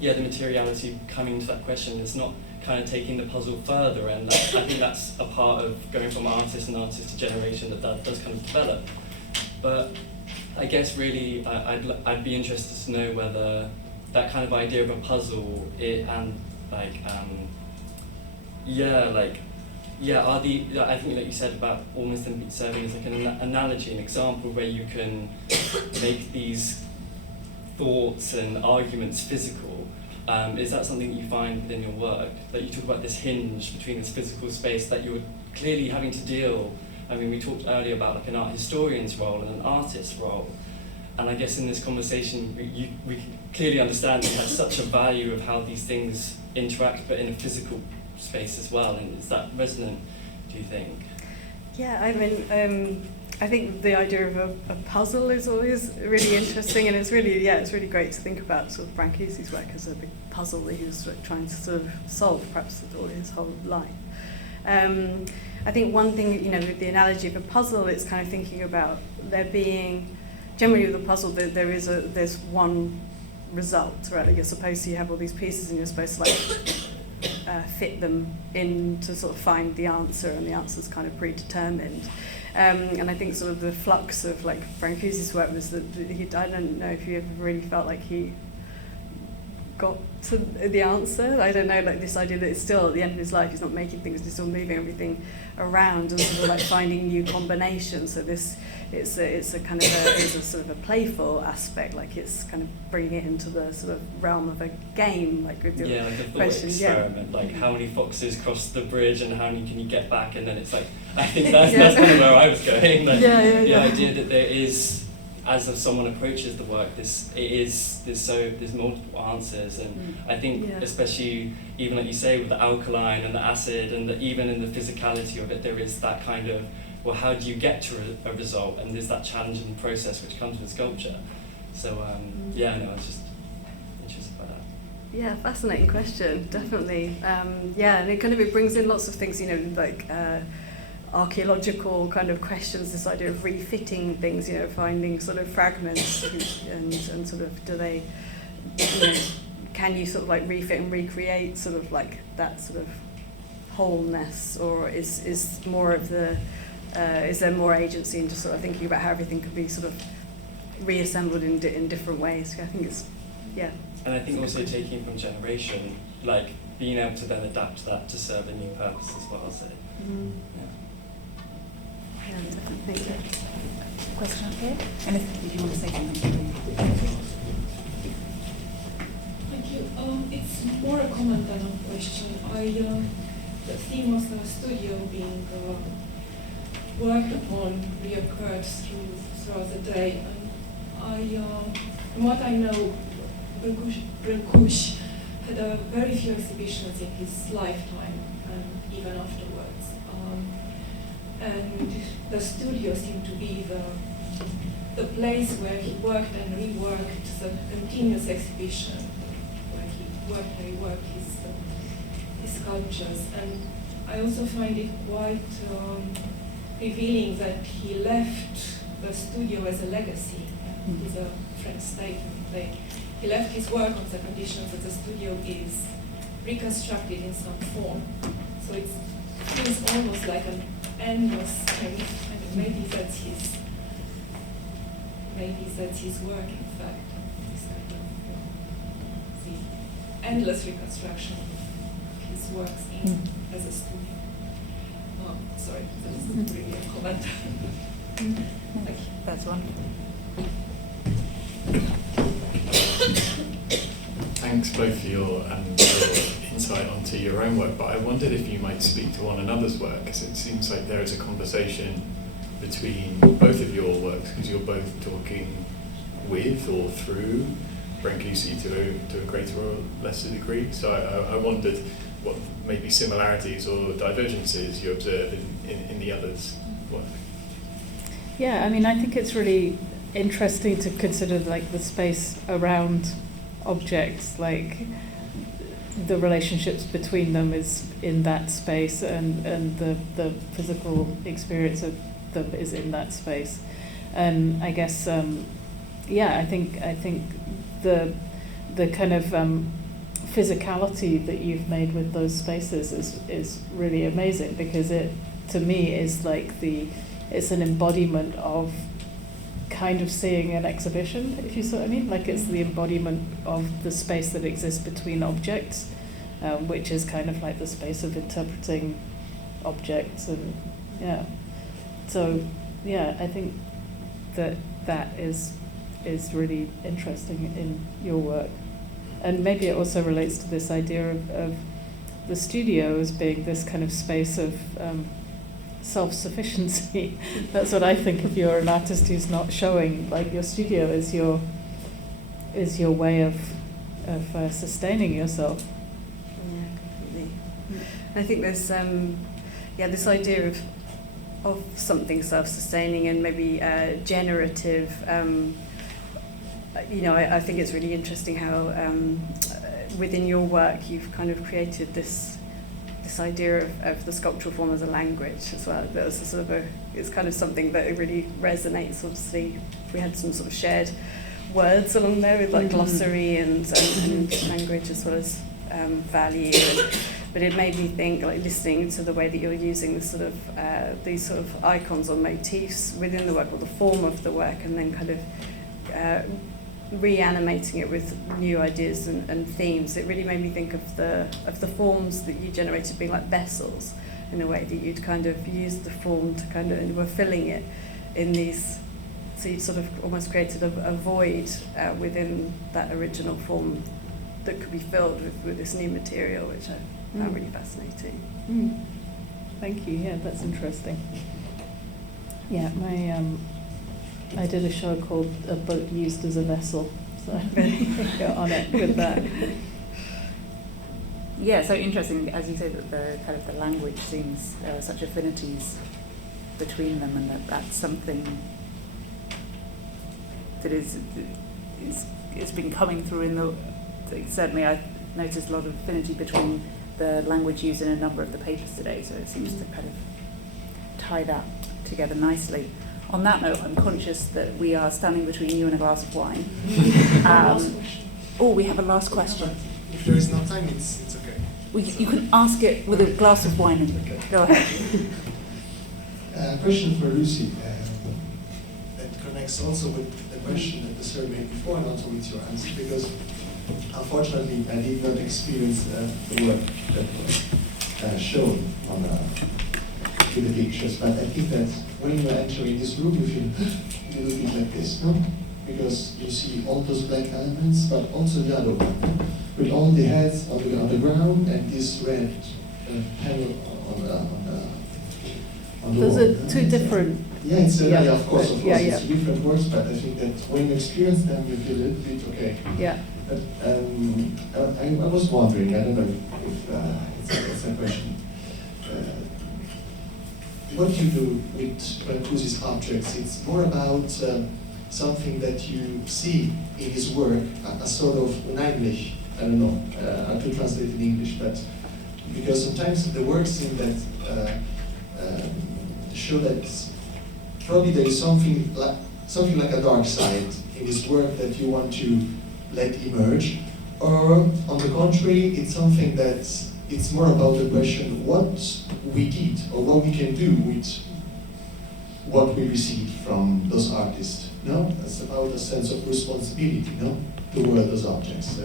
materiality coming to that question is not kind of taking the puzzle further, and I think that's a part of going from artist and artist to generation that does kind of develop. But I guess really I'd be interested to know whether that kind of idea of a puzzle I think like you said about almost them serving as like an analogy, an example where you can make these thoughts and arguments physical. Is that something that you find within your work? That you talk about this hinge between this physical space that you're clearly having to deal. I mean, we talked earlier about like an art historian's role and an artist's role. And I guess in this conversation, we can clearly understand that it has such a value of how these things interact, but in a physical space as well. And is that resonant, do you think? Yeah, I mean, I think the idea of a puzzle is always really interesting, and it's really great to think about sort of Brancusi's work as a big puzzle that he was sort of trying to sort of solve, perhaps all his whole life. I think one thing, you know, with the analogy of a puzzle, it's kind of thinking about there being, generally with a puzzle, there's one result, right? Like you're supposed to, you have all these pieces and you're supposed to like fit them in to sort of find the answer, and the answer's kind of predetermined. And I think sort of the flux of like Brancusi's work was that I don't know if you ever really felt like he got to the answer. I don't know, like this idea that it's still at the end of his life, he's not making things, he's still moving everything around and sort of like finding new combinations. So it's a kind of it's a sort of a playful aspect, like it's kind of bringing it into the sort of realm of a game, like with your like a thought question. experiment, like how many foxes cross the bridge and how many can you get back, and then it's like, I think that's kind of where I was going. Like, the idea that there is, as if someone approaches the work, there's multiple answers, and I think especially even like you say with the alkaline and the acid, and even in the physicality of it, there is that kind of, well, how do you get to a result, and there's that challenging process which comes with sculpture. So I was just interested by that. Yeah, fascinating question, definitely. And it brings in lots of things, you know, like archaeological kind of questions, this idea of refitting things, you know, finding sort of fragments and sort of do they, you know, can you sort of like refit and recreate sort of like that sort of wholeness, or is more of the, is there more agency in just sort of thinking about how everything could be sort of reassembled in different ways? I think it's, And I think also taking from generation, like being able to then adapt that to serve a new purpose as well, so. Yeah, definitely. Thank you. Question up here? And if you want to say something. Thank you. It's more a comment than a question. The theme of the studio being worked upon reoccurred throughout the day. And from what I know, Brâncuşi had very few exhibitions in his lifetime and even afterwards. And the studio seemed to be the place where he worked and reworked the continuous exhibition, where he worked and reworked his sculptures. And I also find it quite revealing that he left the studio as a legacy. It's a French statement. He left his work on the conditions that the studio is reconstructed in some form. So it feels almost like an endless thing, and maybe that's his work, in fact, this kind of the endless reconstruction of his works as a studio. Sorry, that's really a comment. Thank you. That's wonderful. Thanks both for your insight onto your own work, but I wondered if you might speak to one another's work, because it seems like there is a conversation between both of your works, because you're both talking with or through Brancusi to a greater or lesser degree. So I wondered what maybe similarities or divergences you observe in the other's work. Yeah, I mean, I think it's really interesting to consider like the space around objects, like the relationships between them is in that space, and the physical experience of them is in that space. And I guess I think the kind of physicality that you've made with those spaces is really amazing, because it to me is like it's an embodiment of kind of seeing an exhibition, if you see what I mean. Like it's the embodiment of the space that exists between objects, which is kind of like the space of interpreting objects, and so I think that is really interesting in your work. And maybe it also relates to this idea of the studio as being this kind of space of self-sufficiency. That's what I think. If you're an artist who's not showing, like your studio is your way of sustaining yourself. Yeah, completely. I think there's this idea of something self-sustaining and maybe generative. I think it's really interesting how within your work you've kind of created this idea of the sculptural form as a language as well. There's a sort of it's kind of something that really resonates. Obviously, we had some sort of shared words along there with like glossary and language as well as value. But it made me think, like listening to the way that you're using the sort of these sort of icons or motifs within the work or the form of the work, and then kind of reanimating it with new ideas and themes. It really made me think of the forms that you generated being like vessels, in a way that you'd kind of used the form to kind of, and you were filling it in these, so you sort of almost created a void within that original form that could be filled with this new material, which I found really fascinating. Thank you. Yeah, that's interesting. Yeah, I did a show called A Boat Used as a Vessel, so I got on it with that. Yeah, so interesting, as you say, that the kind of the language seems such affinities between them, and that's something that it's been coming through in the. Certainly, I've noticed a lot of affinity between the language used in a number of the papers today. So it seems to kind of tie that together nicely. On that note, I'm conscious that we are standing between you and a glass of wine. We have a last question. If there is no time, it's okay. You can ask it with a glass of wine. Okay. Go ahead. Question for Lucy. That connects also with the question that the survey before, and also with your answer, because unfortunately I did not experience the work that was shown on with the pictures, but I think that when you are entering this room, you feel a little bit like this, no? Because you see all those black elements, but also the other one, with all the heads on the ground and this red panel on the Those wall. are two different. Yeah, it's of course, yeah. it's different works, but I think that when you experience them, you feel a little bit okay. Yeah. But I was wondering, I don't know if it's a question. What you do with Brancusi's objects, it's more about something that you see in his work, a sort of unheimlich, I don't know how to translate in English, but because sometimes the works seem that show that probably there is something like a dark side in his work that you want to let emerge, or on the contrary, it's something that it's more about the question what we did or what we can do with what we received from those artists. No, it's about a sense of responsibility, no, toward those objects.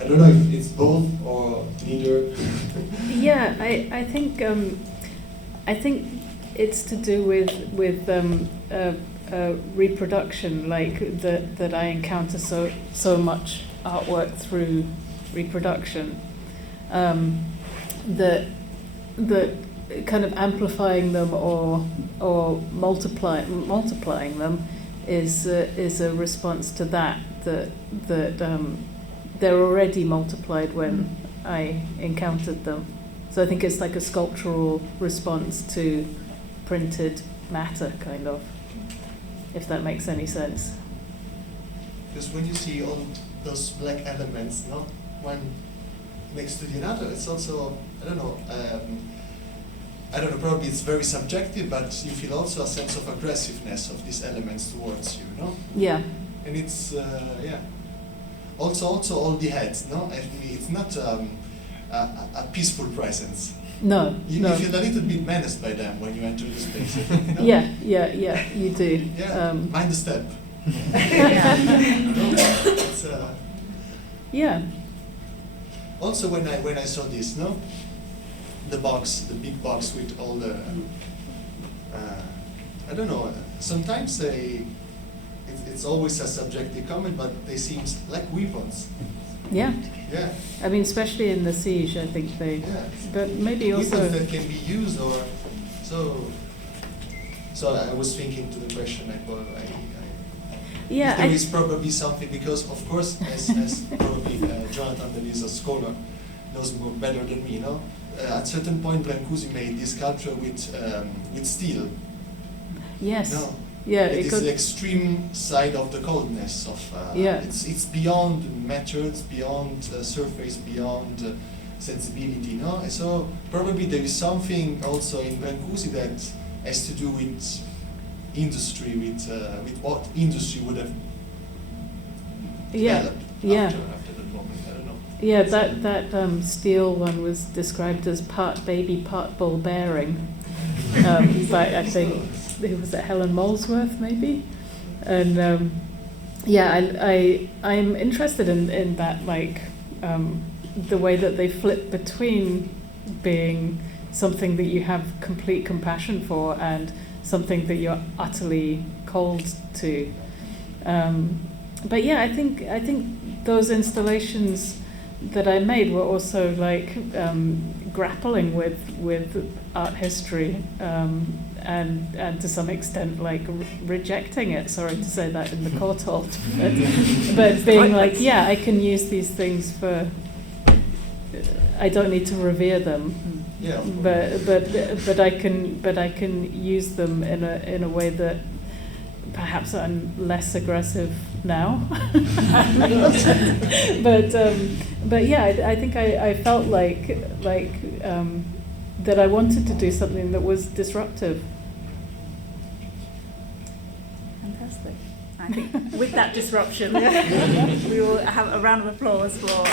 I don't know if it's both or neither. Yeah, I think it's to do with reproduction, like that I encounter so much artwork through reproduction, that kind of amplifying them or multiplying them is a response to that they're already multiplied when I encountered them. So I think it's like a sculptural response to printed matter, kind of, if that makes any sense. Because when you see all those black elements, no, one next to the other, it's also, I don't know, probably it's very subjective, but you feel also a sense of aggressiveness of these elements towards you, no? Yeah. And it's, Also all the heads, no? It's not a peaceful presence. No, you feel a little bit menaced by them when you enter the space. I think, no? Yeah, you do. Yeah, mind the step. Yeah. Also, when I saw this, no, the big box with all the, I don't know. Sometimes it's always a subjective comment, but they seem like weapons. Yeah. Yeah. I mean, especially in the siege, I think they. Yeah. But maybe also. Weapons that can be used, or so. So I was thinking to the question, like, well, yeah, there is probably something, because of course, as probably Jonathan, that is a scholar, knows more better than me. No, at certain point, Brancusi made this sculpture with steel. Yes. No. Yeah. It is the extreme side of the coldness of. It's beyond methods, beyond surface, beyond sensibility. No, so probably there is something also in Brancusi that has to do with industry, with what industry would have developed after the moment. I don't know. Yeah, that steel one was described as part baby, part ball bearing. By I think it was Helen Molesworth maybe, and I'm interested in that, like the way that they flip between being something that you have complete compassion for and something that you're utterly cold to. But yeah, I think those installations that I made were also like grappling with art history and to some extent like rejecting it. Sorry to say that in the courtauld, but being like, yeah, I can use these things for. I don't need to revere them, but I can use them in a way that perhaps I'm less aggressive now. But yeah, I think I felt like that I wanted to do something that was disruptive. Fantastic. I think with that disruption, we will have a round of applause for